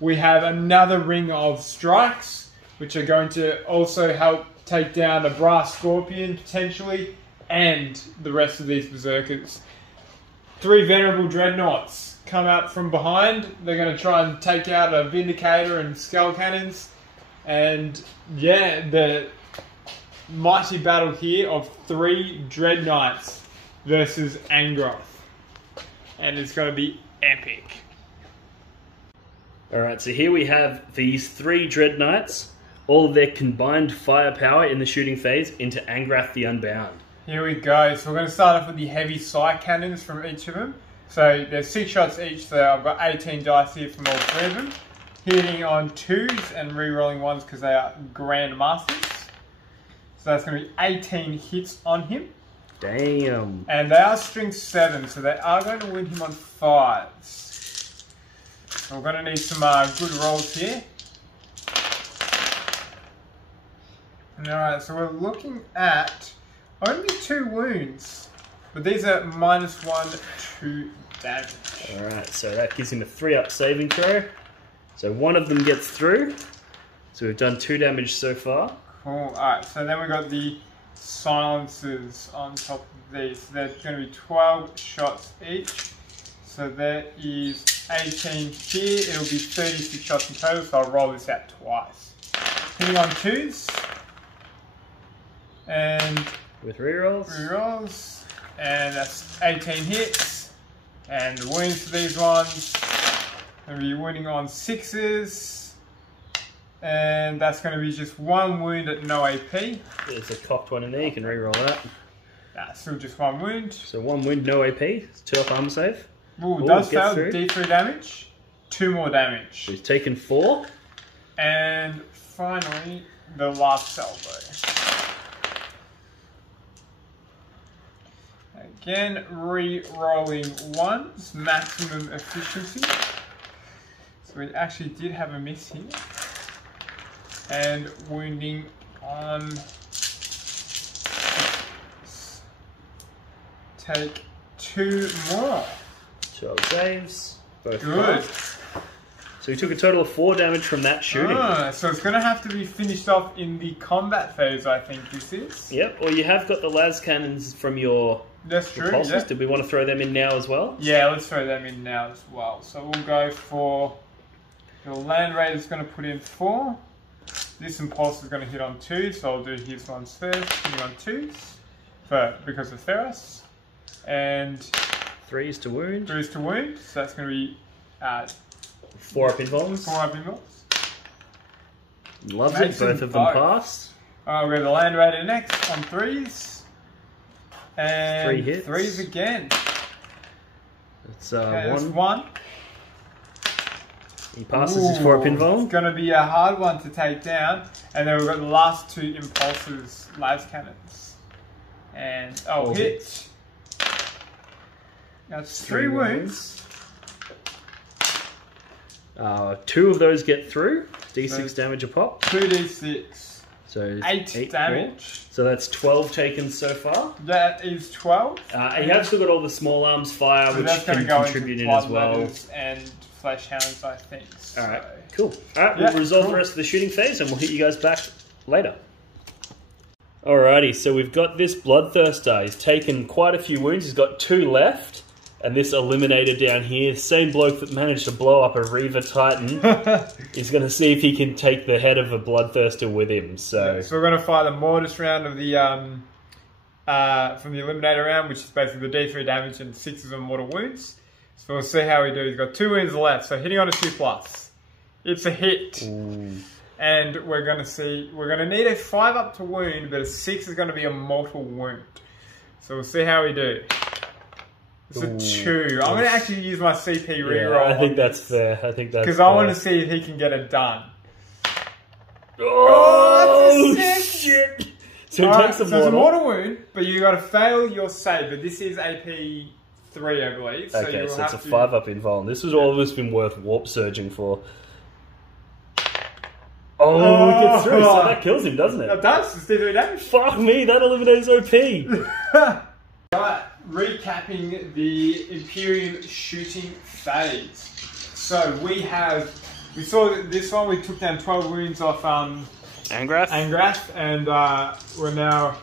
We have another ring of strikes, which are going to also help take down a Brass Scorpion, potentially, and the rest of these Berserkers. 3 Venerable Dreadnoughts come out from behind. They're going to try and take out a Vindicator and Skull Cannons. And yeah, the mighty battle here of 3 Dreadknights versus Ang'rath. And it's going to be epic. Alright, so here we have these 3 Dreadknights, all of their combined firepower in the shooting phase into Ang'rath the Unbound. Here we go. So we're going to start off with the heavy side cannons from each of them. So there's 6 shots each, so I've got 18 dice here from all 3 of them. Hitting on 2s and re-rolling 1s because they are Grand Masters. So that's going to be 18 hits on him. Damn. And they are strength 7, so they are going to win him on 5s. So we're going to need some good rolls here. Alright, so we're looking at only 2 wounds. But these are -1 to damage. Alright, so that gives him a 3-up saving throw. So one of them gets through. So we've done 2 damage so far. Cool. Alright, so then we've got the silencers on top of these. There's going to be 12 shots each. So there is 18 here. It'll be 36 shots in total, so I'll roll this out twice. Hitting on 2s. And with rerolls. Rerolls. And that's 18 hits. And the wounds for these ones. Going to be winning on 6s. And that's going to be just 1 wound at no AP. There's a cocked one in there, you can reroll that. Nah, still just 1 wound. So 1 wound, no AP. It's 2-up armor save. Ooh, does fail, D3 damage. 2 more damage. So he's taken 4. And finally, the last salvo. Again, re-rolling 1s, maximum efficiency. So we actually did have a miss here. And wounding on... Take 2 more. 12 saves. Both good. So he took a total of 4 damage from that shooting. So it's going to have to be finished off in the combat phase, I think this is. Yep, or you have got the las cannons from your... That's true, repulsors. yeah. Did we want to throw them in now as well? Yeah, let's throw them in now as well. So we'll go for... Your Land Raider's going to put in 4. This Impulse is going to hit on 2, so I'll do his ones first. Hitting on 2s because of Theros. And 3s to wound. 3s to wound, so that's going to be 4-up involves. 4-up involves. Loves it, both of them pass. Alright, we'll go to the Land Raider next on 3s. And 3 hits. 3s again. That's Okay, 1. that's 1. He passes his 4-up involve. It's going to be a hard one to take down. And then we've got the last 2 Impulses, las cannons. And, hit. That's 3 wounds. 2 of those get through. D6 damage a pop. 2d6. So 8 damage. More. So that's 12 taken so far. That is 12. And you have still got all the small arms fire, so which can contribute in as well. And Flesh Hounds, I think. So. Alright, cool. Alright, we'll resolve the rest of the shooting phase and we'll hit you guys back later. Alrighty, so we've got this Bloodthirster. He's taken quite a few wounds. He's got 2 left. And this Eliminator down here, same bloke that managed to blow up a Reaver Titan, is going to see if he can take the head of a Bloodthirster with him. So we're going to fire the Mortis round of the from the Eliminator round, which is basically the D3 damage and 6 of mortal wounds. So we'll see how we do. He's got 2 wounds left, so hitting on a 2+. It's a hit. Ooh. And we're going to need a 5-up to wound, but a 6 is going to be a mortal wound. So we'll see how we do. It's a 2. I'm going to actually use my CP reroll. I think that's fair. I think that's because I want to see if he can get it done. Oh, shit! So it takes the so it's a mortal wound, but you got to fail your save. But this is AP 3, I believe. So Okay, so it's a 5-up invuln. This was almost been worth warp surging for. Oh, it gets through, so that kills him, doesn't it? That does, it's D3 damage. Fuck me, that eliminates OP. Right, recapping the Imperium shooting phase. So we saw this one, we took down 12 wounds off Ang'rath, and we're now,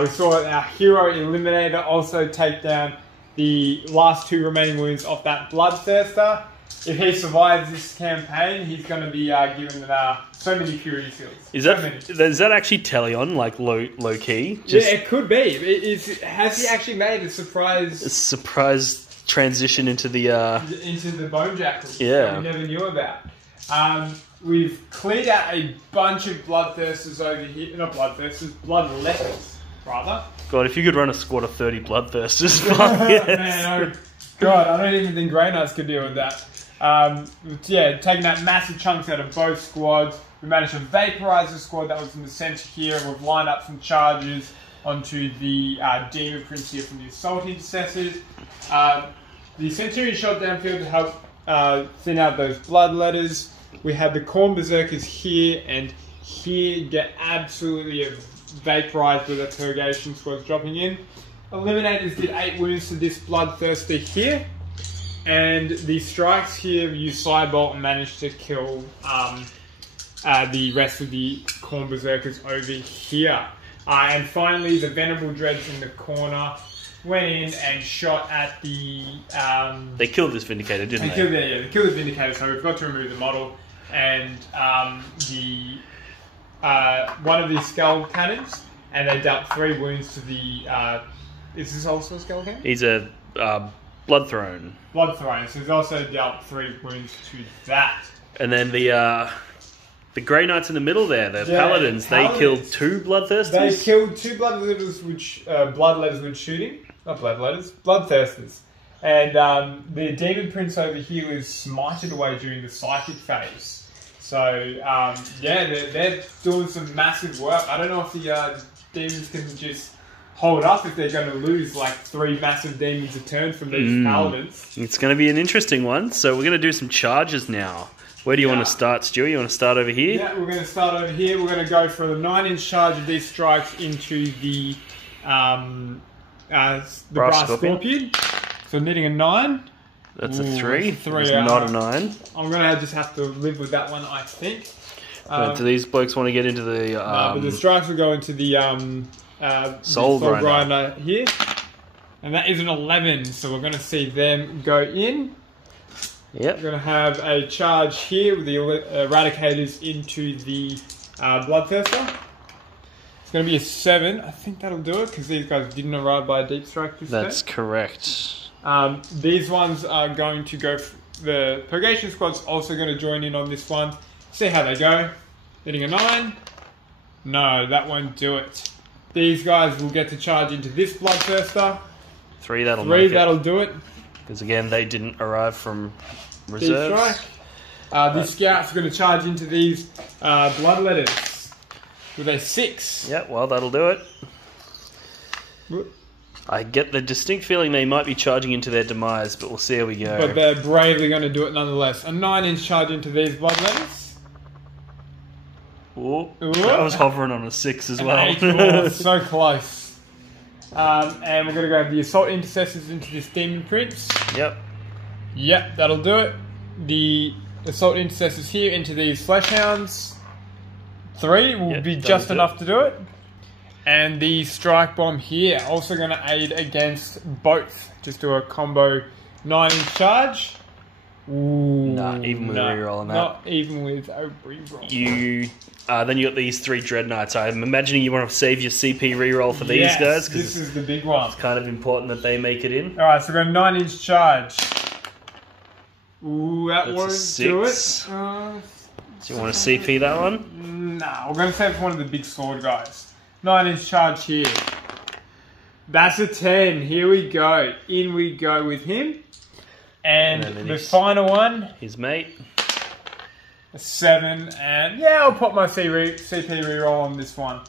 we saw our hero eliminator also take down the last 2 remaining wounds off that Bloodthirster. If he survives this campaign, he's going to be given so many Fury Seals. Does that actually tally on, like, low key? Yeah, it could be. Has he actually made a surprise transition into the Bone Jackals? Yeah. That we never knew about. We've cleared out a bunch of Bloodthirsters over here. Not Bloodthirsters, Bloodletters, rather. God, if you could run a squad of 30 Bloodthirsters, fuck yes. Man, God, I don't even think Dreadknights could deal with that. Yeah, taking that massive chunks out of both squads. We managed to vaporize the squad that was in the center here, and we've lined up some charges onto the Demon Prince here from the Assault Intercessors. The Centurion shot downfield to help thin out those Bloodletters. We had the Khorne Berserkers here and here get absolutely vaporized with the Purgation squads dropping in. Eliminators did 8 wounds to this Bloodthirster here. And the strikes here use Sidebolt and managed to kill the rest of the Khorne Berserkers over here. And finally, the Venerable Dreads in the corner went in and shot at the... they killed this Vindicator, didn't they? They killed the Vindicator, so we've got to remove the model. And one of the Skull Cannons, and they dealt 3 wounds to the... is this also a Skull Cannon? He's a... Blood Throne. So he's also dealt 3 wounds to that. And then the Grey Knights in the middle there, the Paladins, they killed 2 Bloodthirsters? They killed 2 Bloodletters with shooting. Not Bloodletters, Bloodthirsters. And the Demon Prince over here was smited away during the Psychic phase. So, they're doing some massive work. I don't know if the Demons can just... hold up if they're going to lose like 3 massive demons a turn from these Paladins. It's going to be an interesting one. So we're going to do some charges now. Where do you want to start, Stu? You want to start over here? Yeah, we're going to start over here. We're going to go for the 9-inch charge of these strikes into the Brass Scorpion. So knitting a 9. That's a 3. That's a 3. It's not a 9. I'm going to just have to live with that one, I think. But do these blokes want to get into the... but the strikes will go into the... Soul Grinder here, and that is an 11, so we're going to see them go in. Yep. We're going to have a charge here with the Eradicators into the Bloodthirster. It's going to be a 7. I think that'll do it because these guys didn't arrive by a deep strike this turn. That's correct. These ones are going to go. The Purgation squad's also going to join in on this one. See how they go. Hitting a 9. No, that won't do it. These guys will get to charge into this Bloodthirster. 3, that'll 3, make it. that'll do it. Because again, they didn't arrive from reserves. Deep strike. The Scouts are going to charge into these Bloodletters with a 6. Yeah, well, that'll do it. I get the distinct feeling they might be charging into their demise, but we'll see how we go. But they're bravely going to do it nonetheless. A 9-inch charge into these Bloodletters. Ooh, that was hovering on a 6 as well. 8. Oh, so close. And we're going to go the Assault Intercessors into this Demon Prince. Yep. Yep, that'll do it. The Assault Intercessors here into these Flesh Hounds. 3 will be just enough to do it. And the Strike Bomb here, also going to aid against both. Just do a combo 9-inch charge. Ooh, nah, even with a reroll on that. Not even with a reroll. Then you got these 3 Dreadknights. I'm imagining you want to save your CP reroll for these guys. This is the big one. It's kind of important that they make it in. Alright, so we've got a 9-inch charge. Ooh, that That's won't do it. Do you want to CP that one? Nah, we're going to save it for one of the big sword guys. 9-inch charge here. That's a 10. Here we go. In we go with him. And the final one. His mate. A 7. And yeah, I'll pop my CP reroll on this one.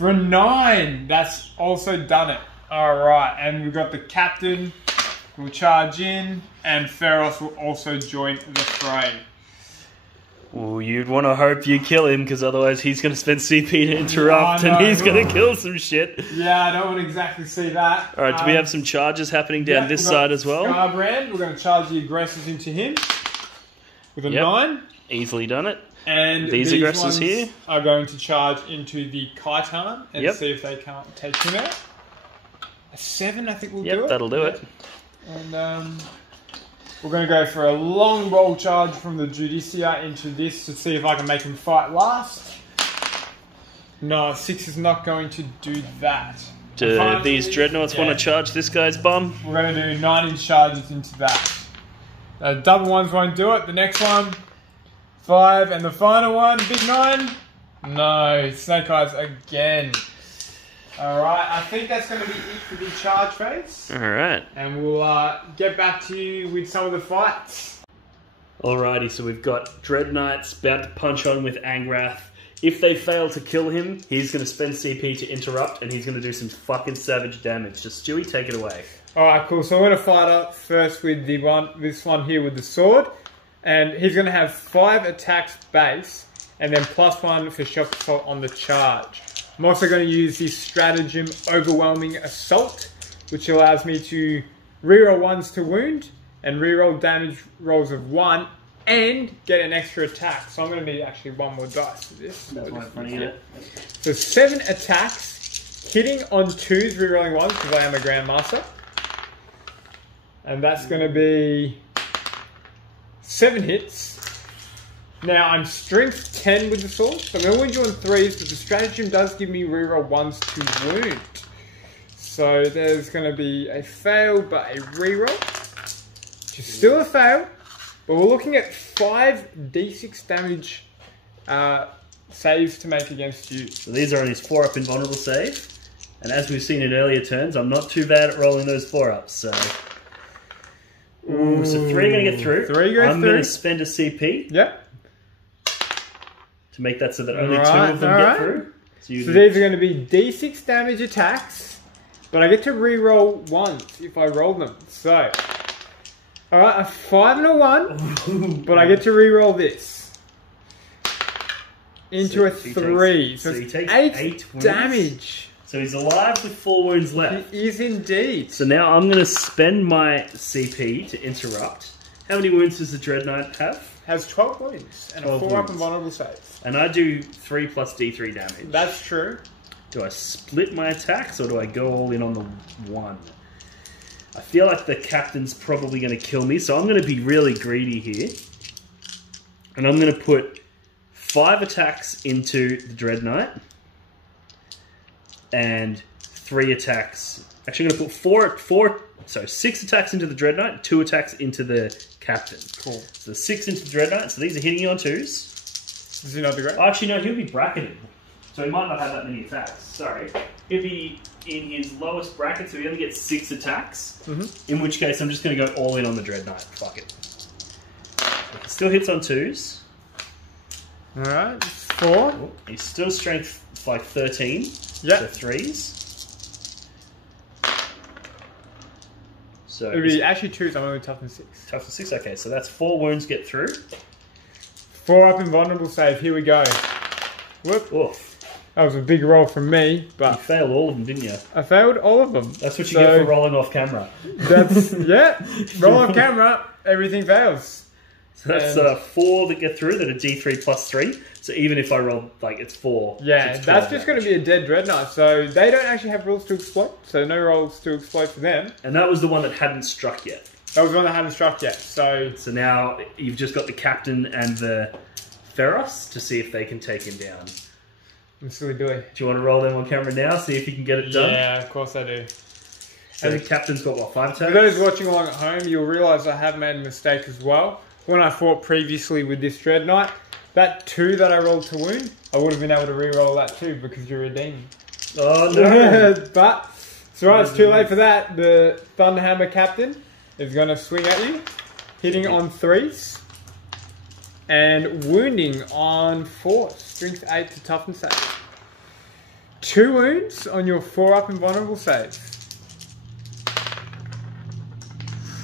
For a 9. That's also done it. Alright, and we've got the captain will charge in, and Feros will also join the fray. Well, you'd want to hope you kill him, because otherwise he's going to spend CP to interrupt, and he's going to kill some shit. Yeah, I don't want to exactly see that. Alright, do we have some charges happening down this side as well? Scarbrand, we're going to charge the aggressors into him with a 9. Easily done it. And these aggressors here are going to charge into the Khitan and see if they can't take him out. A 7, I think, will do it. Yep, that'll do it. And we're going to go for a long roll charge from the Judicia into this to see if I can make him fight last. No, 6 is not going to do that. Do these Dreadnoughts want to charge this guy's bum? We're going to do 9-inch charges into that. Double ones won't do it. The next one, 5, and the final one, big 9. No, Snake Eyes again. Alright, I think that's going to be it for the charge phase. Alright. And we'll get back to you with some of the fights. Alrighty, so we've got Dreadknights about to punch on with Ang'rath. If they fail to kill him, he's going to spend CP to interrupt, and he's going to do some fucking savage damage. Just Stewie, take it away. Alright, cool. So I'm going to fight up first with this one here with the sword. And he's going to have 5 attacks base, and then +1 for shock assault on the charge. I'm also going to use this stratagem Overwhelming Assault, which allows me to reroll 1s to wound and reroll damage rolls of 1 and get an extra attack. So I'm going to need actually 1 more dice for this. So 7 attacks, hitting on 2s, rerolling 1s because I am a Grandmaster. And that's going to be 7 hits. Now, I'm strength 10 with the sword, so I'm going to wound you on 3s, but the stratagem does give me reroll 1s to wound. So there's going to be a fail, but a reroll, which is still a fail, but we're looking at 5 d6 damage saves to make against you. So these are on his 4-up invulnerable save, and as we've seen in earlier turns, I'm not too bad at rolling those 4-ups, so... Ooh, so 3 are going to get through. 3 goes through. I'm going to spend a CP. Yep. To make that so that only 2 of them get through. So these are going to be d6 damage attacks, but I get to re-roll 1s if I roll them. So, alright, a 5 and a 1, but I get to re-roll this. Into a 3. So he takes 8 damage. So he's alive with 4 wounds left. He is indeed. So now I'm going to spend my CP to interrupt. How many wounds does the Dreadknight have? Has 12 wounds and a 4-up invulnerable save. And I do 3 plus D3 damage. That's true. Do I split my attacks or do I go all in on the 1? I feel like the captain's probably going to kill me, so I'm going to be really greedy here. And I'm going to put 5 attacks into the Dreadknight. And 3 attacks. Actually, I'm going to put 6 attacks into the Dreadknight, 2 attacks into the captain. Cool. So 6 into the Dreadknight. So these are hitting you on 2s. Does he not do great? Oh, actually, no, he'll be bracketed. So he might not have that many attacks. Sorry. He'll be in his lowest bracket, so he only gets 6 attacks. In which case, I'm just going to go all in on the Dreadknight. Fuck it. He still hits on 2s. Alright, 4. Oh, he's still strength like 13. Yep. So 3s. So it would be actually 2s, I'm only tough than 6. Tough than 6, okay. So that's 4 wounds get through. 4-up invulnerable save, here we go. Whoop. Oof. That was a big roll from me, but... You failed all of them, didn't you? I failed all of them. That's what you get for rolling off camera. That's, yeah. Roll off camera, everything fails. So that's 4 that get through that are D3 plus 3. So even if I roll, like, it's 4. Yeah, that's just going to be a dead Dreadknight. So they don't actually have rules to exploit. So no rolls to exploit for them. And that was the one that hadn't struck yet. That was the one that hadn't struck yet. So now you've just got the captain and the Feros to see if they can take him down. I'm silly Billy. Do you want to roll them on camera now? See if you can get it done? Yeah, of course I do. So the captain's got, what, 5 attacks? For those watching along at home, you'll realise I have made a mistake as well. When I fought previously with this Dreadknight, that 2 that I rolled to wound, I would have been able to re-roll that too because you're a demon. Oh no! But it's alright, it's too late for that. The Thunderhammer captain is going to swing at you, hitting on 3s and wounding on 4s. Strength 8 to toughen save. 2 wounds on your 4-up invulnerable save.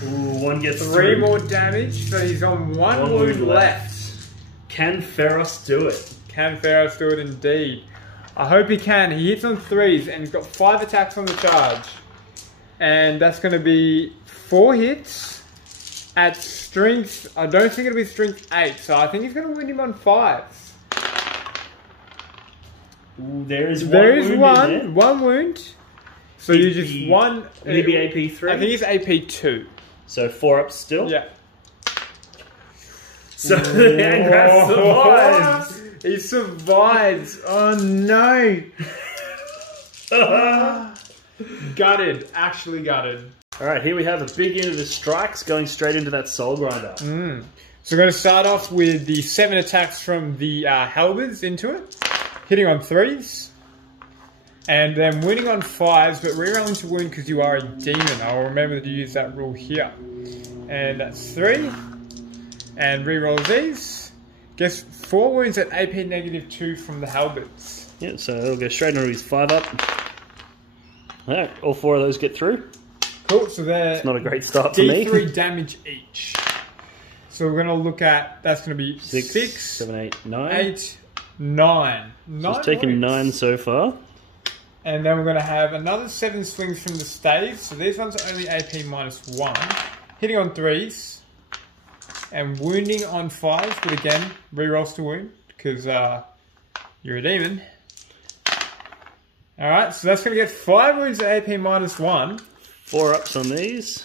Ooh, 1 gets 3 through. more damage, so he's on 1 wound left. Can Ferros do it? Can Ferros do it indeed? I hope he can. He hits on 3s and he's got 5 attacks on the charge. And that's going to be 4 hits at strength. I don't think it'll be strength 8, so I think he's going to win him on 5s. Ooh, there is one wound. So you just one. Maybe AP 3? I think it's AP 2. So 4 up still? Yeah. So Ang'rath survives! He survives! Oh no! Gutted. Actually gutted. Alright, here we have a big unit of strikes going straight into that Soul Grinder. So we're going to start off with the 7 attacks from the halberds into it. Hitting on 3s. And then winning on 5s, but rerolling to wound because you are a demon. I'll remember to use that rule here. And that's 3. And reroll these. Gets 4 wounds at AP -2 from the halberds. Yeah, so it'll go straight into his 5 up. Alright, all 4 of those get through. Cool, so they're It's not a great start for me. D3 damage each. So we're going to look at, that's going to be 6, 7, 8, 9. 8, 9. So he's taken 9 so far. And then we're going to have another 7 swings from the staves. So these ones are only AP -1. Hitting on 3s. And wounding on 5s. But again, rerolls to wound. Because you're a demon. Alright, so that's going to get 5 wounds at AP -1. 4 ups on these.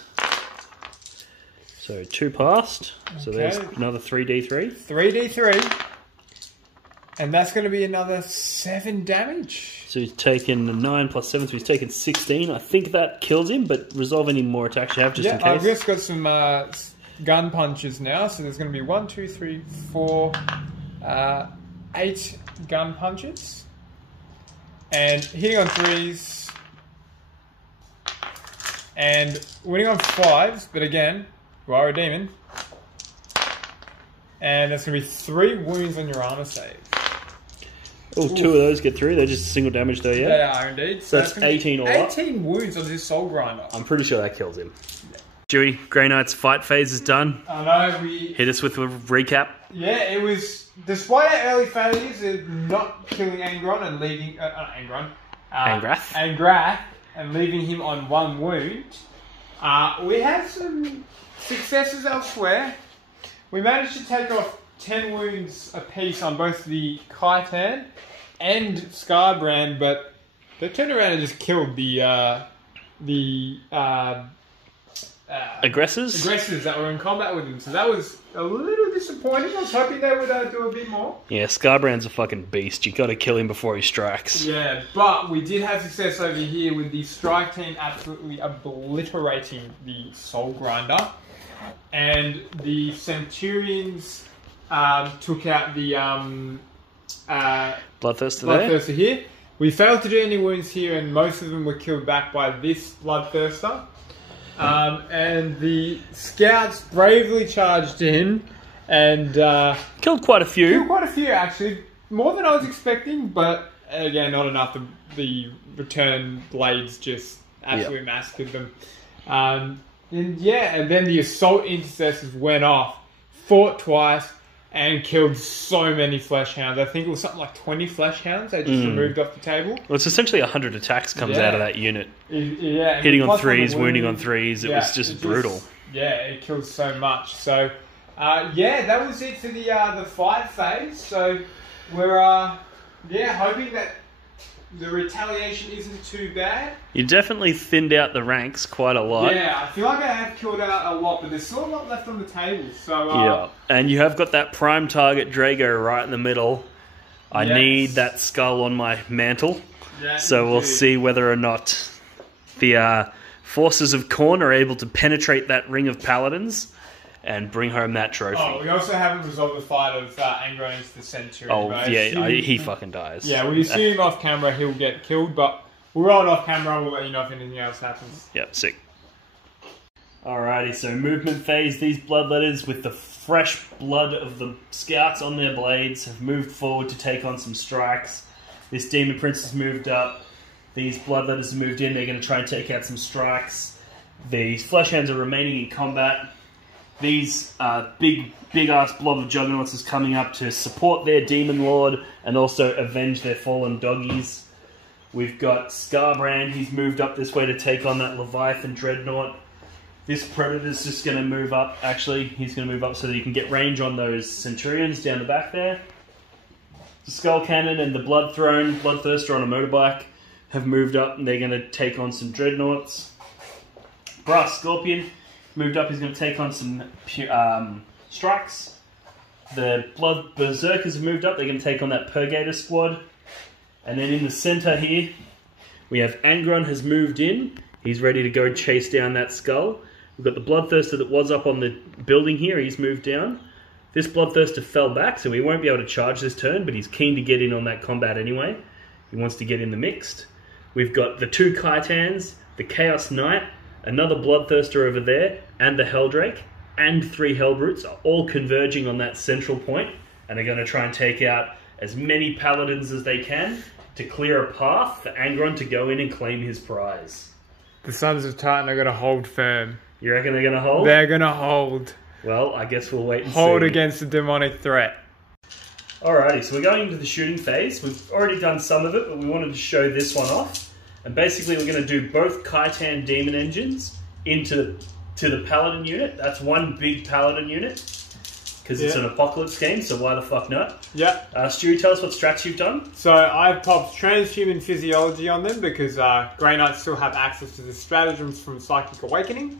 So 2 passed. So there's another 3d3. 3d3. And that's going to be another 7 damage. So he's taken 9 plus 7, so he's taken 16. I think that kills him, but resolve any more attacks you have just in case. I've just got some gun punches now. So there's going to be 1, 2, 3, 4, 8 gun punches. And hitting on 3s. And winning on 5s, but again, you are a demon. And that's going to be 3 wounds on your armor save. Oh, 2 of those get through. They're just single damage though, yeah? They are indeed. So that's 18 all up. 18 wounds on this Soul Grinder. I'm pretty sure that kills him. Yeah. Dewey, Grey Knight's fight phase is done. I know, we... Hit us with a recap. Yeah, it was... Despite our early failures of not killing Angron and leaving... Ang'rath. Ang'rath and leaving him on 1 wound, we had some successes elsewhere. We managed to take off 10 wounds apiece on both the Khitan and Scarbrand, but they turned around and just killed the aggressors that were in combat with him. So that was a little disappointing. I was hoping they would do a bit more. Yeah, Scarbrand's a fucking beast. You got to kill him before he strikes. Yeah, but we did have success over here with the strike team absolutely obliterating the Soul Grinder, and the Centurions took out the Bloodthirster here. We failed to do any wounds here, and most of them were killed back by this Bloodthirster. And the scouts bravely charged in and killed quite a few. Killed quite a few, actually. More than I was expecting, but again, not enough. The return blades just absolutely massacred them. And then the assault intercessors went off, fought twice, and killed so many flesh hounds. I think it was something like 20 flesh hounds they just removed off the table. Well, it's essentially 100 attacks comes out of that unit. Yeah, hitting on 3s, wounding on 3s. It was just brutal. It killed so much. So, that was it for the fight phase. So, we're hoping that the retaliation isn't too bad. You definitely thinned out the ranks quite a lot. Yeah, I feel like I have killed out a lot, but there's still a lot left on the table. So and you have got that prime target Draigo right in the middle. I need that skull on my mantle. Yeah, so we'll see whether or not the forces of Khorne are able to penetrate that ring of Paladins and bring home that trophy. Oh, we also haven't resolved the fight of Angron vs Centurions. He fucking dies. Yeah, we assume off camera he'll get killed, but we'll roll it off camera and we'll let you know if anything else happens. Yep, sick. Alrighty, so movement phase. These bloodletters with the fresh blood of the scouts on their blades have moved forward to take on some strikes. This Demon Prince has moved up. These Bloodletters have moved in. They're going to try and take out some strikes. These Fleshhounds are remaining in combat. These big ass blob of Juggernauts is coming up to support their Demon Lord and also avenge their fallen doggies. We've got Scarbrand. He's moved up this way to take on that Leviathan Dreadnought. This Predator's just going to move up. Actually, he's going to move up so that he can get range on those Centurions down the back there. The Skull Cannon and the Bloodthirster on a motorbike have moved up and they're going to take on some Dreadnoughts. Brass Scorpion moved up. He's going to take on some strikes. The Blood Berserkers have moved up. They're going to take on that Purgator squad. And then in the center here, we have Angron has moved in. He's ready to go chase down that skull. We've got the Bloodthirster that was up on the building here. He's moved down. This Bloodthirster fell back, so he won't be able to charge this turn, but he's keen to get in on that combat anyway. He wants to get in the mixed. We've got the 2 Kaitans, the Chaos Knight, another Bloodthirster over there, and the Helldrake, and 3 Hellbrutes are all converging on that central point, and are going to try and take out as many Paladins as they can to clear a path for Angron to go in and claim his prize. The Sons of Titan are going to hold firm. You reckon they're going to hold? They're going to hold. Well, I guess we'll wait and Hold see. against the demonic threat. Alrighty, so we're going into the shooting phase. We've already done some of it, but we wanted to show this one off. And basically we're going to do both Khitan Demon Engines into the Paladin unit. That's one big Paladin unit. Because it's an Apocalypse game, so why the fuck not? Yeah. Stewie, tell us what strats you've done. So I've popped Transhuman Physiology on them because Grey Knights still have access to the stratagems from Psychic Awakening.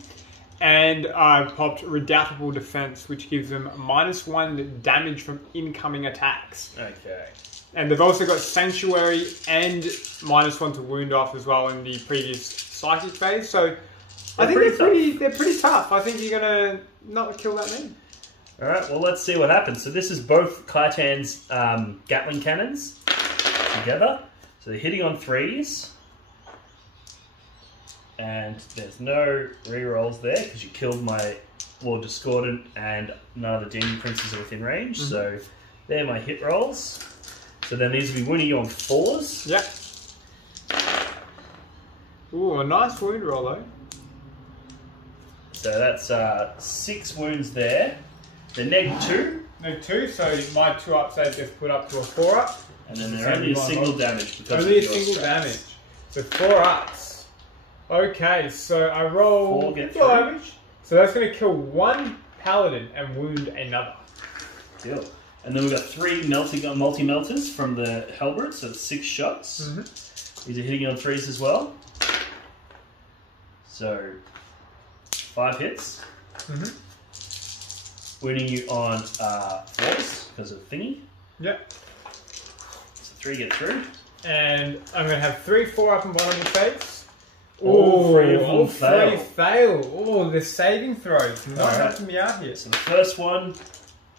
And I've popped Redoubtable Defense, which gives them -1 damage from incoming attacks. Okay. And they've also got Sanctuary and -1 to wound off as well in the previous Psychic phase. So I think they're pretty tough. I think you're going to not kill that many. Alright, well let's see what happens. So this is both Khitan's Gatling Cannons together. So they're hitting on 3s. And there's no rerolls there because you killed my Lord Discordant and none of the Demon Princes are within range. So they're my hit rolls. So then these will be winning you on 4s. Yep. Ooh, a nice wound roll though. So that's 6 wounds there. They're -2. -2, so my 2 up save gets put up to a 4 up. And then they're only a single damage because only of a your single strats. damage. So 4 ups. Okay, so I roll 4 get damage. So that's going to kill 1 Paladin and wound another. Deal. And then we've got 3 multi-melters from the Hellbrutes, so 6 shots. These are hitting on 3s as well. So 5 hits. Wounding you on 4s because of thingy. Yep. So 3 get through. And I'm going to have 3 4-up and bottom saves. All 3 of them all fail. 3 fail. Oh, the saving throws. Not helping me out here. So the first one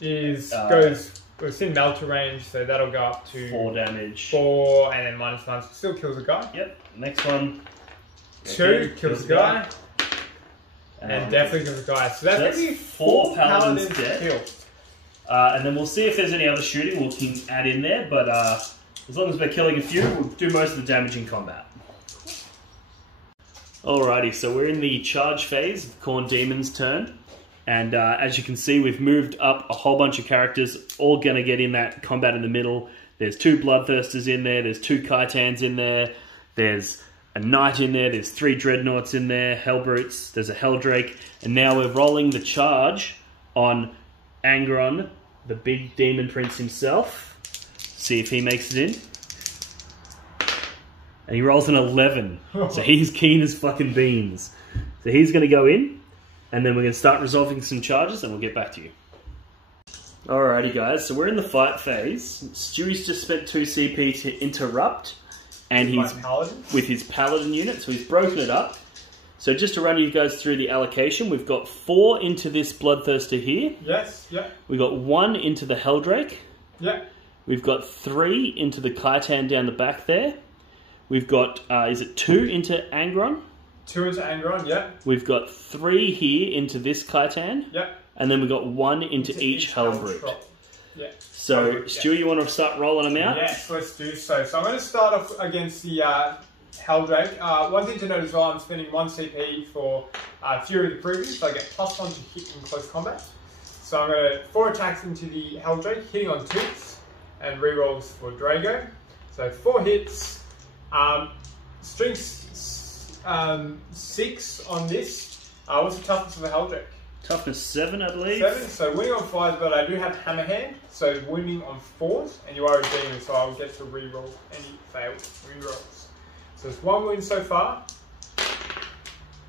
is it's in melter range, so that'll go up to 4 damage. 4 and then -1, so still kills a guy. Yep. Next one. 2 kills a guy. And definitely kills a guy. So that's going to be 4 paladins killed. And then we'll see if there's any other shooting we can add in there, but as long as we're killing a few, we'll do most of the damage in combat. Alrighty, so we're in the charge phase of Khorne Daemons' turn. And as you can see, we've moved up a whole bunch of characters, all going to get in that combat in the middle. There's 2 Bloodthirsters in there, there's 2 Khitans in there, there's a Knight in there, there's 3 Dreadnoughts in there, Hellbrutes, there's a Helldrake, and now we're rolling the charge on Angron, the big Demon Prince himself. See if he makes it in. And he rolls an 11, so he's keen as fucking beans. So he's going to go in, and then we're going to start resolving some charges, and we'll get back to you. Alrighty guys, so we're in the fight phase. Stewie's just spent 2 CP to interrupt, and he's with his Paladin unit, so he's broken it up. So just to run you guys through the allocation, we've got 4 into this Bloodthirster here. Yes, yep. We've got 1 into the Helldrake. Yep. We've got 3 into the Khitan down the back there. We've got, is it 2 into Angron? 2 into Angron, yeah. We've got 3 here into this Khitan. Yep. And then we've got 1 into each Hellbrute. Yeah. So, Stu, you want to start rolling them out? Yes, let's do so. So I'm going to start off against the Helldrake. One thing to note as well, I'm spending 1 CP for Fury of the Previous, so I get +1 to hit in close combat. So I'm going to 4 attacks into the Helldrake, hitting on 2s, and rerolls for Draigo. So 4 hits, strength 6 on this. What's the toughness of a Helldrake? Toughness 7, I believe. 7, so wounding on 5s, but I do have Hammerhand, so wounding on 4s, and you are a demon, so I'll get to reroll any failed rerolls. So it's 1 wound so far,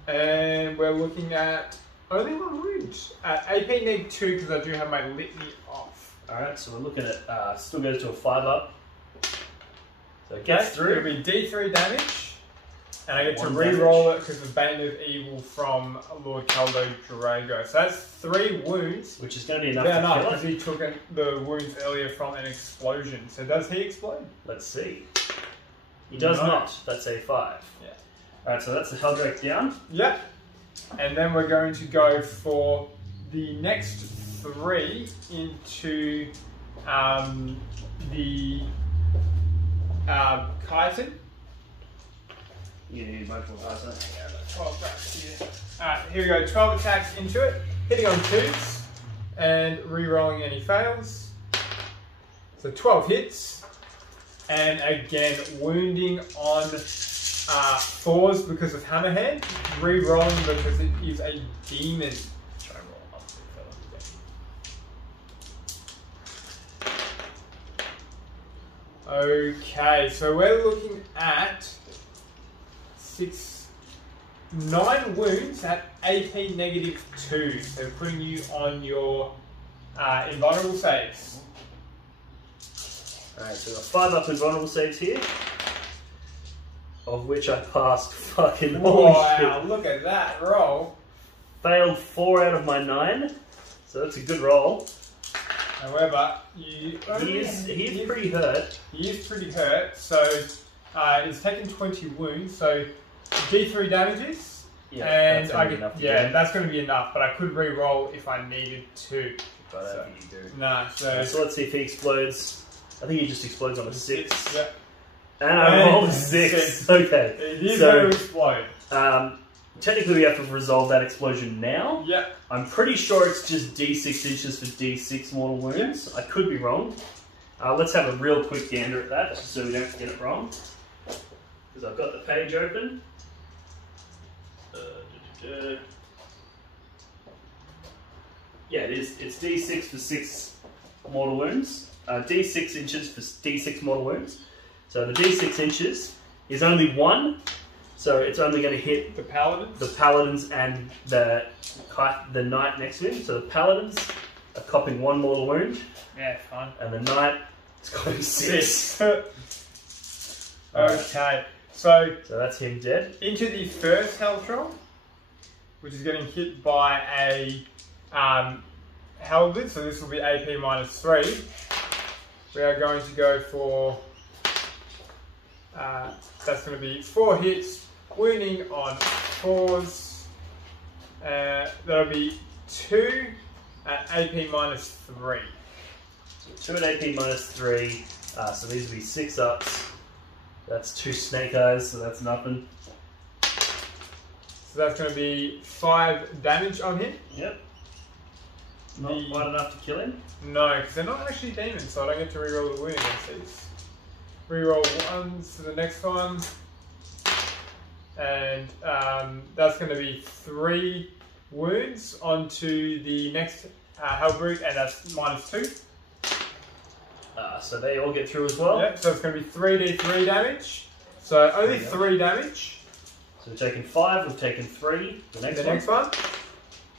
and we're looking at only 1 wound at AP -2 because I do have my litany off. Alright, so we're looking at, still goes to a 5-up. So it gets through. It'll be D3 damage, and I get to 1 re-roll damage. it because of Bane of Evil from Lord Caldo Draigo. So that's 3 wounds. Which is going to be enough Yeah, to no, kill because it. he took the wounds earlier from an explosion. So does he explode? Let's see. He does No. not. That's a 5. Yeah. Alright, so that's the Helldrake down. Yep. And then we're going to go for the next 3 into the Chitin. You need multiple attacks. 12 attacks here. Alright, here we go. 12 attacks into it, hitting on 2s, and re-rolling any fails. So 12 hits, and again wounding on 4s because of Hammerhand, re-rolling because it is a demon. Try and roll up. Okay, so we're looking at 9 wounds at AP -2, so putting you on your invulnerable saves. Alright, so we've got 5 up invulnerable saves here. Of which I passed fucking Wow, look at that roll. Failed 4 out of my 9. So that's a good roll. However, He is pretty hurt. He is pretty hurt, so he's taken 20 wounds, so D3 damages. Yeah, and that's gonna I be get, enough to yeah, get him. that's going to be enough, but I could re-roll if I needed to. But I don't think you do. Nah, so So let's see if he explodes. I think he just explodes on a 6. Yep. And I rolled a 6. Okay. It is going to explode. Technically we have to resolve that explosion now. Yep. I'm pretty sure it's just D6 inches for D6 mortal wounds. Yep. I could be wrong. Let's have a real quick gander at that, just so we don't get it wrong. Because I've got the page open. Yeah, it is. It's D6 for 6 mortal wounds. D6 inches for D6 mortal wounds. So the D6 inches is only 1. So it's only going to hit The Paladins? the Paladins and the Knight next to him. So the Paladins are copping 1 mortal wound. Yeah, fine. And the Knight is copping 6. Okay, so that's him dead. into the first Helltroll, which is getting hit by a Halberd, so this will be AP -3. We are going to go for, that's going to be 4 hits, wounding on 4s. That'll be 2 at AP -3. So 2 at AP -3. So these will be 6 ups. That's 2 snake eyes, so that's nothing. So that's going to be 5 damage on him. Yep. Not quite enough to kill him. No, because they're not actually demons, so I don't get to reroll the wound against these. Reroll 1s to the next one. And that's going to be 3 wounds onto the next Hellbrute, and that's -2. So they all get through as well. Yep, so it's going to be 3d3 damage. So only 3 damage. So we've taken 5, we've taken 3. The next one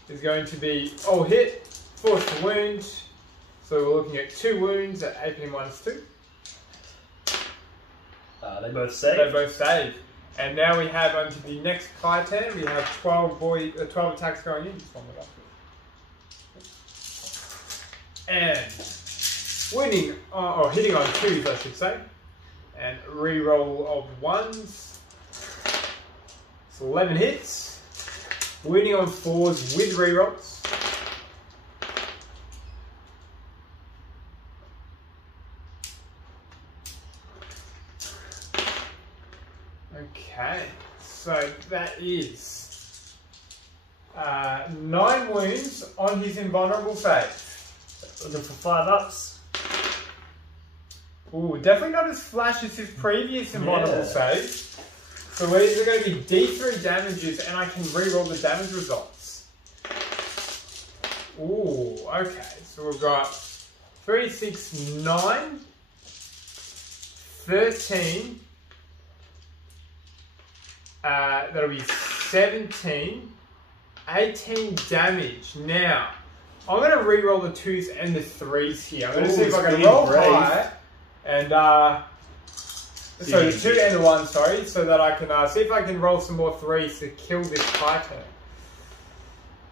is going to be all hit, force to wound. So we're looking at 2 wounds at AP -2. They both save. They both save. And now we have onto the next Khitan, we have 12 attacks going in. Just one more up. And winning, or hitting on 2s, I should say. And re-roll of 1s. So 11 hits. Winning on 4s with re-rolls. is 9 wounds on his invulnerable save. Looking for 5 ups. Ooh, definitely not as flash as his previous invulnerable save. So these are going to be D3 damages, and I can reroll the damage results. Ooh, okay. So we've got 3, 6, 9, 13. That'll be 17, 18 damage. Now, I'm going to reroll the 2s and the 3s here. I'm going to see if I can roll high. And, so the 2 and the 1, sorry, so that I can see if I can roll some more 3s to kill this Titan.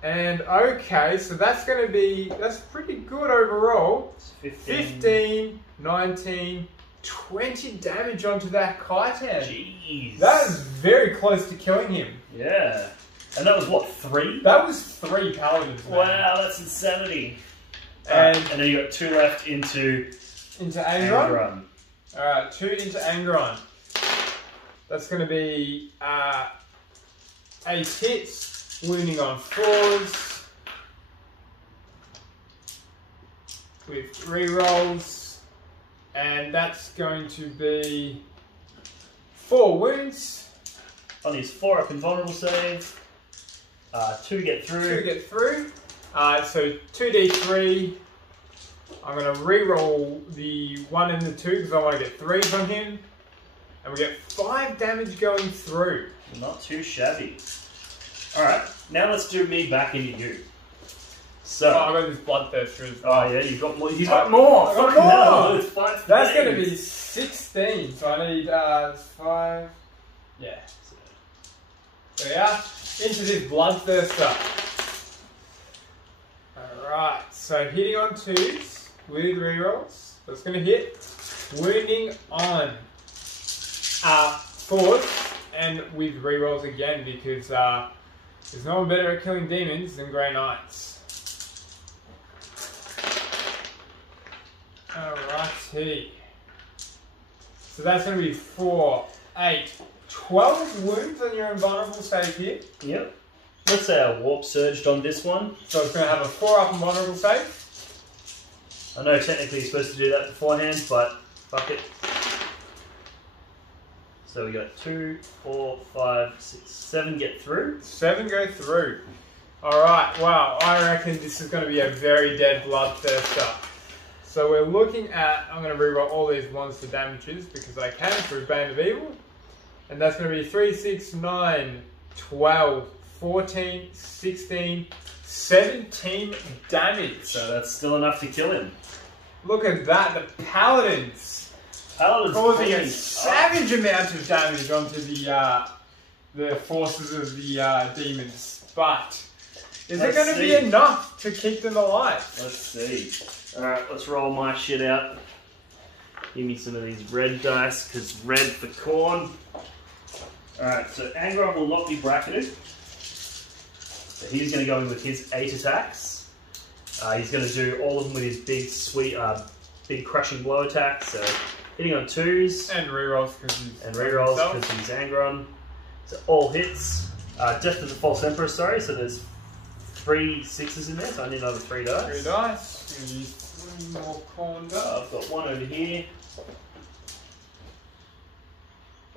And, okay, so that's going to be, that's pretty good overall. 15, 19, 20 damage onto that Titan. Jeez. That is very close to killing him. Yeah. And that was what, 3? That was 3 Paladins. Man. Wow, that's insanity. And then you got 2 left into Angron. Alright, 2 into Angron. That's going to be 8 hits, wounding on 4s, with rerolls, and that's going to be 4 wounds. On his 4 up invulnerable save. 2 get through. 2 get through. So 2d3. I'm going to re-roll the 1 and the 2 because I want to get 3 from him. And we get 5 damage going through. Not too shabby. Alright, now let's do me back into you. So, I got this bloodthirster as well. Oh yeah, you've got more. You've got more! I got more! No, that's going to be 16. So I need 5. Yeah. There we are. Into this bloodthirster. Alright, so hitting on 2s. With rerolls, that's going to hit. Wounding on 4s, and with rerolls again because there's no one better at killing demons than Grey Knights. Alrighty. So that's going to be 4, 8, 12 wounds on your invulnerable save here. Yep. Let's say I warp surged on this one. So it's going to have a 4 up invulnerable save. I know technically you're supposed to do that beforehand, but fuck it. So we got 2, 4, 5, 6, 7 get through. 7 go through. Alright, wow, I reckon this is going to be a very dead bloodthirster. So we're looking at, I'm going to reroll all these monster damages because I can through Bane of Evil. And that's going to be 3, 6, 9, 12, 14, 16, 17 damage. So that's still enough to kill him. Look at that, the Paladins causing a savage amount of damage onto the forces of the demons. But is it going to be enough to keep them alive? Let's see. Alright, let's roll my shit out. Give me some of these red dice, because red for Khorne. Alright, so Angron will not be bracketed. So he's going to go in with his 8 attacks. He's going to do all of them with his big, sweet, big crushing blow attacks. So hitting on 2s. And rerolls because he's Angron. So all hits. Death of the False Emperor, sorry. So there's 3 6s in there, so I need another 3 dice. 3 dice. We need 3 more corned up. I've got 1 over here.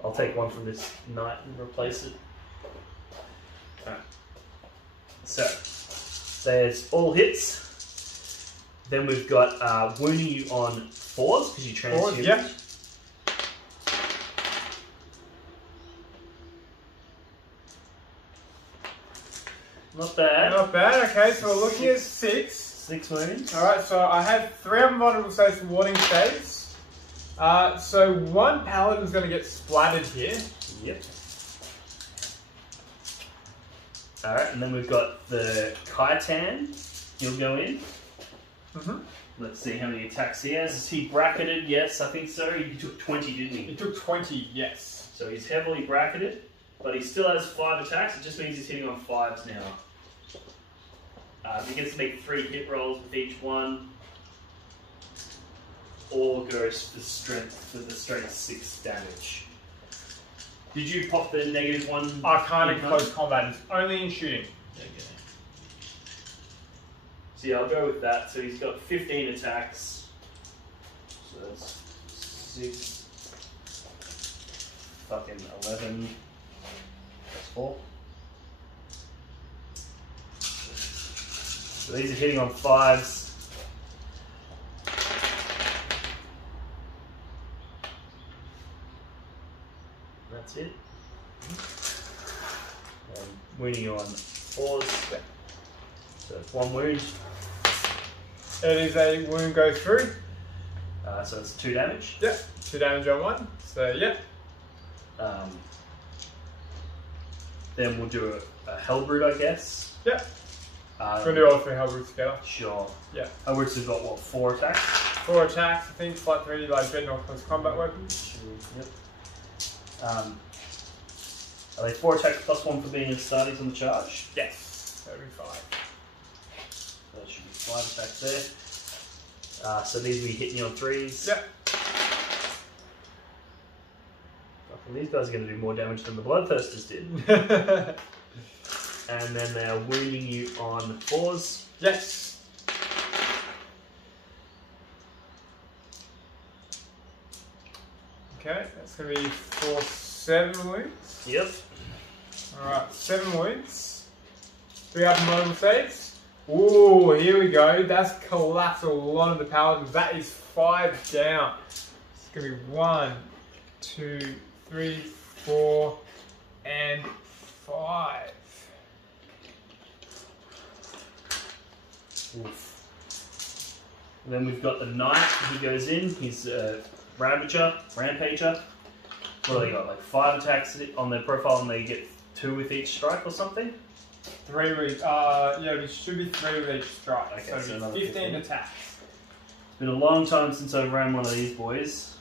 I'll take 1 from this knight and replace it. Alright. So, there's all hits. Then we've got wounding you on 4s because you transhuman. Yeah. Not bad. Not bad, okay, so we're looking at 6. 6 wounds. Alright, so I have 3 of them vulnerable saves for warding saves. So 1 Paladin's going to get splattered here. Yep. Alright, and then we've got the Titan. He'll go in. Let's see how many attacks he has. Is he bracketed? Yes, I think so. He took 20, didn't he? He took 20, yes. So he's heavily bracketed, but he still has 5 attacks. It just means he's hitting on 5s now. He gets to make 3 hit rolls with each one, or goes for the strength 6 damage. Did you pop the -1? I can't in close combat. It's only in shooting. Okay. So yeah, I'll go with that. So he's got 15 attacks. So that's 6. Fucking 11. That's 4. So these are hitting on 5s. That's it. And wounding you on 4s. So it's 1 wound. It is a wound goes through. So it's 2 damage. Yep, 2 damage on 1. So yep. Then we'll do a Hellbrood, I guess. Yep. We'll do all 3 Hellbroods together. Sure. Yeah. Hellbroods have got what, 4 attacks? 4 attacks, I think, flat 3 like Dreadnought close combat weapons. Yep. Are they 4 attacks plus 1 for being in startings on the charge? Yes. That'll be 5. So that should be 5 attacks there. So these will be hitting you on 3s. Yep. Well, these guys are going to do more damage than the Bloodthirsters did. And then they're wounding you on 4s. Yes. Okay, that's going to be for 7 wounds. Yep. Alright, 7 wounds. 3 abnormal saves. Ooh, here we go. That's collapsed a lot of the Paladins. That is 5 down. It's going to be 1, 2, 3, 4, and 5. Oof. And then we've got the Knight. He goes in. He's a Rampager. What do they got? Like 5 attacks on their profile, and they get 2 with each strike or something. 3 with yeah, it should be 3 with each strike. Okay, so so it'll be 15 attacks. It's been a long time since I've ran one of these boys.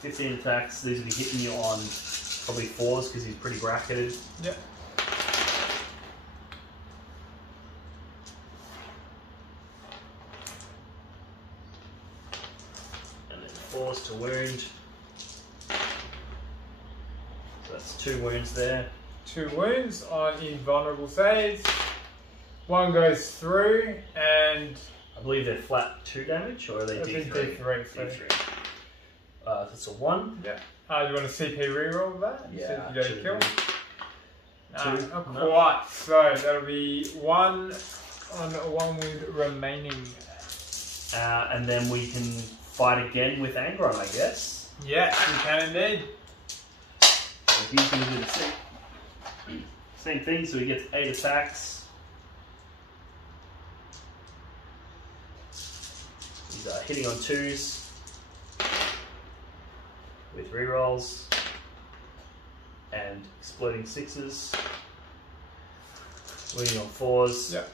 15 attacks. These will be hitting you on probably 4s because he's pretty bracketed. Yep. And then 4s to wound. So that's 2 wounds there. 2 wounds on invulnerable saves. 1 goes through, and I believe they're flat 2 damage, or are they I think D3? D3, so. D3. That's a 1. Yeah. You want a CP reroll of that? Yeah. So you go to kill. 2. Not No. quite. So that'll be 1 on 1 wound remaining. And then we can fight again with Angron, I guess. Yes, you can indeed. So he's going to do the same thing, so he gets 8 attacks. He's hitting on 2s with rerolls and exploding 6s. Winning on 4s. Yep.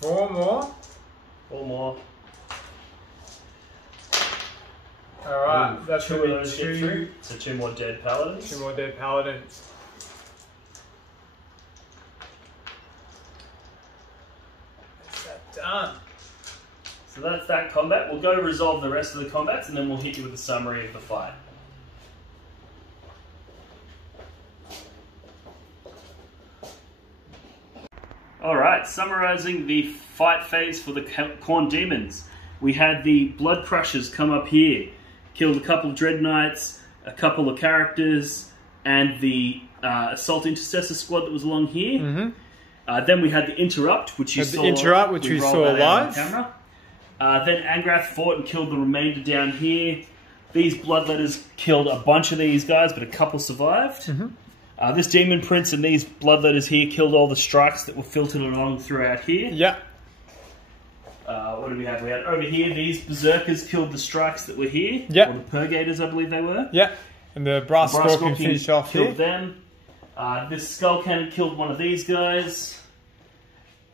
4 more. 4 more. Alright, Ooh, that's 2 going of to those be get 2. through. So 2 more dead Paladins. 2 more dead Paladins. That's that done. So that's that combat. We'll go resolve the rest of the combats and then we'll hit you with a summary of the fight. Alright, summarising the fight phase for the Khorne Daemons. We had the Blood Crushers come up here, killed a couple of Dreadknights, a couple of characters, and the Assault Intercessor squad that was along here. Mm-hmm. Then we had the Interrupt, which you saw. The Interrupt, which we saw live. On camera. Then Ang'rath fought and killed the remainder down here. These Bloodletters killed a bunch of these guys, but a couple survived. Mm-hmm. This Demon Prince and these Bloodletters here killed all the strikes that were filtered along throughout here. Yeah. What do we have? We had over here, these Berserkers killed the strikes that were here. Yeah. Or the Purgators, I believe they were. Yeah. And the Brass Scorpion finished off killed here. them. This Skull Cannon killed one of these guys.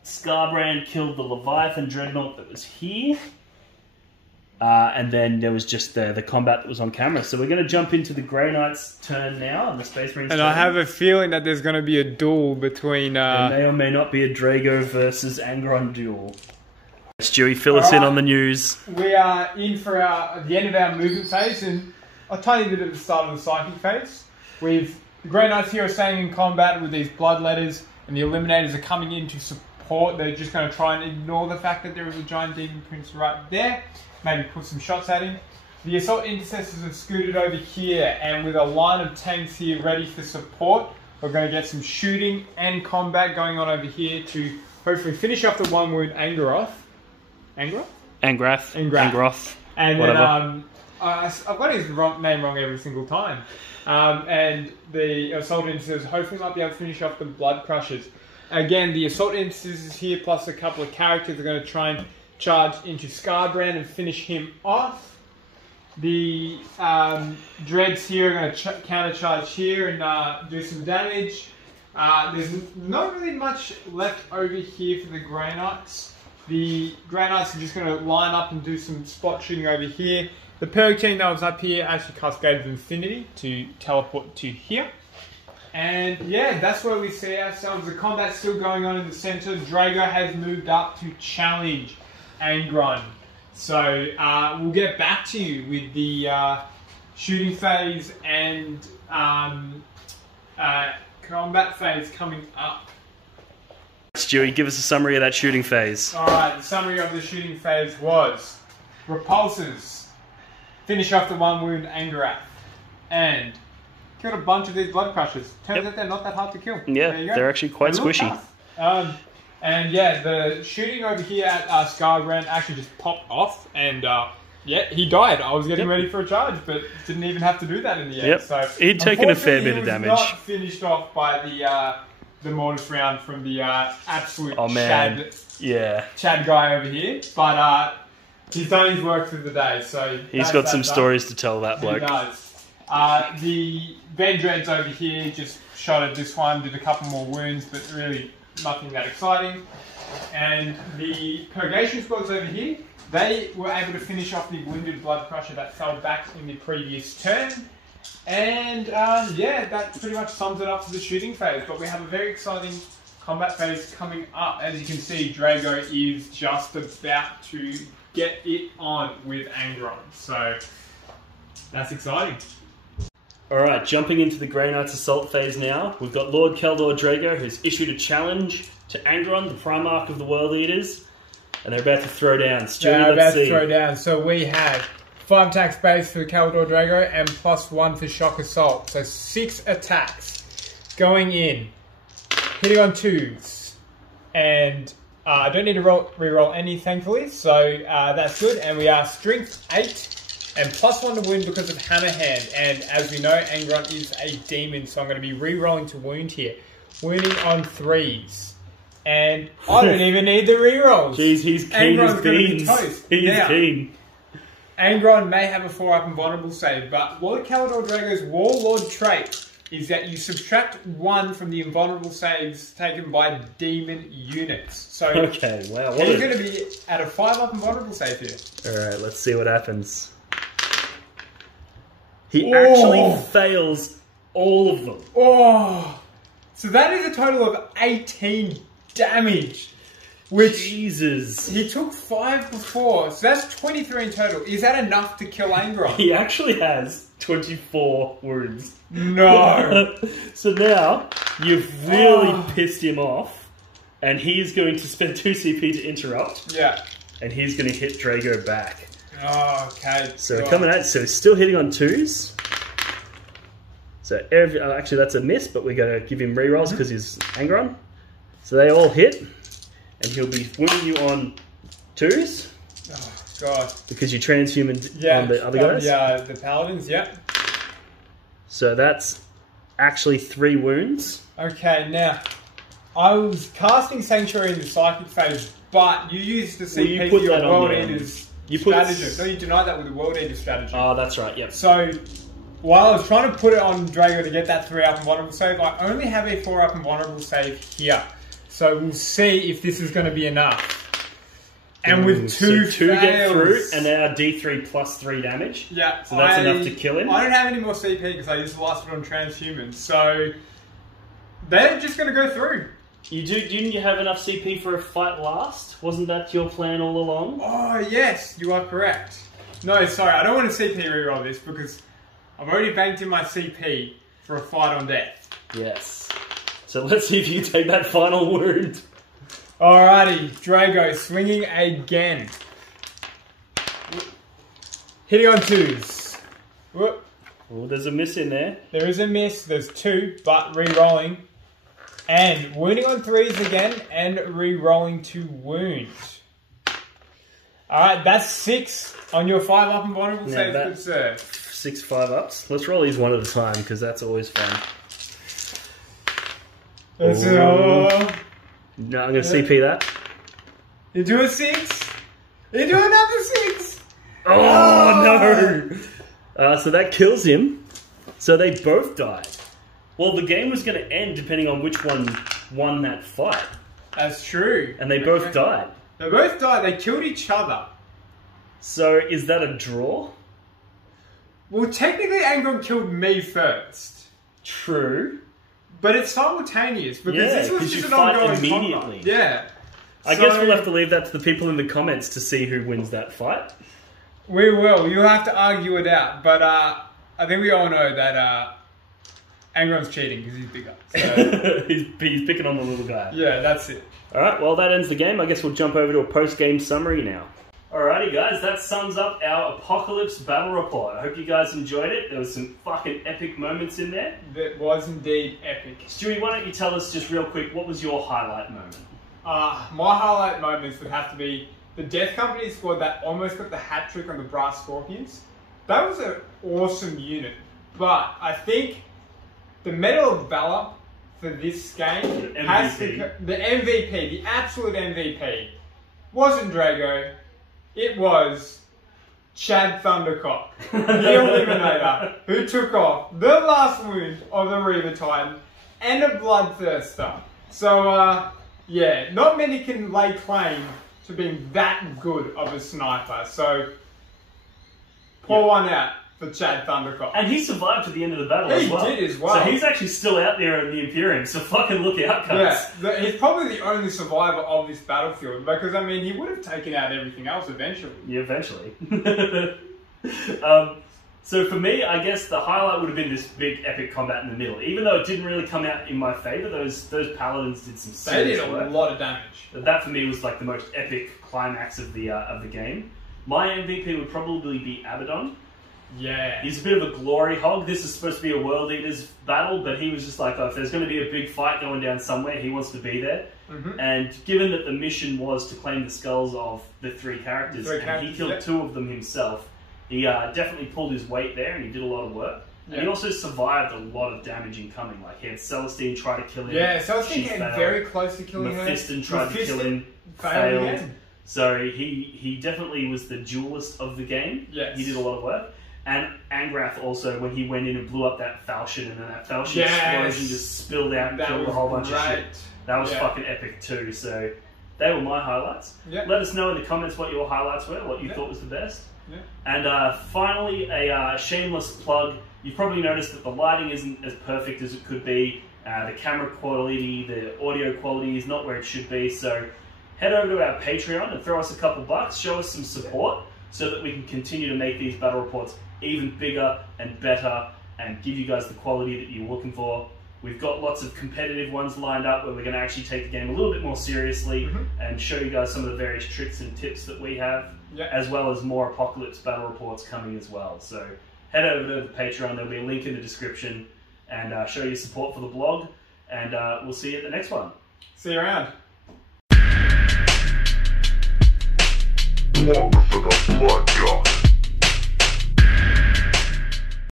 Scarbrand killed the Leviathan Dreadnought that was here. And then there was just the combat that was on camera. So we're going to jump into the Grey Knight's turn now, and the Space Marines' And turn. I have a feeling that there's going to be a duel between... There may or may not be a Draigo versus Angron duel. Stewie, fill us in on the news. We are in for the end of our movement phase and a tiny bit at the start of the psychic phase. The Grey Knights here are staying in combat with these bloodletters, and the Eliminators are coming in to support. They're just going to try and ignore the fact that there is a giant Demon Prince right there. Maybe put some shots at him. The Assault Intercessors have scooted over here, and with a line of tanks here ready for support, we're going to get some shooting and combat going on over here to hopefully finish off the one wound Ang'rath. Ang'rath. And whatever. Then I've got his name wrong every single time. And the Assault Intercessors hopefully might be able to finish off the Blood Crushers. Again, the Assault Intercessors here plus a couple of characters are going to try and charge into Scarbrand and finish him off. The Dreads here are going to countercharge here and do some damage. There's not really much left over here for the Grey Knights. The Grey Knights are just going to line up and do some spot shooting over here. The Perkteen that was up here actually cast Gate of Infinity to teleport to here. And yeah, that's where we see ourselves. The combat's still going on in the centre. Draigo has moved up to challenge Angron. So we'll get back to you with the shooting phase and combat phase coming up. Stewie, give us a summary of that shooting phase. Alright, the summary of the shooting phase was repulsors, finish off the one wound Ang'rath, and killed a bunch of these blood crushers. Turns out they're not that hard to kill. Yeah, they're actually quite squishy. And yeah, the shooting over here at Scarbrand actually just popped off, and yeah, he died. I was getting ready for a charge, but didn't even have to do that in the end. So he'd taken a fair bit of damage. Not finished off by the Mortis round from the absolute Chad guy over here, but he's done his work for the day. So he's got some stories to tell, that bloke. He does. The Ben Dreads over here just shot at this one, did a couple more wounds, but really nothing that exciting. And the Purgation Squads over here, they were able to finish off the wounded Blood Crusher that fell back in the previous turn. And yeah, that pretty much sums it up for the shooting phase. But we have a very exciting combat phase coming up. As you can see, Draigo is just about to get it on with Angron. So that's exciting. Alright, jumping into the Grey Knights Assault phase now. We've got Lord Keldor Draigo, who's issued a challenge to Angron, the Primarch of the World Eaters. And they're about to throw down. Stewie, let's see. Throw down. So we have 5 attacks base for Keldor Draigo and +1 for Shock Assault. So 6 attacks going in. Hitting on 2s. And I don't need to reroll any, thankfully. So that's good. And we are Strength 8. And +1 to wound because of Hammer Hand. And as we know, Angron is a demon, so I'm going to be re-rolling to wound here. Wounding on 3s. And I don't even need the re-rolls. Jeez, he's keen as beans. He's keen. Angron may have a 4-up invulnerable save, but Lord Keldor Draigo's Warlord trait is that you subtract 1 from the invulnerable saves taken by demon units. So okay, wow. He's going to be at a 5-up invulnerable save here. Alright, let's see what happens. He actually fails all of them. Oh, so that is a total of 18 damage. Which Jesus. He took 5 before, so that's 23 in total. Is that enough to kill Angron? He actually has 24 wounds. No. So now you've really pissed him off, and he's going to spend 2 CP to interrupt. Yeah. And he's going to hit Draigo back. Oh, okay. So coming at, so still hitting on 2s. So actually that's a miss, but we're going to give him rerolls because he's Angron. So they all hit, and he'll be wounding you on 2s. Oh god! Because you transhumaned on the other guys. Yeah, the Paladins. Yep. So that's actually 3 wounds. Okay, now I was casting Sanctuary in the Psychic phase, but you used the CP for your World Eater's strategy. So you denied that with the World Eater strategy. Oh, that's right. Yep. So while I was trying to put it on Draigo to get that 3-up invulnerable save, I only have a 4-up invulnerable save here. So we'll see if this is going to be enough. And with 2 so 2 fails, get through, and now D3 +3 damage. Yeah. So that's enough to kill him. I don't have any more CP because I used the last one on transhumans. So they're just going to go through. Didn't you have enough CP for a fight last? Wasn't that your plan all along? Oh, yes, you are correct. No, sorry, I don't want to CP reroll this because I've already banked in my CP for a fight on death. Yes. So let's see if you can take that final wound. Alrighty, Draigo swinging again. Hitting on 2s. Whoop. Oh, there's a miss in there. There is a miss, there's 2, but re-rolling. And wounding on 3s again, and re-rolling to wound. Alright, that's 6 on your 5 up and vulnerable save, good sir. 6 5-ups. Let's roll these one at a time, because that's always fun. Let's No, I'm going to CP that. Into a 6. Into another 6. Oh, no! So that kills him. So they both died. Well, the game was going to end depending on which one won that fight. That's true. And they both died. They both died. They killed each other. So is that a draw? Well, technically Angron killed me first. True. But it's simultaneous because this was just an ongoing immediately. combat. Yeah. I guess we'll have to leave that to the people in the comments to see who wins that fight. We will. You'll have to argue it out. But I think we all know that Angron's cheating because he's bigger. So. he's picking on the little guy. Yeah, that's it. Alright, well that ends the game. I guess we'll jump over to a post-game summary now. Alrighty guys, that sums up our Apocalypse Battle Report. I hope you guys enjoyed it. There was some fucking epic moments in there. That was indeed epic. Stewie, why don't you tell us just real quick, what was your highlight moment? My highlight moments would have to be the Death Company squad that almost got the hat trick on the Brass Scorpions. That was an awesome unit. But I think the Medal of Valor for this game has to the MVP, the absolute MVP, wasn't Draigo. It was Chad Thundercock, the Eliminator, who took off the last wound of the Reaver Titan and a Bloodthirster. So, yeah, not many can lay claim to being that good of a sniper. So, pour one out for Chad Thundercock. And he survived to the end of the battle as well. He did as well. So he's actually still out there in the Imperium, so fucking look out, guys. Yeah, he's probably the only survivor of this battlefield because, I mean, he would have taken out everything else eventually. Yeah, eventually. So for me, I guess the highlight would have been this big epic combat in the middle. Even though it didn't really come out in my favour, those Paladins did some serious work. They did a lot of damage. That for me was like the most epic climax of the game. My MVP would probably be Abaddon. Yeah. He's a bit of a glory hog. This is supposed to be a World Eaters battle, but he was just like, oh, if there's going to be a big fight going down somewhere, he wants to be there. Mm-hmm. And given that the mission was to claim the skulls of the three characters, and he killed two of them himself, he definitely pulled his weight there, and he did a lot of work. Yeah. And he also survived a lot of damage incoming. Like, he had Celastine try to kill him. Yeah, Celastine came very close to killing him. Mephiston tried to kill him, failed. So he definitely was the duelist of the game. Yes. He did a lot of work. And Ang'rath also, when he went in and blew up that Falchion, and then that Falchion explosion just spilled out and killed a whole bunch of shit. That was fucking epic too. So they were my highlights. Let us know in the comments what your highlights were, what you thought was the best. And finally, a shameless plug. You've probably noticed that the lighting isn't as perfect as it could be. The camera quality, the audio quality is not where it should be. So head over to our Patreon and throw us a couple bucks, show us some support, so that we can continue to make these battle reports even bigger and better and give you guys the quality that you're looking for. We've got lots of competitive ones lined up where we're going to actually take the game a little bit more seriously and show you guys some of the various tricks and tips that we have, as well as more Apocalypse battle reports coming as well. So head over to the Patreon, there'll be a link in the description, and show your support for the blog, and we'll see you at the next one. See you around. One for the blood god.